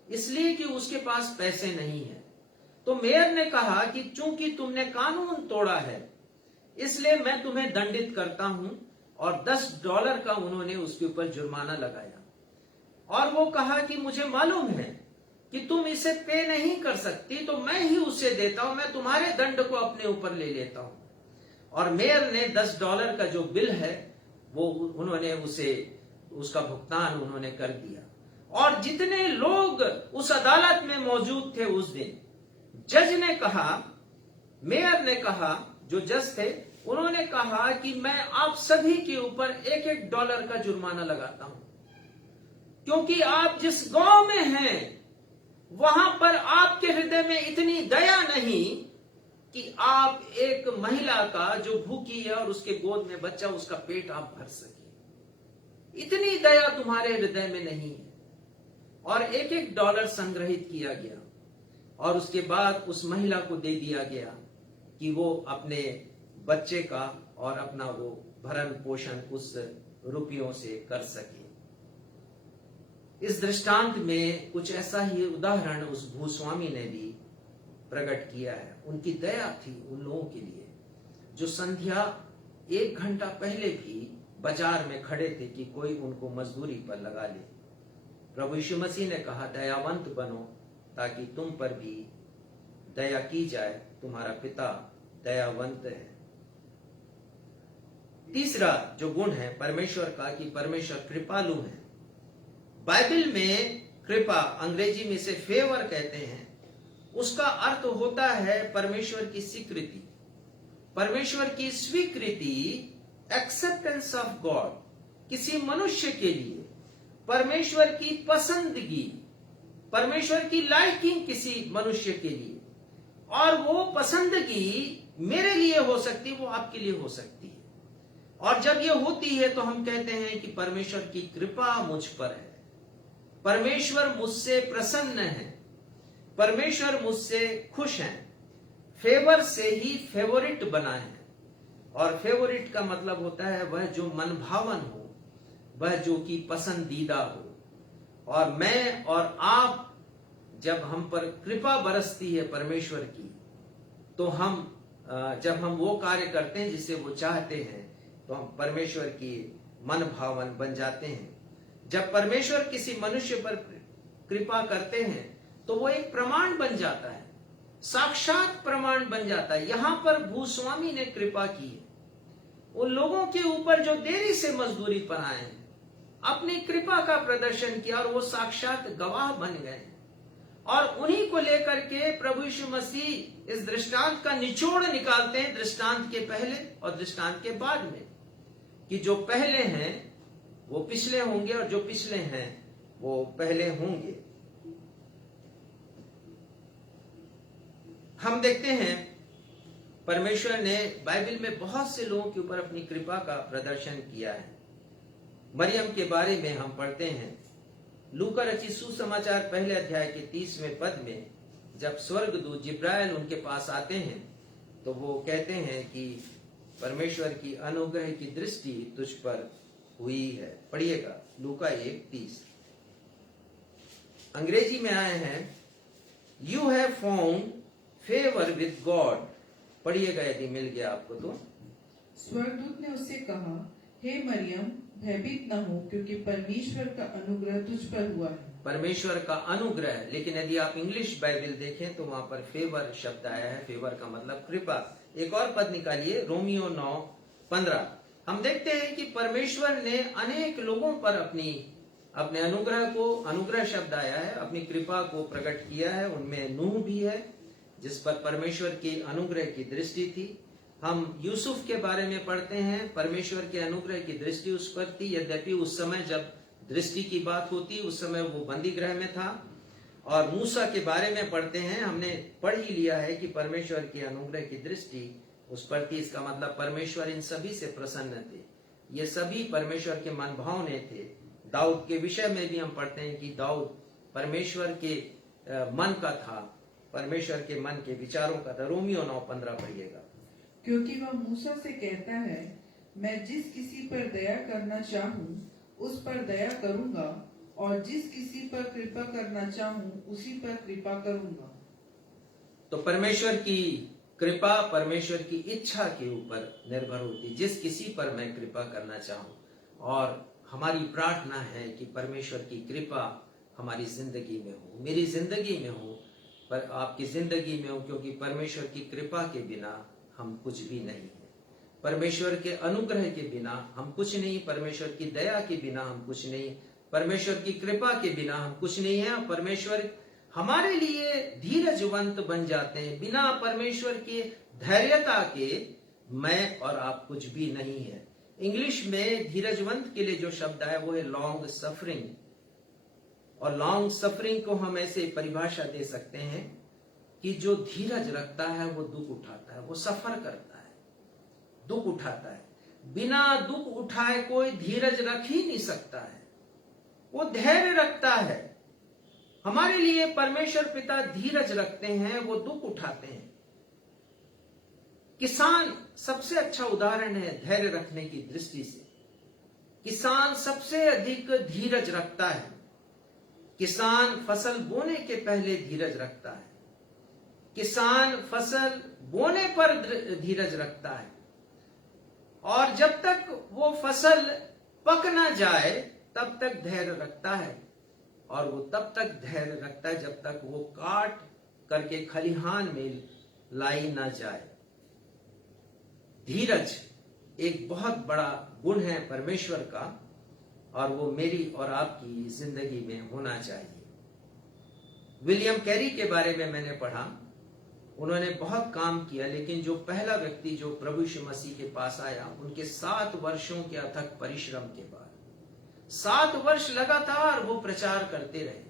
इसलिए कि उसके पास पैसे नहीं है। तो मेयर ने कहा कि चूंकि तुमने कानून तोड़ा है इसलिए मैं तुम्हें दंडित करता हूं, और $10 का उन्होंने उसके ऊपर जुर्माना लगाया। और वो कहा कि मुझे मालूम है कि तुम इसे पे नहीं कर सकती, तो मैं ही उसे देता हूं, मैं तुम्हारे दंड को अपने ऊपर ले लेता हूं। और मेयर ने $10 का जो बिल है वो उन्होंने उसका भुगतान उन्होंने कर दिया। और जितने लोग उस अदालत में मौजूद थे उस दिन, जज ने कहा, मेयर ने कहा, जो जज थे उन्होंने कहा कि मैं आप सभी के ऊपर $1 का जुर्माना लगाता हूं, क्योंकि आप जिस गांव में हैं वहां पर आपके हृदय में इतनी दया नहीं कि आप एक महिला का जो भूखी है और उसके गोद में बच्चा, उसका पेट आप भर सके। इतनी दया तुम्हारे हृदय में नहीं है। और $1 संग्रहित किया गया और उसके बाद उस महिला को दे दिया गया कि वो अपने बच्चे का और अपना वो भरण पोषण उस रुपयों से कर सके। इस दृष्टांत में कुछ ऐसा ही उदाहरण उस भूस्वामी ने भी प्रकट किया है। उनकी दया थी उन लोगों के लिए जो संध्या 1 घंटा पहले भी बाजार में खड़े थे कि कोई उनको मजदूरी पर लगा ले। प्रभु यीशु मसीह ने कहा, दयावंत बनो ताकि तुम पर भी दया की जाए, तुम्हारा पिता दयावंत है। तीसरा जो गुण है परमेश्वर का, कि परमेश्वर कृपालु है। बाइबल में कृपा, अंग्रेजी में इसे फेवर कहते हैं, उसका अर्थ होता है परमेश्वर की स्वीकृति, परमेश्वर की स्वीकृति, एक्सेप्टेंस ऑफ गॉड। किसी मनुष्य के लिए परमेश्वर की पसंदगी, परमेश्वर की लाइकिंग किसी मनुष्य के लिए, और वो पसंदगी मेरे लिए हो सकती है, वो आपके लिए हो सकती है। और जब ये होती है तो हम कहते हैं कि परमेश्वर की कृपा मुझ पर है, परमेश्वर मुझसे प्रसन्न है, परमेश्वर मुझसे खुश है। फेवर से ही फेवरिट बना है, और फेवरिट का मतलब होता है वह जो मनभावन हो, वह जो कि पसंदीदा हो। और मैं और आप, जब हम पर कृपा बरसती है परमेश्वर की, तो जब हम वो कार्य करते हैं जिसे वो चाहते हैं, तो हम परमेश्वर की मन भावन बन जाते हैं। जब परमेश्वर किसी मनुष्य पर कृपा करते हैं तो वो एक प्रमाण बन जाता है, साक्षात प्रमाण बन जाता है। यहां पर भूस्वामी ने कृपा की है उन लोगों के ऊपर जो देरी से मजदूरी पर आए हैं, अपनी कृपा का प्रदर्शन किया और वो साक्षात गवाह बन गए। और उन्हीं को लेकर के प्रभु यीशु मसीह इस दृष्टांत का निचोड़ निकालते हैं, दृष्टांत के पहले और दृष्टांत के बाद में, कि जो पहले हैं वो पिछले होंगे और जो पिछले हैं वो पहले होंगे। हम देखते हैं परमेश्वर ने बाइबल में बहुत से लोगों के ऊपर अपनी कृपा का प्रदर्शन किया है। मरियम के बारे में हम पढ़ते हैं लूका रचित सुसमाचार पहले अध्याय के 30वें पद में, जब स्वर्गदूत जिब्राइल उनके पास आते हैं तो वो कहते हैं कि परमेश्वर की अनुग्रह की दृष्टि तुझ पर हुई है। पढ़िएगा लूका 1:30। अंग्रेजी में आए हैं, you have found favour with God. पढ़िएगा यदि मिल गया आपको तो। स्वर्गदूत ने उससे कहा, हे मरियम, भयभीत न हो, क्योंकि परमेश्वर का अनुग्रह तुझ पर हुआ है। परमेश्वर का अनुग्रह, लेकिन यदि आप इंग्लिश बाइबल देखें तो वहां पर फेवर शब्द आया है। फेवर का मतलब कृपा। एक और पद निकालिए, रोमियो 9:15। हम देखते हैं कि परमेश्वर ने अनेक लोगों पर अपने अनुग्रह शब्द आया है, अपनी कृपा को प्रकट किया है। उनमें नूह भी है जिस पर परमेश्वर की अनुग्रह की दृष्टि थी। हम यूसुफ के बारे में पढ़ते हैं, परमेश्वर के अनुग्रह की दृष्टि उस पर थी, यद्यपि उस समय जब दृष्टि की बात होती उस समय वो बंदी गृह में था। और मूसा के बारे में पढ़ते हैं, हमने पढ़ ही लिया है कि परमेश्वर की अनुग्रह की दृष्टि उस पर थी। इसका मतलब परमेश्वर इन सभी से प्रसन्न थे, ये सभी परमेश्वर के मन भावने थे। दाऊद के विषय में भी हम पढ़ते हैं कि दाऊद परमेश्वर के मन का था, परमेश्वर के मन के विचारों का था। रोमियो 9:15 पढ़िएगा। क्योंकि वह मूसा से कहता है, मैं जिस किसी पर दया करना चाहूं उस पर दया करूंगा, और जिस किसी पर कृपा करना चाहूं उसी पर कृपा करूंगा। तो परमेश्वर की कृपा परमेश्वर की इच्छा के ऊपर निर्भर होती, जिस किसी पर मैं कृपा करना चाहूं। और हमारी प्रार्थना है कि परमेश्वर की कृपा हमारी जिंदगी में हो, मेरी जिंदगी में हो, पर आपकी जिंदगी में हो, क्योंकि परमेश्वर की कृपा के बिना हम कुछ भी नहीं है। परमेश्वर के अनुग्रह के बिना हम कुछ नहीं, परमेश्वर की दया के बिना हम कुछ नहीं, परमेश्वर की कृपा के बिना हम कुछ नहीं है। परमेश्वर हमारे लिए धीरजवंत बन जाते हैं। बिना परमेश्वर के धैर्यता के मैं और आप कुछ भी नहीं है। इंग्लिश में धीरजवंत के लिए जो शब्द है वो है लॉन्ग सफरिंग। और लॉन्ग सफरिंग को हम ऐसे परिभाषा दे सकते हैं कि जो धीरज रखता है वो दुख उठाता है, वो सफर करता है, दुख उठाता है। बिना दुख उठाए कोई धीरज रख ही नहीं सकता है, वो धैर्य रखता है। हमारे लिए परमेश्वर पिता धीरज रखते हैं, वो दुख उठाते हैं। किसान सबसे अच्छा उदाहरण है धैर्य रखने की दृष्टि से। किसान सबसे अधिक धीरज रखता है। किसान फसल बोने के पहले धीरज रखता है। किसान फसल बोने पर धीरज रखता है, और जब तक वो फसल पक ना जाए तब तक धैर्य रखता है। और वो तब तक धैर्य रखता है जब तक वो काट करके खलिहान में लाई ना जाए। धीरज एक बहुत बड़ा गुण है परमेश्वर का, और वो मेरी और आपकी जिंदगी में होना चाहिए। विलियम कैरी के बारे में मैंने पढ़ा, उन्होंने बहुत काम किया, लेकिन जो पहला व्यक्ति जो प्रभु यीशु मसीह के पास आया, उनके 7 वर्षों के अथक परिश्रम के बाद 7 वर्ष लगातार वो प्रचार करते रहे,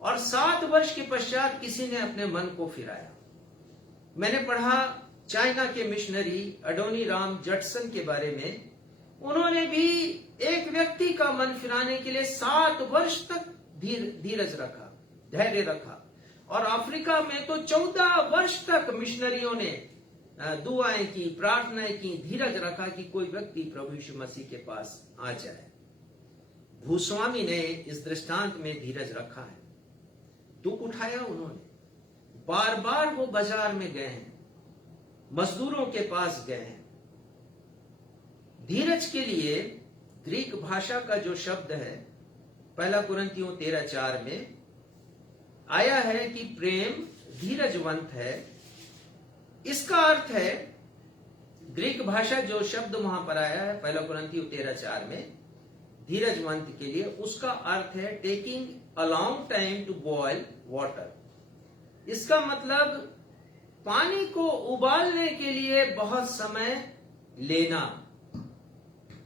और 7 वर्ष के पश्चात किसी ने अपने मन को फिराया। मैंने पढ़ा चाइना के मिशनरी अडोनीराम जटसन के बारे में। उन्होंने भी एक व्यक्ति का मन फिराने के लिए 7 वर्ष तक धीरज रखा, धैर्य रखा। और अफ्रीका में तो 14 वर्ष तक मिशनरियों ने दुआएं की, प्रार्थनाएं की, धीरज रखा कि कोई व्यक्ति प्रभु यीशु मसीह के पास आ जाए। भूस्वामी ने इस दृष्टांत में धीरज रखा है, दुख उठाया उन्होंने। बार बार वो बाजार में गए हैं, मजदूरों के पास गए हैं। धीरज के लिए ग्रीक भाषा का जो शब्द है 1 कुरिन्थियों 13:4 में आया है कि प्रेम धीरजवंत है। इसका अर्थ है, ग्रीक भाषा जो शब्द वहां पर आया है 1 कुरिन्थियों 13:4 में धीरजवंत के लिए, उसका अर्थ है taking a long time to boil water. इसका मतलब पानी को उबालने के लिए बहुत समय लेना।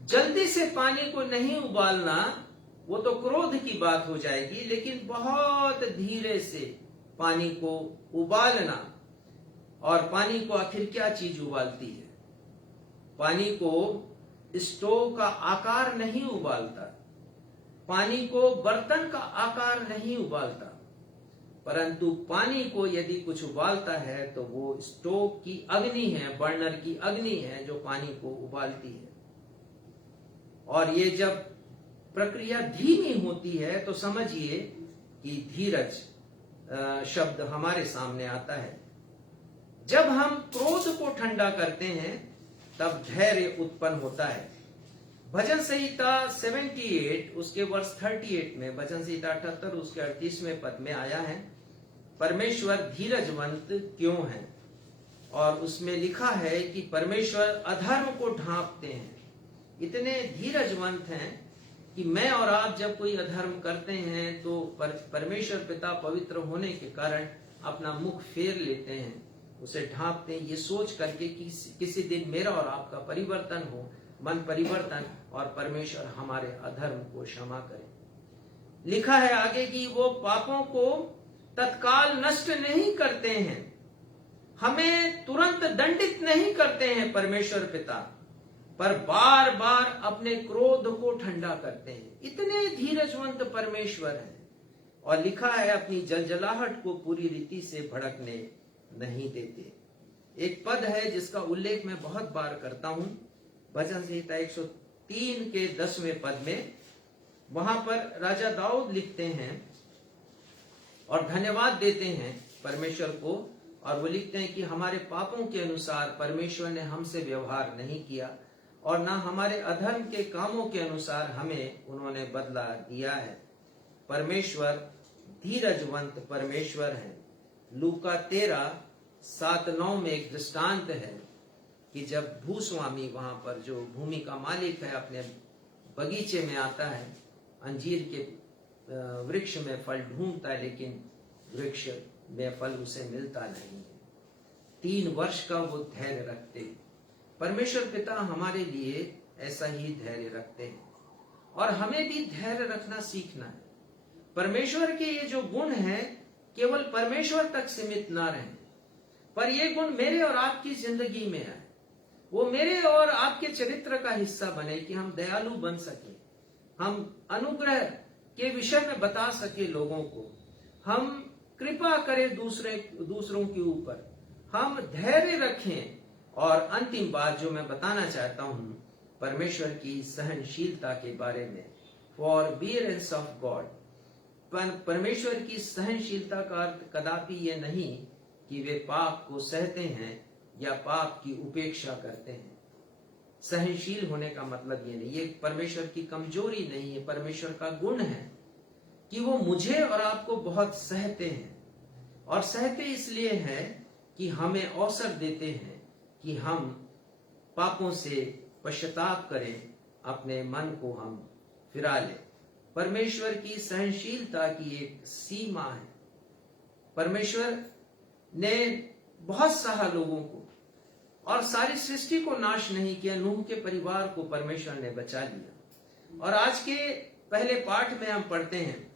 जल्दी से पानी को नहीं उबालना, वो तो क्रोध की बात हो जाएगी, लेकिन बहुत धीरे से पानी को उबालना। और पानी को आखिर क्या चीज उबालती है? पानी को स्टोव का आकार नहीं उबालता, पानी को बर्तन का आकार नहीं उबालता, परंतु पानी को यदि कुछ उबालता है तो वो स्टोव की अग्नि है, बर्नर की अग्नि है जो पानी को उबालती है। और ये जब प्रक्रिया धीमी होती है तो समझिए कि धीरज शब्द हमारे सामने आता है। जब हम क्रोध को ठंडा करते हैं तब धैर्य उत्पन्न होता है। भजन संहिता 78 उसके वर्ष 38 में, भजन संहिता 78 उसके 38वें पद में आया है, परमेश्वर धीरजवंत क्यों है। और उसमें लिखा है कि परमेश्वर अधर्म को ढांपते हैं। इतने धीरजवंत हैं कि मैं और आप जब कोई अधर्म करते हैं तो परमेश्वर पिता पवित्र होने के कारण अपना मुख फेर लेते हैं, उसे ढांपते हैं, ये सोच करके कि किसी दिन मेरा और आपका परिवर्तन हो, मन परिवर्तन, और परमेश्वर हमारे अधर्म को क्षमा करे। लिखा है आगे कि वो पापों को तत्काल नष्ट नहीं करते हैं, हमें तुरंत दंडित नहीं करते हैं परमेश्वर पिता, पर बार बार अपने क्रोध को ठंडा करते हैं। इतने धीरजवंत परमेश्वर हैं। और लिखा है अपनी जलजलाहट को पूरी रीति से भड़कने नहीं देते। एक पद है जिसका उल्लेख मैं बहुत बार करता हूं, भजन संहिता 103 के 10वें पद में, वहां पर राजा दाऊद लिखते हैं और धन्यवाद देते हैं परमेश्वर को, और वो लिखते हैं कि हमारे पापों के अनुसार परमेश्वर ने हमसे व्यवहार नहीं किया और ना हमारे अधर्म के कामों के अनुसार हमें उन्होंने बदला दिया है। परमेश्वर धीरजवंत परमेश्वर है। लूका 13:7-9 में एक दृष्टांत है कि जब भूस्वामी वहां पर जो भूमि का मालिक है अपने बगीचे में आता है, अंजीर के वृक्ष में फल ढूंढता है, लेकिन वृक्ष में फल उसे मिलता नहीं है। 3 वर्ष का वो धैर्य रखते हैं। परमेश्वर पिता हमारे लिए ऐसा ही धैर्य रखते हैं और हमें भी धैर्य रखना सीखना है। परमेश्वर के ये जो गुण हैं केवल परमेश्वर तक सीमित ना रहें, पर ये गुण मेरे और आपकी जिंदगी में आए, वो मेरे और आपके चरित्र का हिस्सा बने कि हम दयालु बन सके, हम अनुग्रह के विषय में बता सके लोगों को, हम कृपा करें दूसरों के ऊपर, हम धैर्य रखें। और अंतिम बात जो मैं बताना चाहता हूं परमेश्वर की सहनशीलता के बारे में, फॉरबीयरेंस ऑफ गॉड। परमेश्वर की सहनशीलता का अर्थ कदापि ये नहीं कि वे पाप को सहते हैं या पाप की उपेक्षा करते हैं। सहनशील होने का मतलब ये नहीं, ये परमेश्वर की कमजोरी नहीं है, परमेश्वर का गुण है कि वो मुझे और आपको बहुत सहते हैं। और सहते इसलिए है कि हमें अवसर देते हैं कि हम पापों से पश्चाताप करें, अपने मन को हम फिरा लें। परमेश्वर की सहनशीलता की एक सीमा है। परमेश्वर ने बहुत सहा लोगों को और सारी सृष्टि को नाश नहीं किया। नूह के परिवार को परमेश्वर ने बचा लिया। और आज के पहले पाठ में हम पढ़ते हैं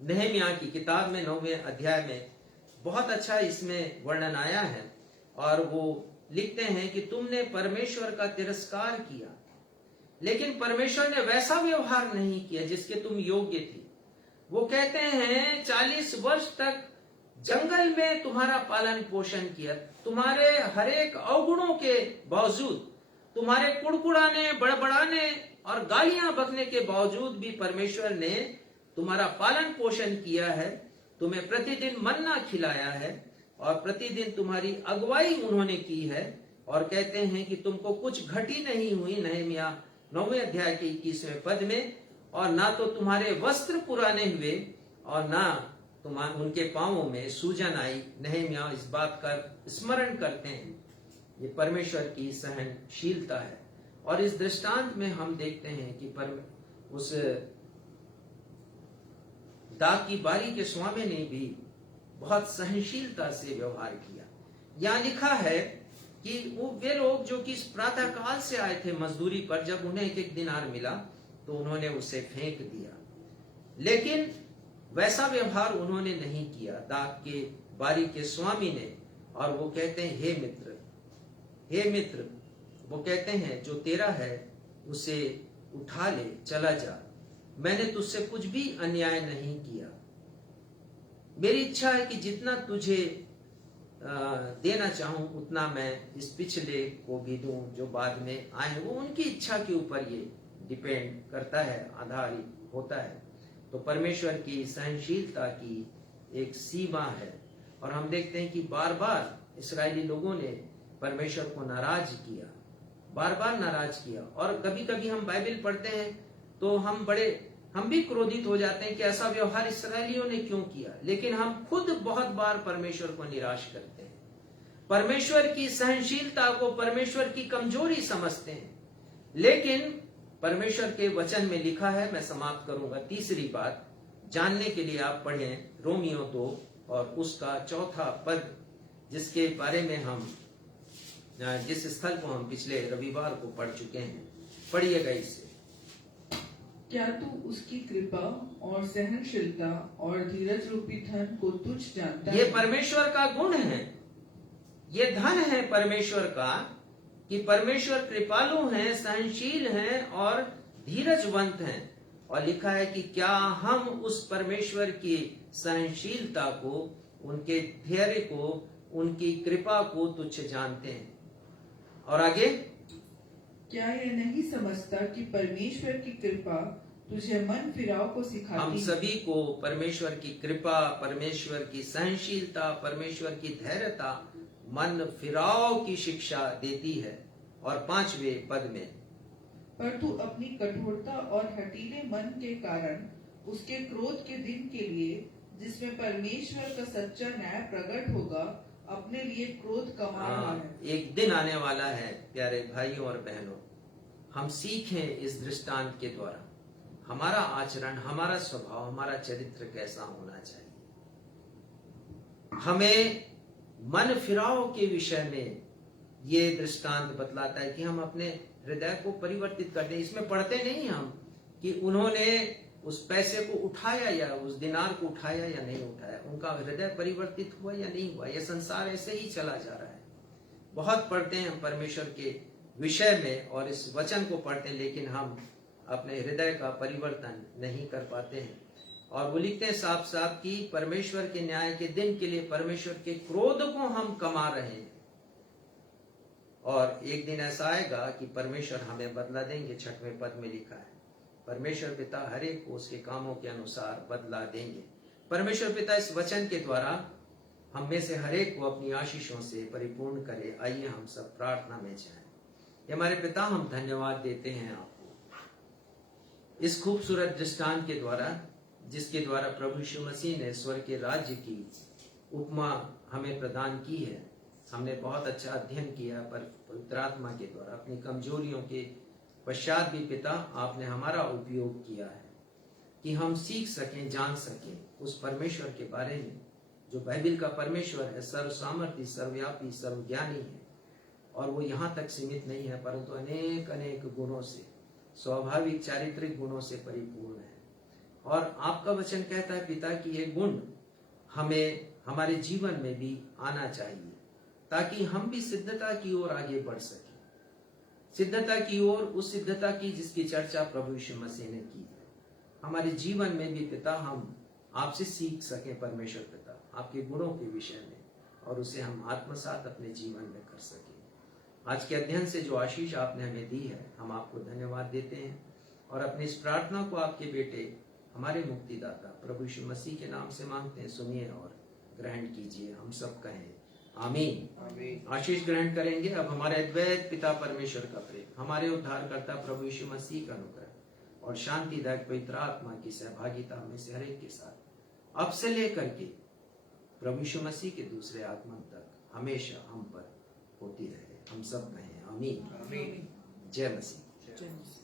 नहम्याह की किताब में 9वें अध्याय में बहुत अच्छा इसमें वर्णन आया है, और वो लिखते हैं कि तुमने परमेश्वर का तिरस्कार किया, लेकिन परमेश्वर ने वैसा व्यवहार नहीं किया जिसके तुम योग्य थे। वो कहते हैं 40 वर्ष तक जंगल में तुम्हारा पालन पोषण किया, तुम्हारे हरेक अवगुणों के बावजूद, तुम्हारे कुड़कुड़ाने, बड़बड़ाने और गालियां बकने के बावजूद भी परमेश्वर ने तुम्हारा पालन पोषण किया है, तुम्हें प्रतिदिन मन्ना खिलाया है और प्रतिदिन तुम्हारी अगुवाई उन्होंने की है। और कहते हैं कि तुमको कुछ घटी नहीं हुई, नहम्याह 9वें अध्याय के 21वें पद में, और ना तो तुम्हारे वस्त्र पुराने हुए और ना उनके पांवों में सूजन आई। नहम्याह इस बात का स्मरण करते हैं। ये परमेश्वर की सहनशीलता है। और इस दृष्टांत में हम देखते हैं कि उस दाख की बारी के स्वामी ने भी बहुत सहनशीलता से व्यवहार किया। यहाँ लिखा है कि वे लोग जो कि प्रातः काल से आए थे मजदूरी पर, जब उन्हें एक दिनार मिला तो उन्होंने उसे फेंक दिया, लेकिन वैसा व्यवहार उन्होंने नहीं किया दाख के बारी के स्वामी ने। और वो कहते हैं हे मित्र, वो कहते हैं जो तेरा है उसे उठा ले, चला जा, मैंने तुझसे कुछ भी अन्याय नहीं किया। मेरी इच्छा है कि जितना तुझे देना चाहूं उतना मैं इस पिछले को भी दूं जो बाद में आए। वो उनकी इच्छा के ऊपर ये डिपेंड करता है, आधारित होता है। तो परमेश्वर की सहनशीलता की एक सीमा है। और हम देखते हैं कि बार बार इस्राएली लोगों ने परमेश्वर को नाराज किया, बार बार नाराज किया। और कभी कभी हम बाइबल पढ़ते हैं तो हम भी क्रोधित हो जाते हैं कि ऐसा व्यवहार इस्राएलियों ने क्यों किया, लेकिन हम खुद बहुत बार परमेश्वर को निराश करते हैं, परमेश्वर की सहनशीलता को परमेश्वर की कमजोरी समझते हैं। लेकिन परमेश्वर के वचन में लिखा है, मैं समाप्त करूंगा, तीसरी बात जानने के लिए आप पढ़ें रोमियो 2 और उसका 4 पद, जिसके बारे में जिस स्थल को हम पिछले रविवार को पढ़ चुके हैं। पढ़िएगा इससे। क्या तू उसकी कृपा और सहनशीलता और धीरज रूपी धन को तुच्छ जानता है? ये परमेश्वर का गुण है, ये धन है परमेश्वर का, कि परमेश्वर कृपालु हैं, सहनशील हैं और धीरजवंत हैं। और लिखा है कि क्या हम उस परमेश्वर की सहनशीलता को, उनके धैर्य को, उनकी कृपा को तुच्छ जानते हैं। और आगे, क्या यह नहीं समझता कि परमेश्वर की कृपा तुझे मन फिराव को हम सिखाती है। सभी को परमेश्वर की कृपा, परमेश्वर की सहनशीलता, परमेश्वर की धैर्यता, मन फिराव की शिक्षा देती है। और 5वें पद में, पर तू अपनी कठोरता और हठीले मन के कारण उसके क्रोध के दिन के लिए, जिसमें परमेश्वर का सच्चा न्याय प्रकट होगा, अपने लिए क्रोध कमा रहा है। एक दिन आने वाला है प्यारे भाइयों और बहनों, हम सीखें इस दृष्टांत के द्वारा हमारा आचरण, हमारा स्वभाव, हमारा चरित्र कैसा होना चाहिए। हमें मन फिराव के विषय में ये दृष्टांत बतलाता है कि हम अपने हृदय को परिवर्तित कर दें। इसमें पढ़ते नहीं हम कि उन्होंने उस पैसे को उठाया या उस दिनार को उठाया या नहीं उठाया, उनका हृदय परिवर्तित हुआ या नहीं हुआ। यह संसार ऐसे ही चला जा रहा है। बहुत पढ़ते हैं हम परमेश्वर के विषय में और इस वचन को पढ़ते हैं, लेकिन हम अपने हृदय का परिवर्तन नहीं कर पाते हैं। और वो लिखते हैं साफ साफ कि परमेश्वर के न्याय के दिन के लिए परमेश्वर के क्रोध को हम कमा रहे हैं। और एक दिन ऐसा आएगा कि परमेश्वर हमें बदला देंगे। 6वें पद में लिखा है, परमेश्वर पिता हर एक को उसके कामों के अनुसार बदला देंगे। परमेश्वर पिता इस वचन के द्वारा हम में से हर एक को अपनी आशीषों से परिपूर्ण करे। आइए हम सब प्रार्थना में जाएं। ये हमारे पिता, हम धन्यवाद देते हैं आपको इस खूबसूरत दृष्टांत के द्वारा, जिसके द्वारा प्रभु यीशु मसीह ने स्वर्ग के राज्य की उपमा हमें प्रदान की है। हमने बहुत अच्छा अध्ययन किया, पर पवित्र आत्मा के द्वारा अपनी कमजोरियों के पश्चात भी पिता आपने हमारा उपयोग किया है कि हम सीख सकें, जान सकें उस परमेश्वर के बारे में जो बाइबल का परमेश्वर है, सर्व सामर्थी, सर्वव्यापी, सर्वज्ञानी है। और वो यहाँ तक सीमित नहीं है, परंतु अनेक अनेक गुणों से, स्वाभाविक चारित्रिक गुणों से परिपूर्ण है। और आपका वचन कहता है पिता कि ये गुण हमें हमारे जीवन में भी आना चाहिए, ताकि हम भी सिद्धता की ओर आगे बढ़ सके। सिद्धता की ओर, उस सिद्धता की जिसकी चर्चा प्रभु यीशु मसीह ने की है। हमारे जीवन में भी पिता हम आपसे सीख सकें परमेश्वर पिता, आपके गुणों के विषय में, और उसे हम आत्मसात अपने जीवन में कर सकें। आज के अध्ययन से जो आशीष आपने हमें दी है, हम आपको धन्यवाद देते हैं और अपनी इस प्रार्थना को आपके बेटे हमारे मुक्तिदाता प्रभु यीशु मसीह के नाम से मांगते हैं। सुनिए और ग्रहण कीजिए। हम सब कहें आमीन। आमीन। आशीष ग्रहण करेंगे। अब हमारे अद्वैत पिता परमेश्वर का प्रेम, हमारे उद्धारकर्ता प्रभु यीशु मसीह का अनुग्रह और शांतिदायक पवित्र आत्मा की सहभागिता में से हर एक के साथ अब से लेकर के प्रभु यीशु मसीह के दूसरे आगमन तक हमेशा हम पर होती रहे। हम सब कहें आमीन। आमीन। जय मसीह। जय मसीह।